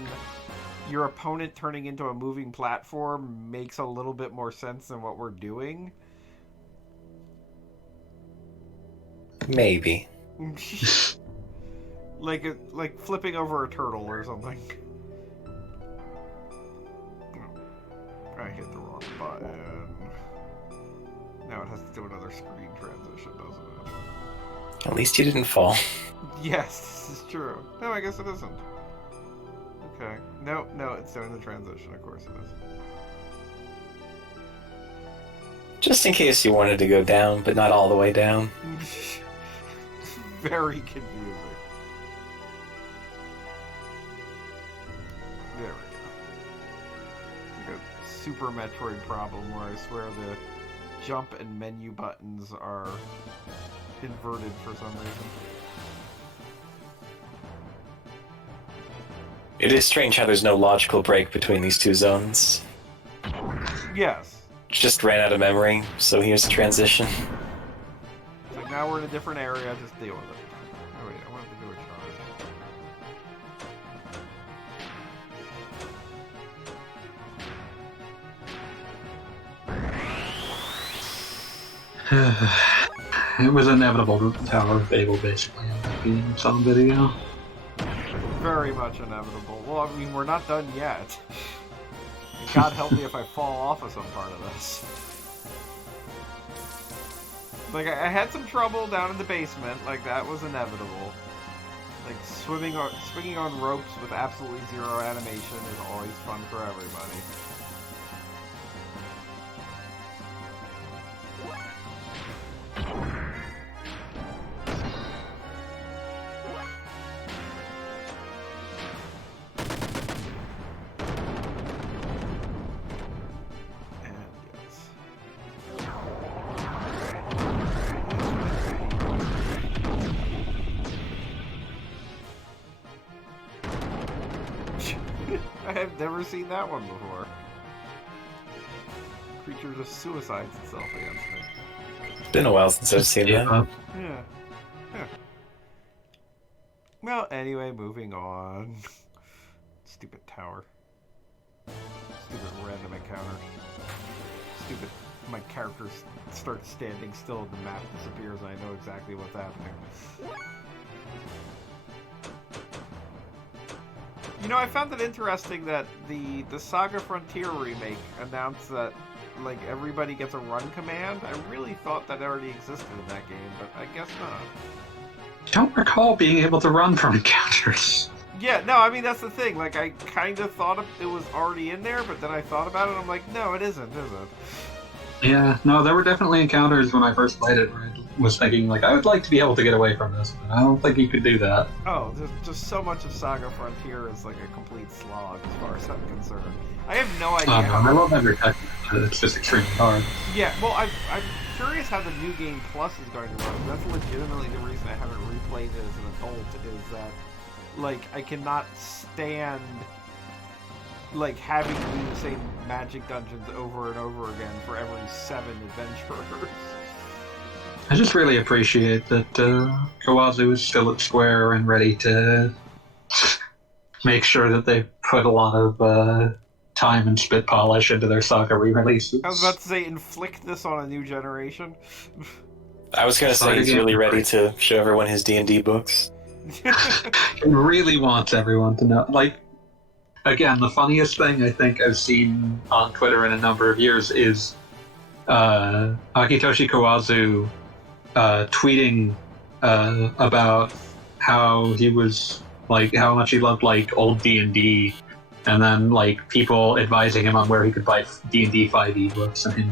your opponent turning into a moving platform makes a little bit more sense than what we're doing. Maybe. like flipping over a turtle or something. I hit the wrong button. Now it has to do another screen transition, doesn't it? At least you didn't fall. Yes, this is true. No, I guess it isn't. Okay. No, it's doing the transition. Of course it is. Just in case you wanted to go down, but not all the way down. Very confusing. There we go. Like a Super Metroid problem where I swear the jump and menu buttons are inverted for some reason. It is strange how there's no logical break between these two zones. Yes. Just ran out of memory, so here's the transition. It's like now we're in a different area, just deal with it. Oh wait, I wanted to do a It was inevitable that the Tower of Babel basically ended up being some video. Very much inevitable. Well, I mean, we're not done yet. God help me if I fall off of some part of this. Like, I had some trouble down in the basement. Like, that was inevitable. Like, swinging on ropes with absolutely zero animation is always fun for everybody. And yes. I have never seen that one before. Creature just suicides itself against me. It's been a while since I've seen that. Yeah. Well, anyway, moving on. Stupid tower. Stupid random encounter. Stupid. My character starts standing still and the map disappears and I know exactly what's happening. You know, I found it interesting that the Saga Frontier remake announced that, like, everybody gets a run command. I really thought that already existed in that game, but I guess not. I don't recall being able to run from encounters. Yeah, no, I mean, that's the thing. Like, I kind of thought it was already in there, but then I thought about it and I'm like, no, it isn't, is it? Yeah, no, there were definitely encounters when I first played it where I was thinking, like, I would like to be able to get away from this, but I don't think you could do that. Oh, there's just so much of Saga Frontier is like a complete slog as far as I'm concerned. I have no idea No, I love every tech, but it's just extremely hard. Yeah, well, I'm curious how the New Game Plus is going to run. That's legitimately the reason I haven't replayed it as an adult, is that, like, I cannot stand, like, having to do the same magic dungeons over and over again for every 7 adventurers. I just really appreciate that Kawazu is still at Square and ready to make sure that they put a lot of time and spit polish into their Saga re-releases. I was about to say, inflict this on a new generation. I was gonna say he's really ready to show everyone his D&D books. He really wants everyone to know. Like, again, the funniest thing I think I've seen on Twitter in a number of years is Akitoshi Kawazu tweeting about how he was, like, how much he loved, like, old D&D, and then, like, people advising him on where he could buy D&D 5e books, and him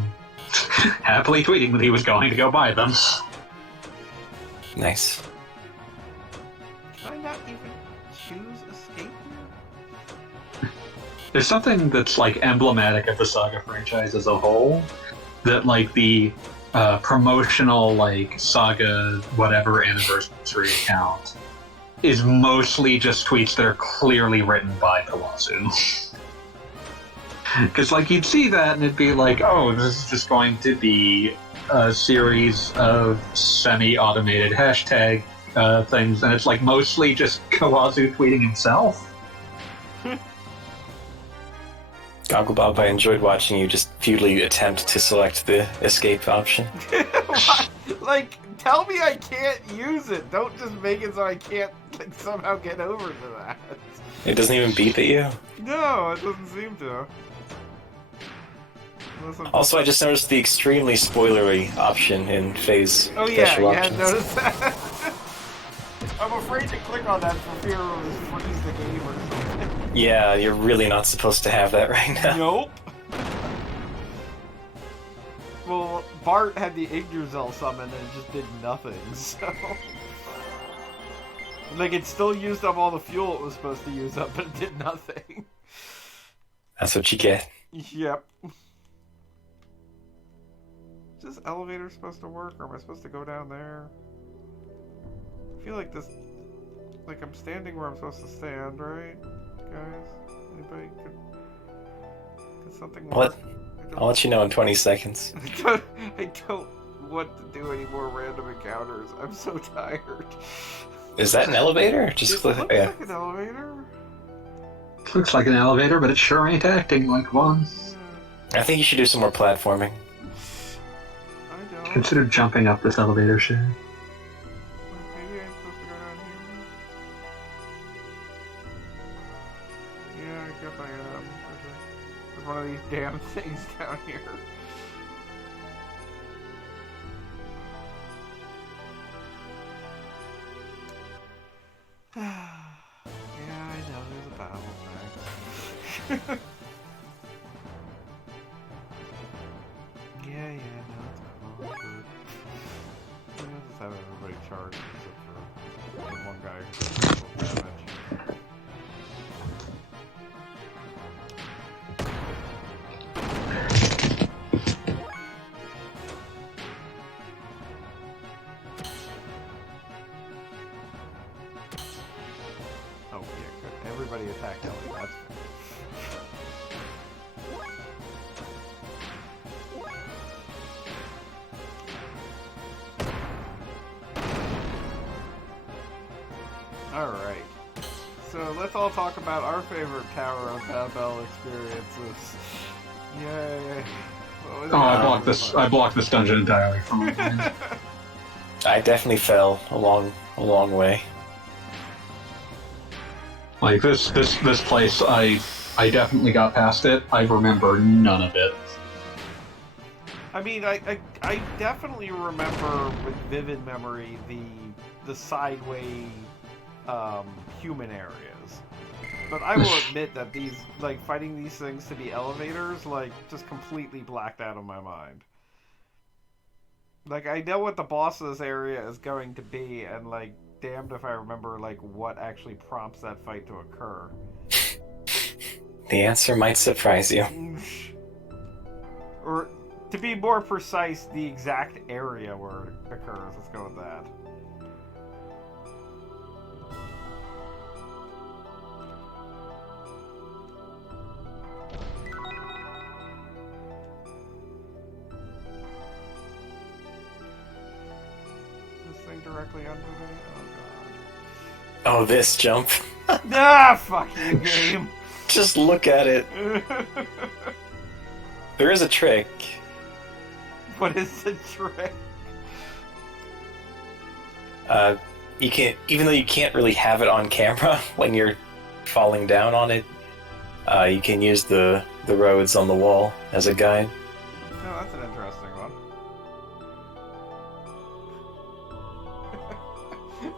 happily tweeting that he was going to go buy them. Nice. Can I not even choose escape here? There's something that's, like, emblematic of the Saga franchise as a whole, that, like, the promotional, like, Saga whatever anniversary account is mostly just tweets that are clearly written by Kawazu. Because, like, you'd see that and it'd be like, oh, this is just going to be a series of semi-automated hashtag things, and it's, like, mostly just Kawazu tweeting himself. Gogglebob, I enjoyed watching you just futilely attempt to select the escape option. Like, tell me I can't use it. Don't just make it so I can't, like, somehow get over to that. It doesn't even beep at you? No, it doesn't seem to. Also, I just noticed the extremely spoilery option in Phase Oh yeah, special you hadn't options. noticed that? I'm afraid to click on that for fear it'll just freeze the game or something. Yeah, you're really not supposed to have that right now. Nope. Well, Bart had the Yggdrasil summon and it just did nothing, so... Like, it still used up all the fuel it was supposed to use up, but it did nothing. That's what you get. Yep. Is this elevator supposed to work, or am I supposed to go down there? I feel like this... Like, I'm standing where I'm supposed to stand, right? Guys? Anybody? Could something work? I'll let you know in 20 seconds. I don't want to do any more random encounters. I'm so tired. Is that an elevator? Just It click. looks Yeah. like an elevator. Looks like an elevator, but it sure ain't acting like one. I think you should do some more platforming. I don't. Consider jumping up this elevator shaft. Maybe I'm supposed to go down here. Yeah, I guess I am. There's one of these damn things down here. Yeah, I know, there's a battle, thanks. Yeah, no, it's cool. Good. Yeah, just have everybody charged except for the one guy who does full damage. Oh, yeah, good. Everybody attack Ellie, that's fair. Alright. So let's all talk about our favorite Tower of Babel experiences. Yay! What was Oh, it? I blocked this dungeon entirely from my mind. I definitely fell a long way. Like this place, I definitely got past it. I remember none of it. I mean, I definitely remember with vivid memory the sideway human areas. But I will admit that these, like, fighting these things to be elevators, like, just completely blacked out of my mind. Like, I know what the boss of this area is going to be, and, like, damned if I remember, like, what actually prompts that fight to occur. The answer might surprise you. Or, to be more precise, the exact area where it occurs. Let's go with that. Directly under me. Oh Oh, this jump. god. Ah, fuck you, game. Just look at it. There is a trick. What is the trick? You can't, even though you can't really have it on camera when you're falling down on it. You can use the roads on the wall as a guide. Oh, that's an interesting one.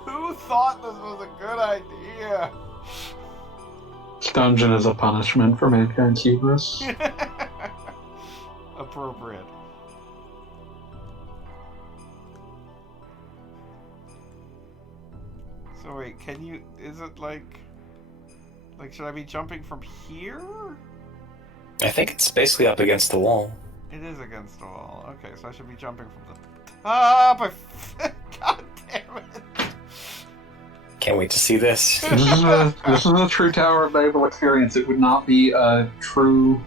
Who thought this was a good idea? This dungeon is a punishment for mankind's hubris. Appropriate. So wait, can you... Is it like... Like, should I be jumping from here? I think it's basically up against the wall. It is against the wall. Okay, so I should be jumping from the top. God damn it. Can't wait to see this. This is a true Tower of Babel experience. It would not be a true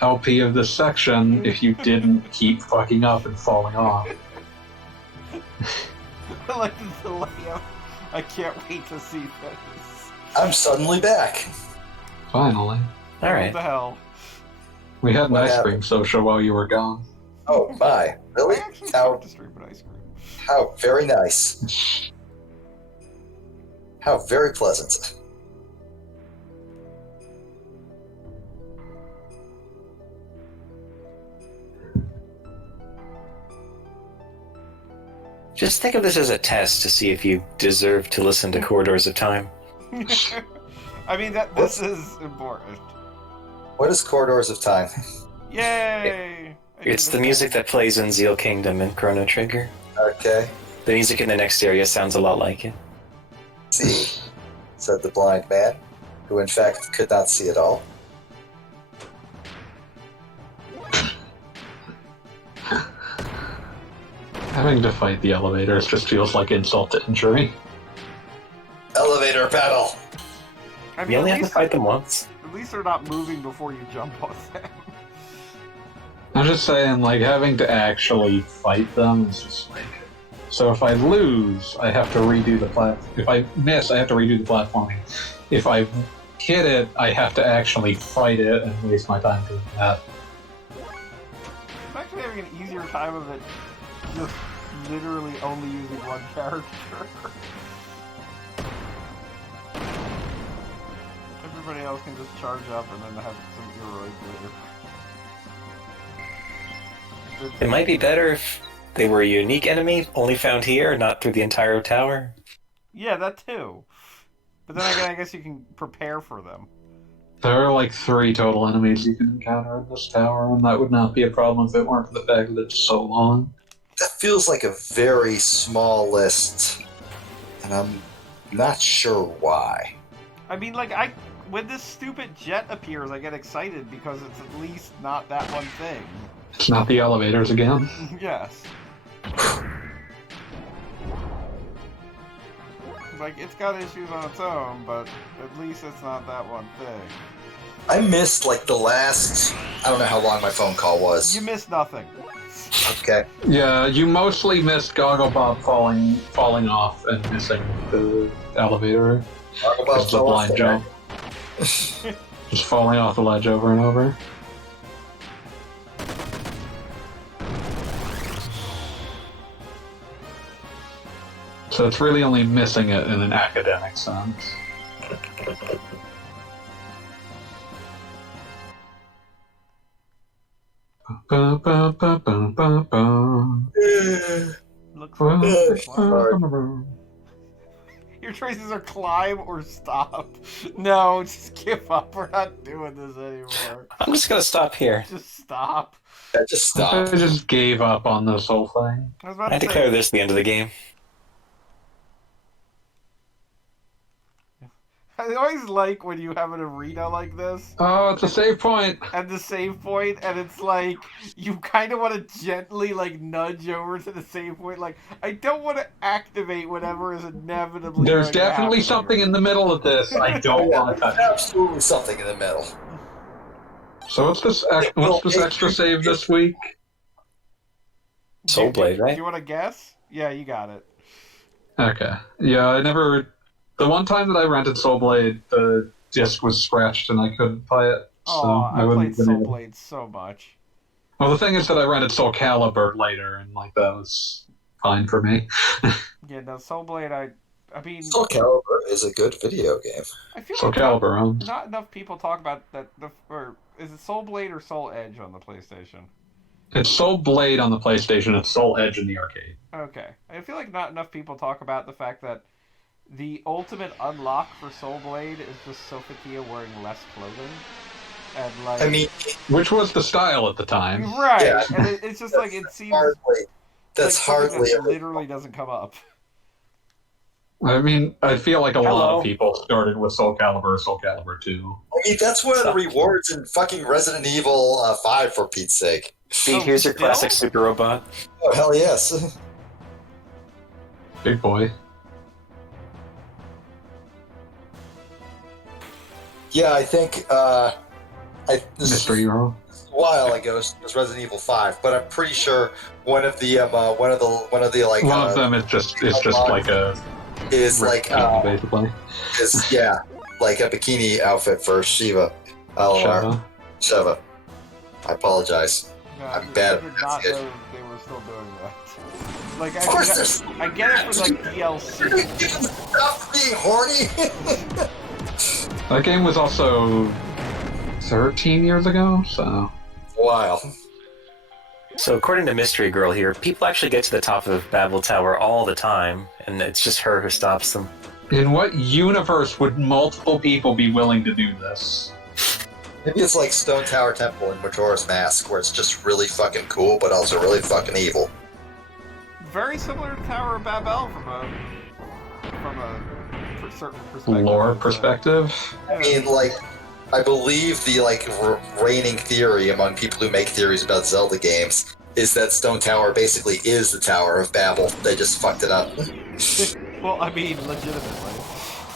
LP of this section if you didn't keep fucking up and falling off. I like the layout. I can't wait to see this. I'm suddenly back. Finally. Alright. What the hell? We had an What ice happened? cream social while you were gone. Oh my, really? I actually How, tried to stream an ice cream. how very nice. How very pleasant. Just think of this as a test to see if you deserve to listen to Corridors of Time. I mean, this is important. What is Corridors of Time? Yay! It's the music that plays in Zeal Kingdom and Chrono Trigger. Okay. The music in the next area sounds a lot like it. See, said the blind man, who in fact could not see at all. Having to fight the elevators just feels like insult to injury. Elevator battle! I mean, You only at have to least- fight them once. At least they're not moving before you jump on them. I'm just saying, like, having to actually fight them is just like... So if I lose, I have to redo the If I miss, I have to redo the platforming. If I hit it, I have to actually fight it and waste my time doing that. I'm actually having an easier time of it just literally only using one character. Everybody else can just charge up and then have some heroic later. It might be better if they were a unique enemy, only found here, not through the entire tower. Yeah, that too. But then again, I guess you can prepare for them. There are like 3 total enemies you can encounter in this tower, and that would not be a problem if it weren't for the fact that it's so long. That feels like a very small list, and I'm not sure why. I mean, like, when this stupid jet appears, I get excited because it's at least not that one thing. It's not the elevators again. Yes. Like, it's got issues on its own, but at least it's not that one thing. I missed like the last, I don't know how long my phone call was. You missed nothing. Okay. Yeah, you mostly missed Goggle Bob falling off and missing the elevator. Talk about Just the blind jump. Just falling off the ledge over and over. So it's really only missing it in an academic sense. Ba, ba, ba, ba, ba, ba. Looks Ba, like ba, ba, ba. your choices are climb or stop. No, just give up. We're not doing this anymore. I'm just gonna stop here. Just stop. Yeah, just I stop. just gave up on this whole thing. I was about I to declare say, this the end of the game. I always like when you have an arena like this Oh, it's a save point. at the save point, and it's like you kind of want to gently like nudge over to the save point. Like I don't want to activate whatever is inevitably. There's going to definitely happen something here. in the middle of this. I don't want to touch it. Absolutely something in the middle. So what's this extra save this week? Soul Blade, Do right? you want to guess? Yeah, you got it. Okay. Yeah, I never... The one time that I rented Soul Blade, the disc was scratched and I couldn't play it. So Oh, I wouldn't played have been Soul able- Blade so much. Well, the thing is that I rented Soul Calibur later, and like that was fine for me. Yeah, no, Soul Blade. I mean, Soul Calibur is a good video game. I feel Soul like Calibur, not enough people talk about that. Or is it Soul Blade or Soul Edge on the PlayStation? It's Soul Blade on the PlayStation. It's Soul Edge in the arcade. Okay, I feel like not enough people talk about the fact that the ultimate unlock for Soul Blade is just Sophitia wearing less clothing, and like I mean, Which was the style at the time. right, Yeah. and it's just like it seems that's like something hardly. that literally doesn't come up. I mean, I feel like a lot Hello. of people started with Soul Calibur 2. I mean, that's one of the rewards in fucking Resident Evil 5, for Pete's sake. Pete, here's your still? classic super robot. Oh, hell yes. Big boy. Yeah, I think this is Mystery Hero. a while ago. It was Resident Evil 5, but I'm pretty sure one of the like One of them is just like a is like basically. is like a bikini outfit for Shiva. Shava. Shiva. I apologize. No, I'm I bad did at not it. know they were still doing that. Like, Of course, there's I get it for like DLC. stop being horny. That game was also 13 years ago, so... Wow. So according to Mystery Girl here, people actually get to the top of Babel Tower all the time, and it's just her who stops them. In what universe would multiple people be willing to do this? Maybe it's like Stone Tower Temple in Majora's Mask, where it's just really fucking cool, but also really fucking evil. Very similar to Tower of Babel from a certain perspective. Lore perspective? I mean, like, I believe the reigning theory among people who make theories about Zelda games is that Stone Tower basically is the Tower of Babel. They just fucked it up. Well, I mean, legitimately,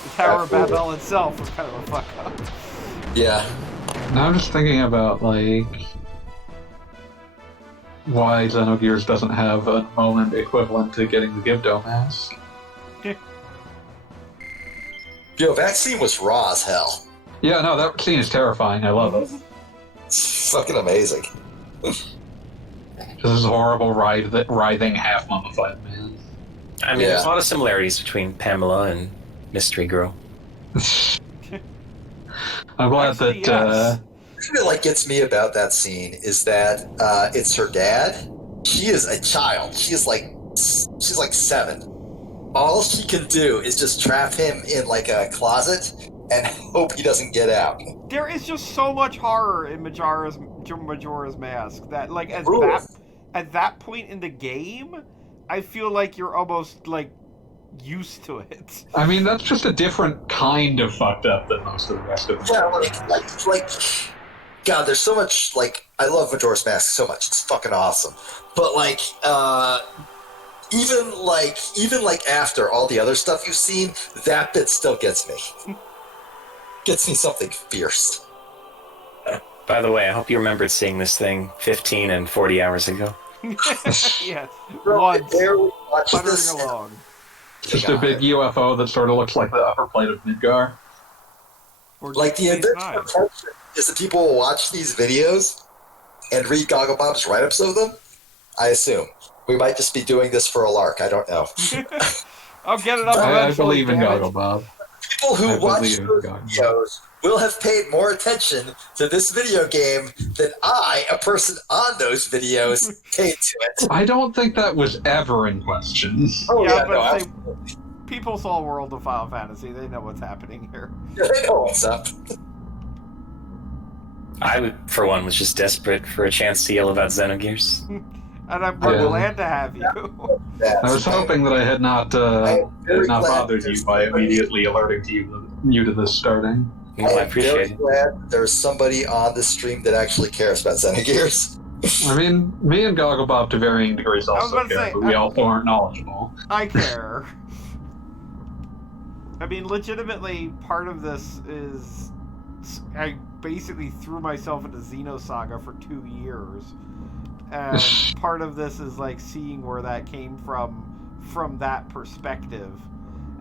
the Tower of Babel itself was kind of a fuck up. Yeah. Now I'm just thinking about, like... why Xenogears doesn't have a moment equivalent to getting the Gibdo mask. Yo, that scene was raw as hell. Yeah, no, that scene is terrifying. I love it. It's fucking amazing. This is a horrible writhing half-mummified man. I mean, there's a lot of similarities between Pamela and Mystery Girl. I'm glad Actually, that... yes. The thing that gets me about that scene is that it's her dad. She is a child. She's like 7. All she can do is just trap him in like a closet and hope he doesn't get out. There is just so much horror in Majora's Mask that, like, at that point in the game, I feel like you're almost like used to it. I mean, that's just a different kind of fucked up than most of the rest of them. Yeah, like, God, there's so much, like, I love Majora's Mask so much. It's fucking awesome. But, like, even after all the other stuff you've seen, that bit still gets me. Gets me something fierce. By the way, I hope you remembered seeing this thing 15 and 40 hours ago. Yes, Bro, I once barely watched puttering this. along. Just a big UFO that sort of looks like the upper plate of Midgar. For Like Deep the Space eventual Nine. intention is that people will watch these videos and read Gogglebob's write-ups of them. I assume we might just be doing this for a lark. I don't know. I'll get it up I eventually. believe in Damn it. Gogglebob. People who I watch believe in those Gogglebob. videos will have paid more attention to this video game than I, a person on those videos, paid to it. I don't think that was ever in question. Oh Yeah, yeah, but no, say absolutely. people saw World of Final Fantasy. They know what's happening here. They know what's up. I, for one, was just desperate for a chance to yell about Xenogears. And I'm Yeah. glad to have you. I was hoping that I had not very glad bothered you there's by somebody- immediately alerting you to this starting. No, I I'm appreciate very it. glad there's somebody on the stream that actually cares about Xenogears. I mean, me and Gogglebob to varying degrees was also about to care, say, but we also aren't knowledgeable. I care. I mean, legitimately, part of this is I basically threw myself into Xenosaga for 2 years, and part of this is like seeing where that came from that perspective.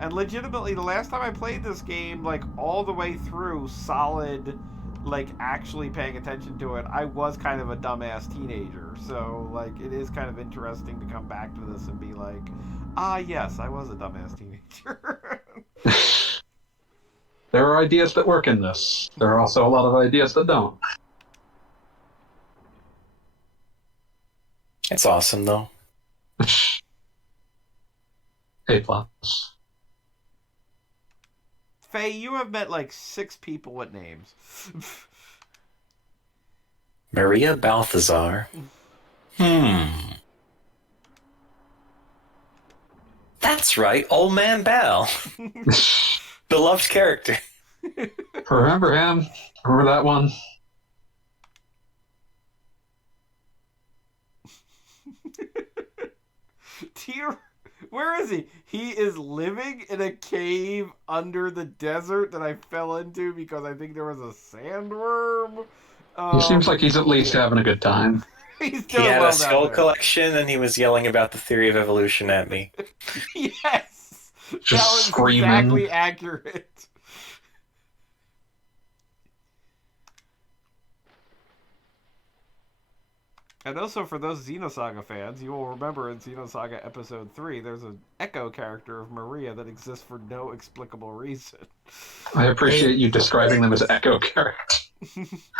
And legitimately, the last time I played this game, like all the way through, solid, like actually paying attention to it, I was kind of a dumbass teenager. So like, it is kind of interesting to come back to this and be like, ah, yes, I was a dumbass teenager. There are ideas that work in this. There are also a lot of ideas that don't. It's awesome, though. A+. Faye, you have met like 6 people with names. Maria Balthazar. That's right, Old Man Bal. Beloved character. Remember him? Remember that one? Where is he? He is living in a cave under the desert that I fell into because I think there was a sandworm. He seems like he's at least having a good time. He's He doing had well a skull down there. collection and he was yelling about the theory of evolution at me. Yes, that Just was screaming. exactly accurate. And also, for those Xenosaga fans, you will remember in Xenosaga Episode 3, there's an echo character of Maria that exists for no explicable reason. I appreciate you describing them as echo characters.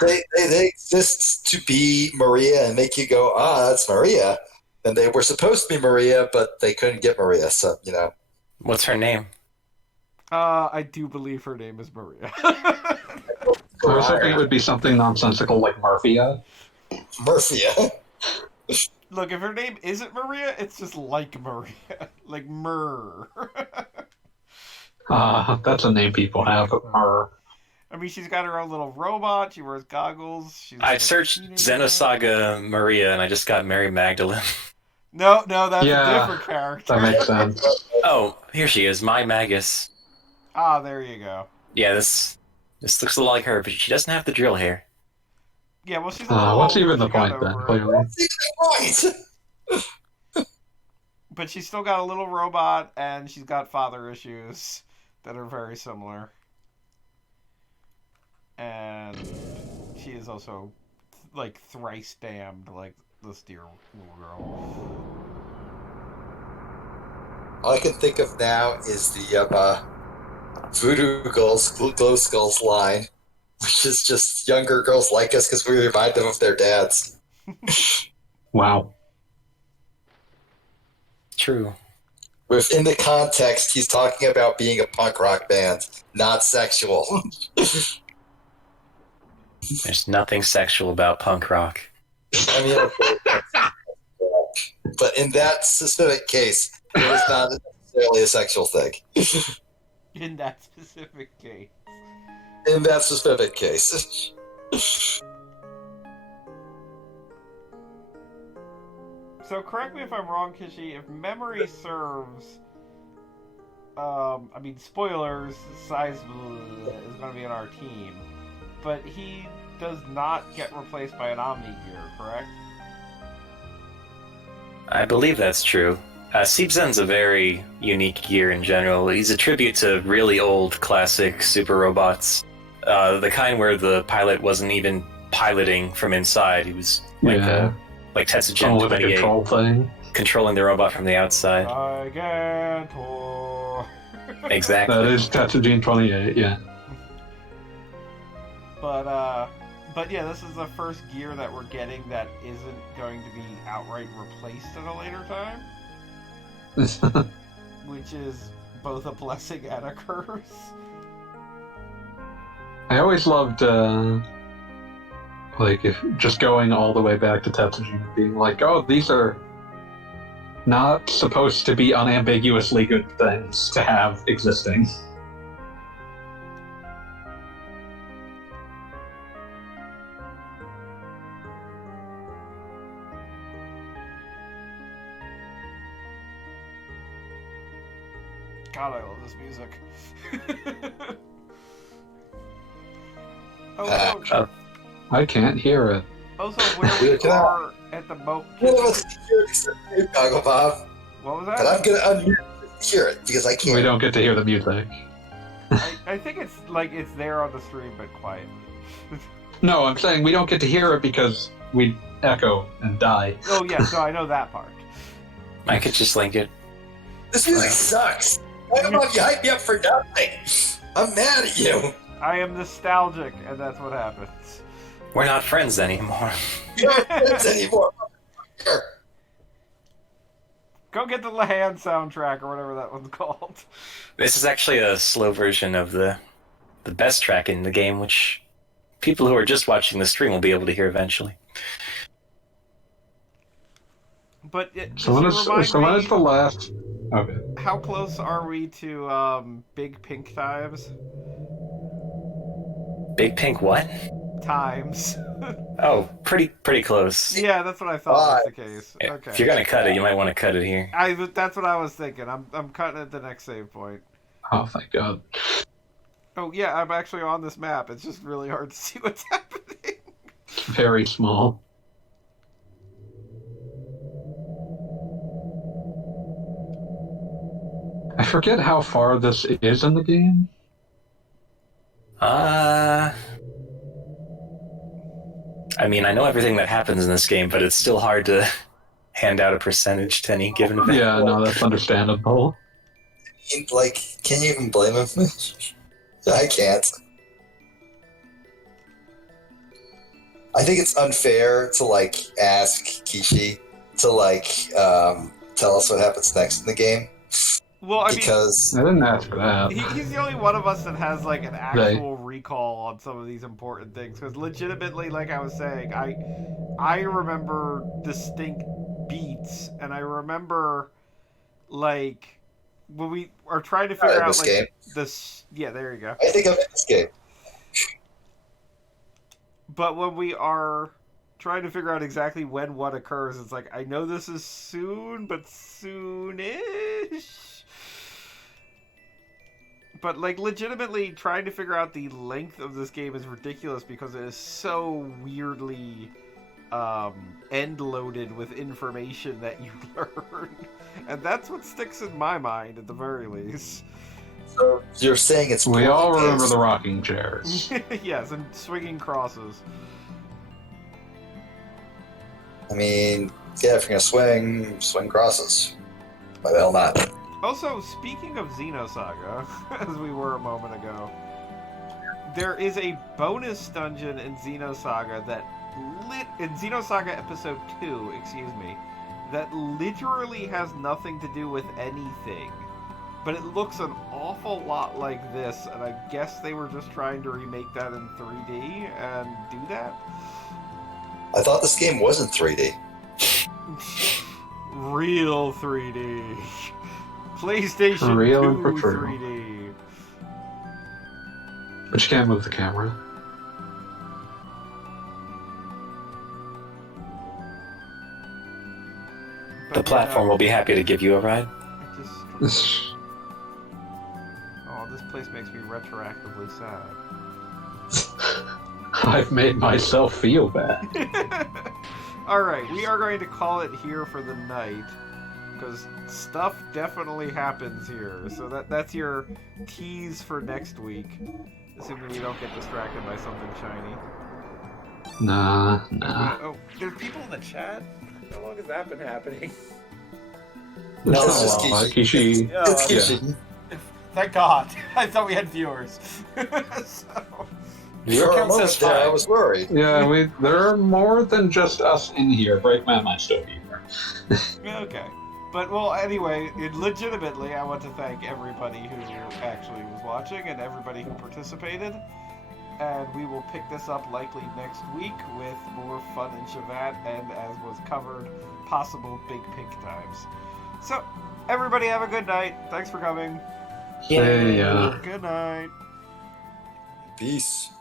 They exist to be Maria and make you go, that's Maria. And they were supposed to be Maria, but they couldn't get Maria, so, you know. What's her name? I do believe her name is Maria. I was hoping it would be something nonsensical like Marfia. Murphia. Look, if her name isn't Maria, it's just like Maria. Like Myrrh. That's a name people have, but Myrrh. I mean, she's got her own little robot. She wears goggles. She's I like a searched teenager. Xenosaga Maria and I just got Mary Magdalene. No, that's a Yeah, different character. That makes sense. Oh, here she is, My Magus. Ah, there you go. Yeah, this looks a lot like her, but she doesn't have the drill hair. Yeah, well, she's a little What's older. even the She got point then, over it. clearly? Right. But she's still got a little robot, and she's got father issues that are very similar. And she is also, like, thrice damned, like this dear little girl. All I can think of now is the Voodoo Girls, Glow Skulls line, which is just younger girls like us because we remind them of their dads. Wow. True. Within the context, he's talking about being a punk rock band, not sexual. There's nothing sexual about punk rock. I mean, but in that specific case, it was not necessarily a sexual thing. In that specific case. In that specific case. So correct me if I'm wrong, Kishi. If memory serves, I mean, spoilers. Size is going to be on our team, but he does not get replaced by an Omni Gear, correct? I believe that's true. Seebzen's a very unique gear in general. He's a tribute to really old classic super robots. The kind where the pilot wasn't even piloting from inside. He was like Tetsujin with a 28, control thing. controlling the robot from the outside. Gigantor. Exactly. That is Tetsujin 28, yeah. But yeah, this is the first gear that we're getting that isn't going to be outright replaced at a later time. Which is both a blessing and a curse. I always loved, if just going all the way back to Tetsujin and being like, oh, these are not supposed to be unambiguously good things to have existing. God, I love this music. I can't hear it. Also, where we are at the moment. None of us can hear it except you, Goggle Bob. What was But that? I'm gonna unmute to hear it because I can't. We don't get to hear the music. I think it's there on the stream, but quietly. No, I'm saying we don't get to hear it because we echo and die. Oh, yeah, no, I know that part. I could just link it. This music sucks. Goggle Bob, you hype me up for nothing. I'm mad at you. I am nostalgic, and that's what happens. We're not friends anymore. You're not friends anymore. Go get the Lahan soundtrack, or whatever that one's called. This is actually a slow version of the best track in the game, which people who are just watching the stream will be able to hear eventually. But So when is the last... Okay. how close are we to Big Pink times? Big Pink what? Times. Oh, pretty close. Yeah, that's what I thought was the case. Yeah, Okay. if you're gonna cut it, you might want to cut it here. That's what I was thinking. I'm cutting at the next save point. Oh, thank God. Oh yeah, I'm actually on this map. It's just really hard to see what's happening. Very small. I forget how far this is in the game. I mean, I know everything that happens in this game, but it's still hard to hand out a percentage to any given event. Yeah, no, that's understandable. Like, can you even blame him? I can't. I think it's unfair to ask Kishi to tell us what happens next in the game. Well, I because I didn't ask for that. he's the only one of us that has an actual recall on some of these important things. Because legitimately, like I was saying, I remember distinct beats, and I remember when we are trying to figure out this game. this. Yeah, there you go. I think I'm in this game. But when we are trying to figure out exactly when what occurs, it's I know this is soon, but soonish. But legitimately trying to figure out the length of this game is ridiculous because it is so weirdly end-loaded with information that you learn. And that's what sticks in my mind at the very least. So you're saying it's We all remember pointless. the rocking chairs. Yes, and swinging crosses. I mean, yeah, if you're gonna swing crosses. Why the hell not? Also, speaking of Xenosaga, as we were a moment ago, there is a bonus dungeon in Xenosaga in Xenosaga Episode 2, that literally has nothing to do with anything. But it looks an awful lot like this, and I guess they were just trying to remake that in 3D and do that? I thought this game was in 3D. Real 3D. PlayStation Real 2 and for true. 3D. But you can't move the camera. The platform will be happy to give you a ride. This place makes me retroactively sad. I've made myself feel bad. Alright, we are going to call it here for the night. Because stuff definitely happens here. So that's your tease for next week. Assuming we don't get distracted by something shiny. Nah. Oh, there's people in the chat? How long has that been happening? No, It's it's just just Kishi. It's Yeah. Kishi. Thank God. I thought we had viewers. So... Viewer For a count moment says there, I 5. was worried. Yeah, there are more than just us in here. Breakman might still be here. Okay. But, well, anyway, legitimately, I want to thank everybody who actually was watching and everybody who participated. And we will pick this up likely next week with more fun in Shavat and, as was covered, possible Big Pink times. So, everybody have a good night. Thanks for coming. Yeah. Good night. Peace.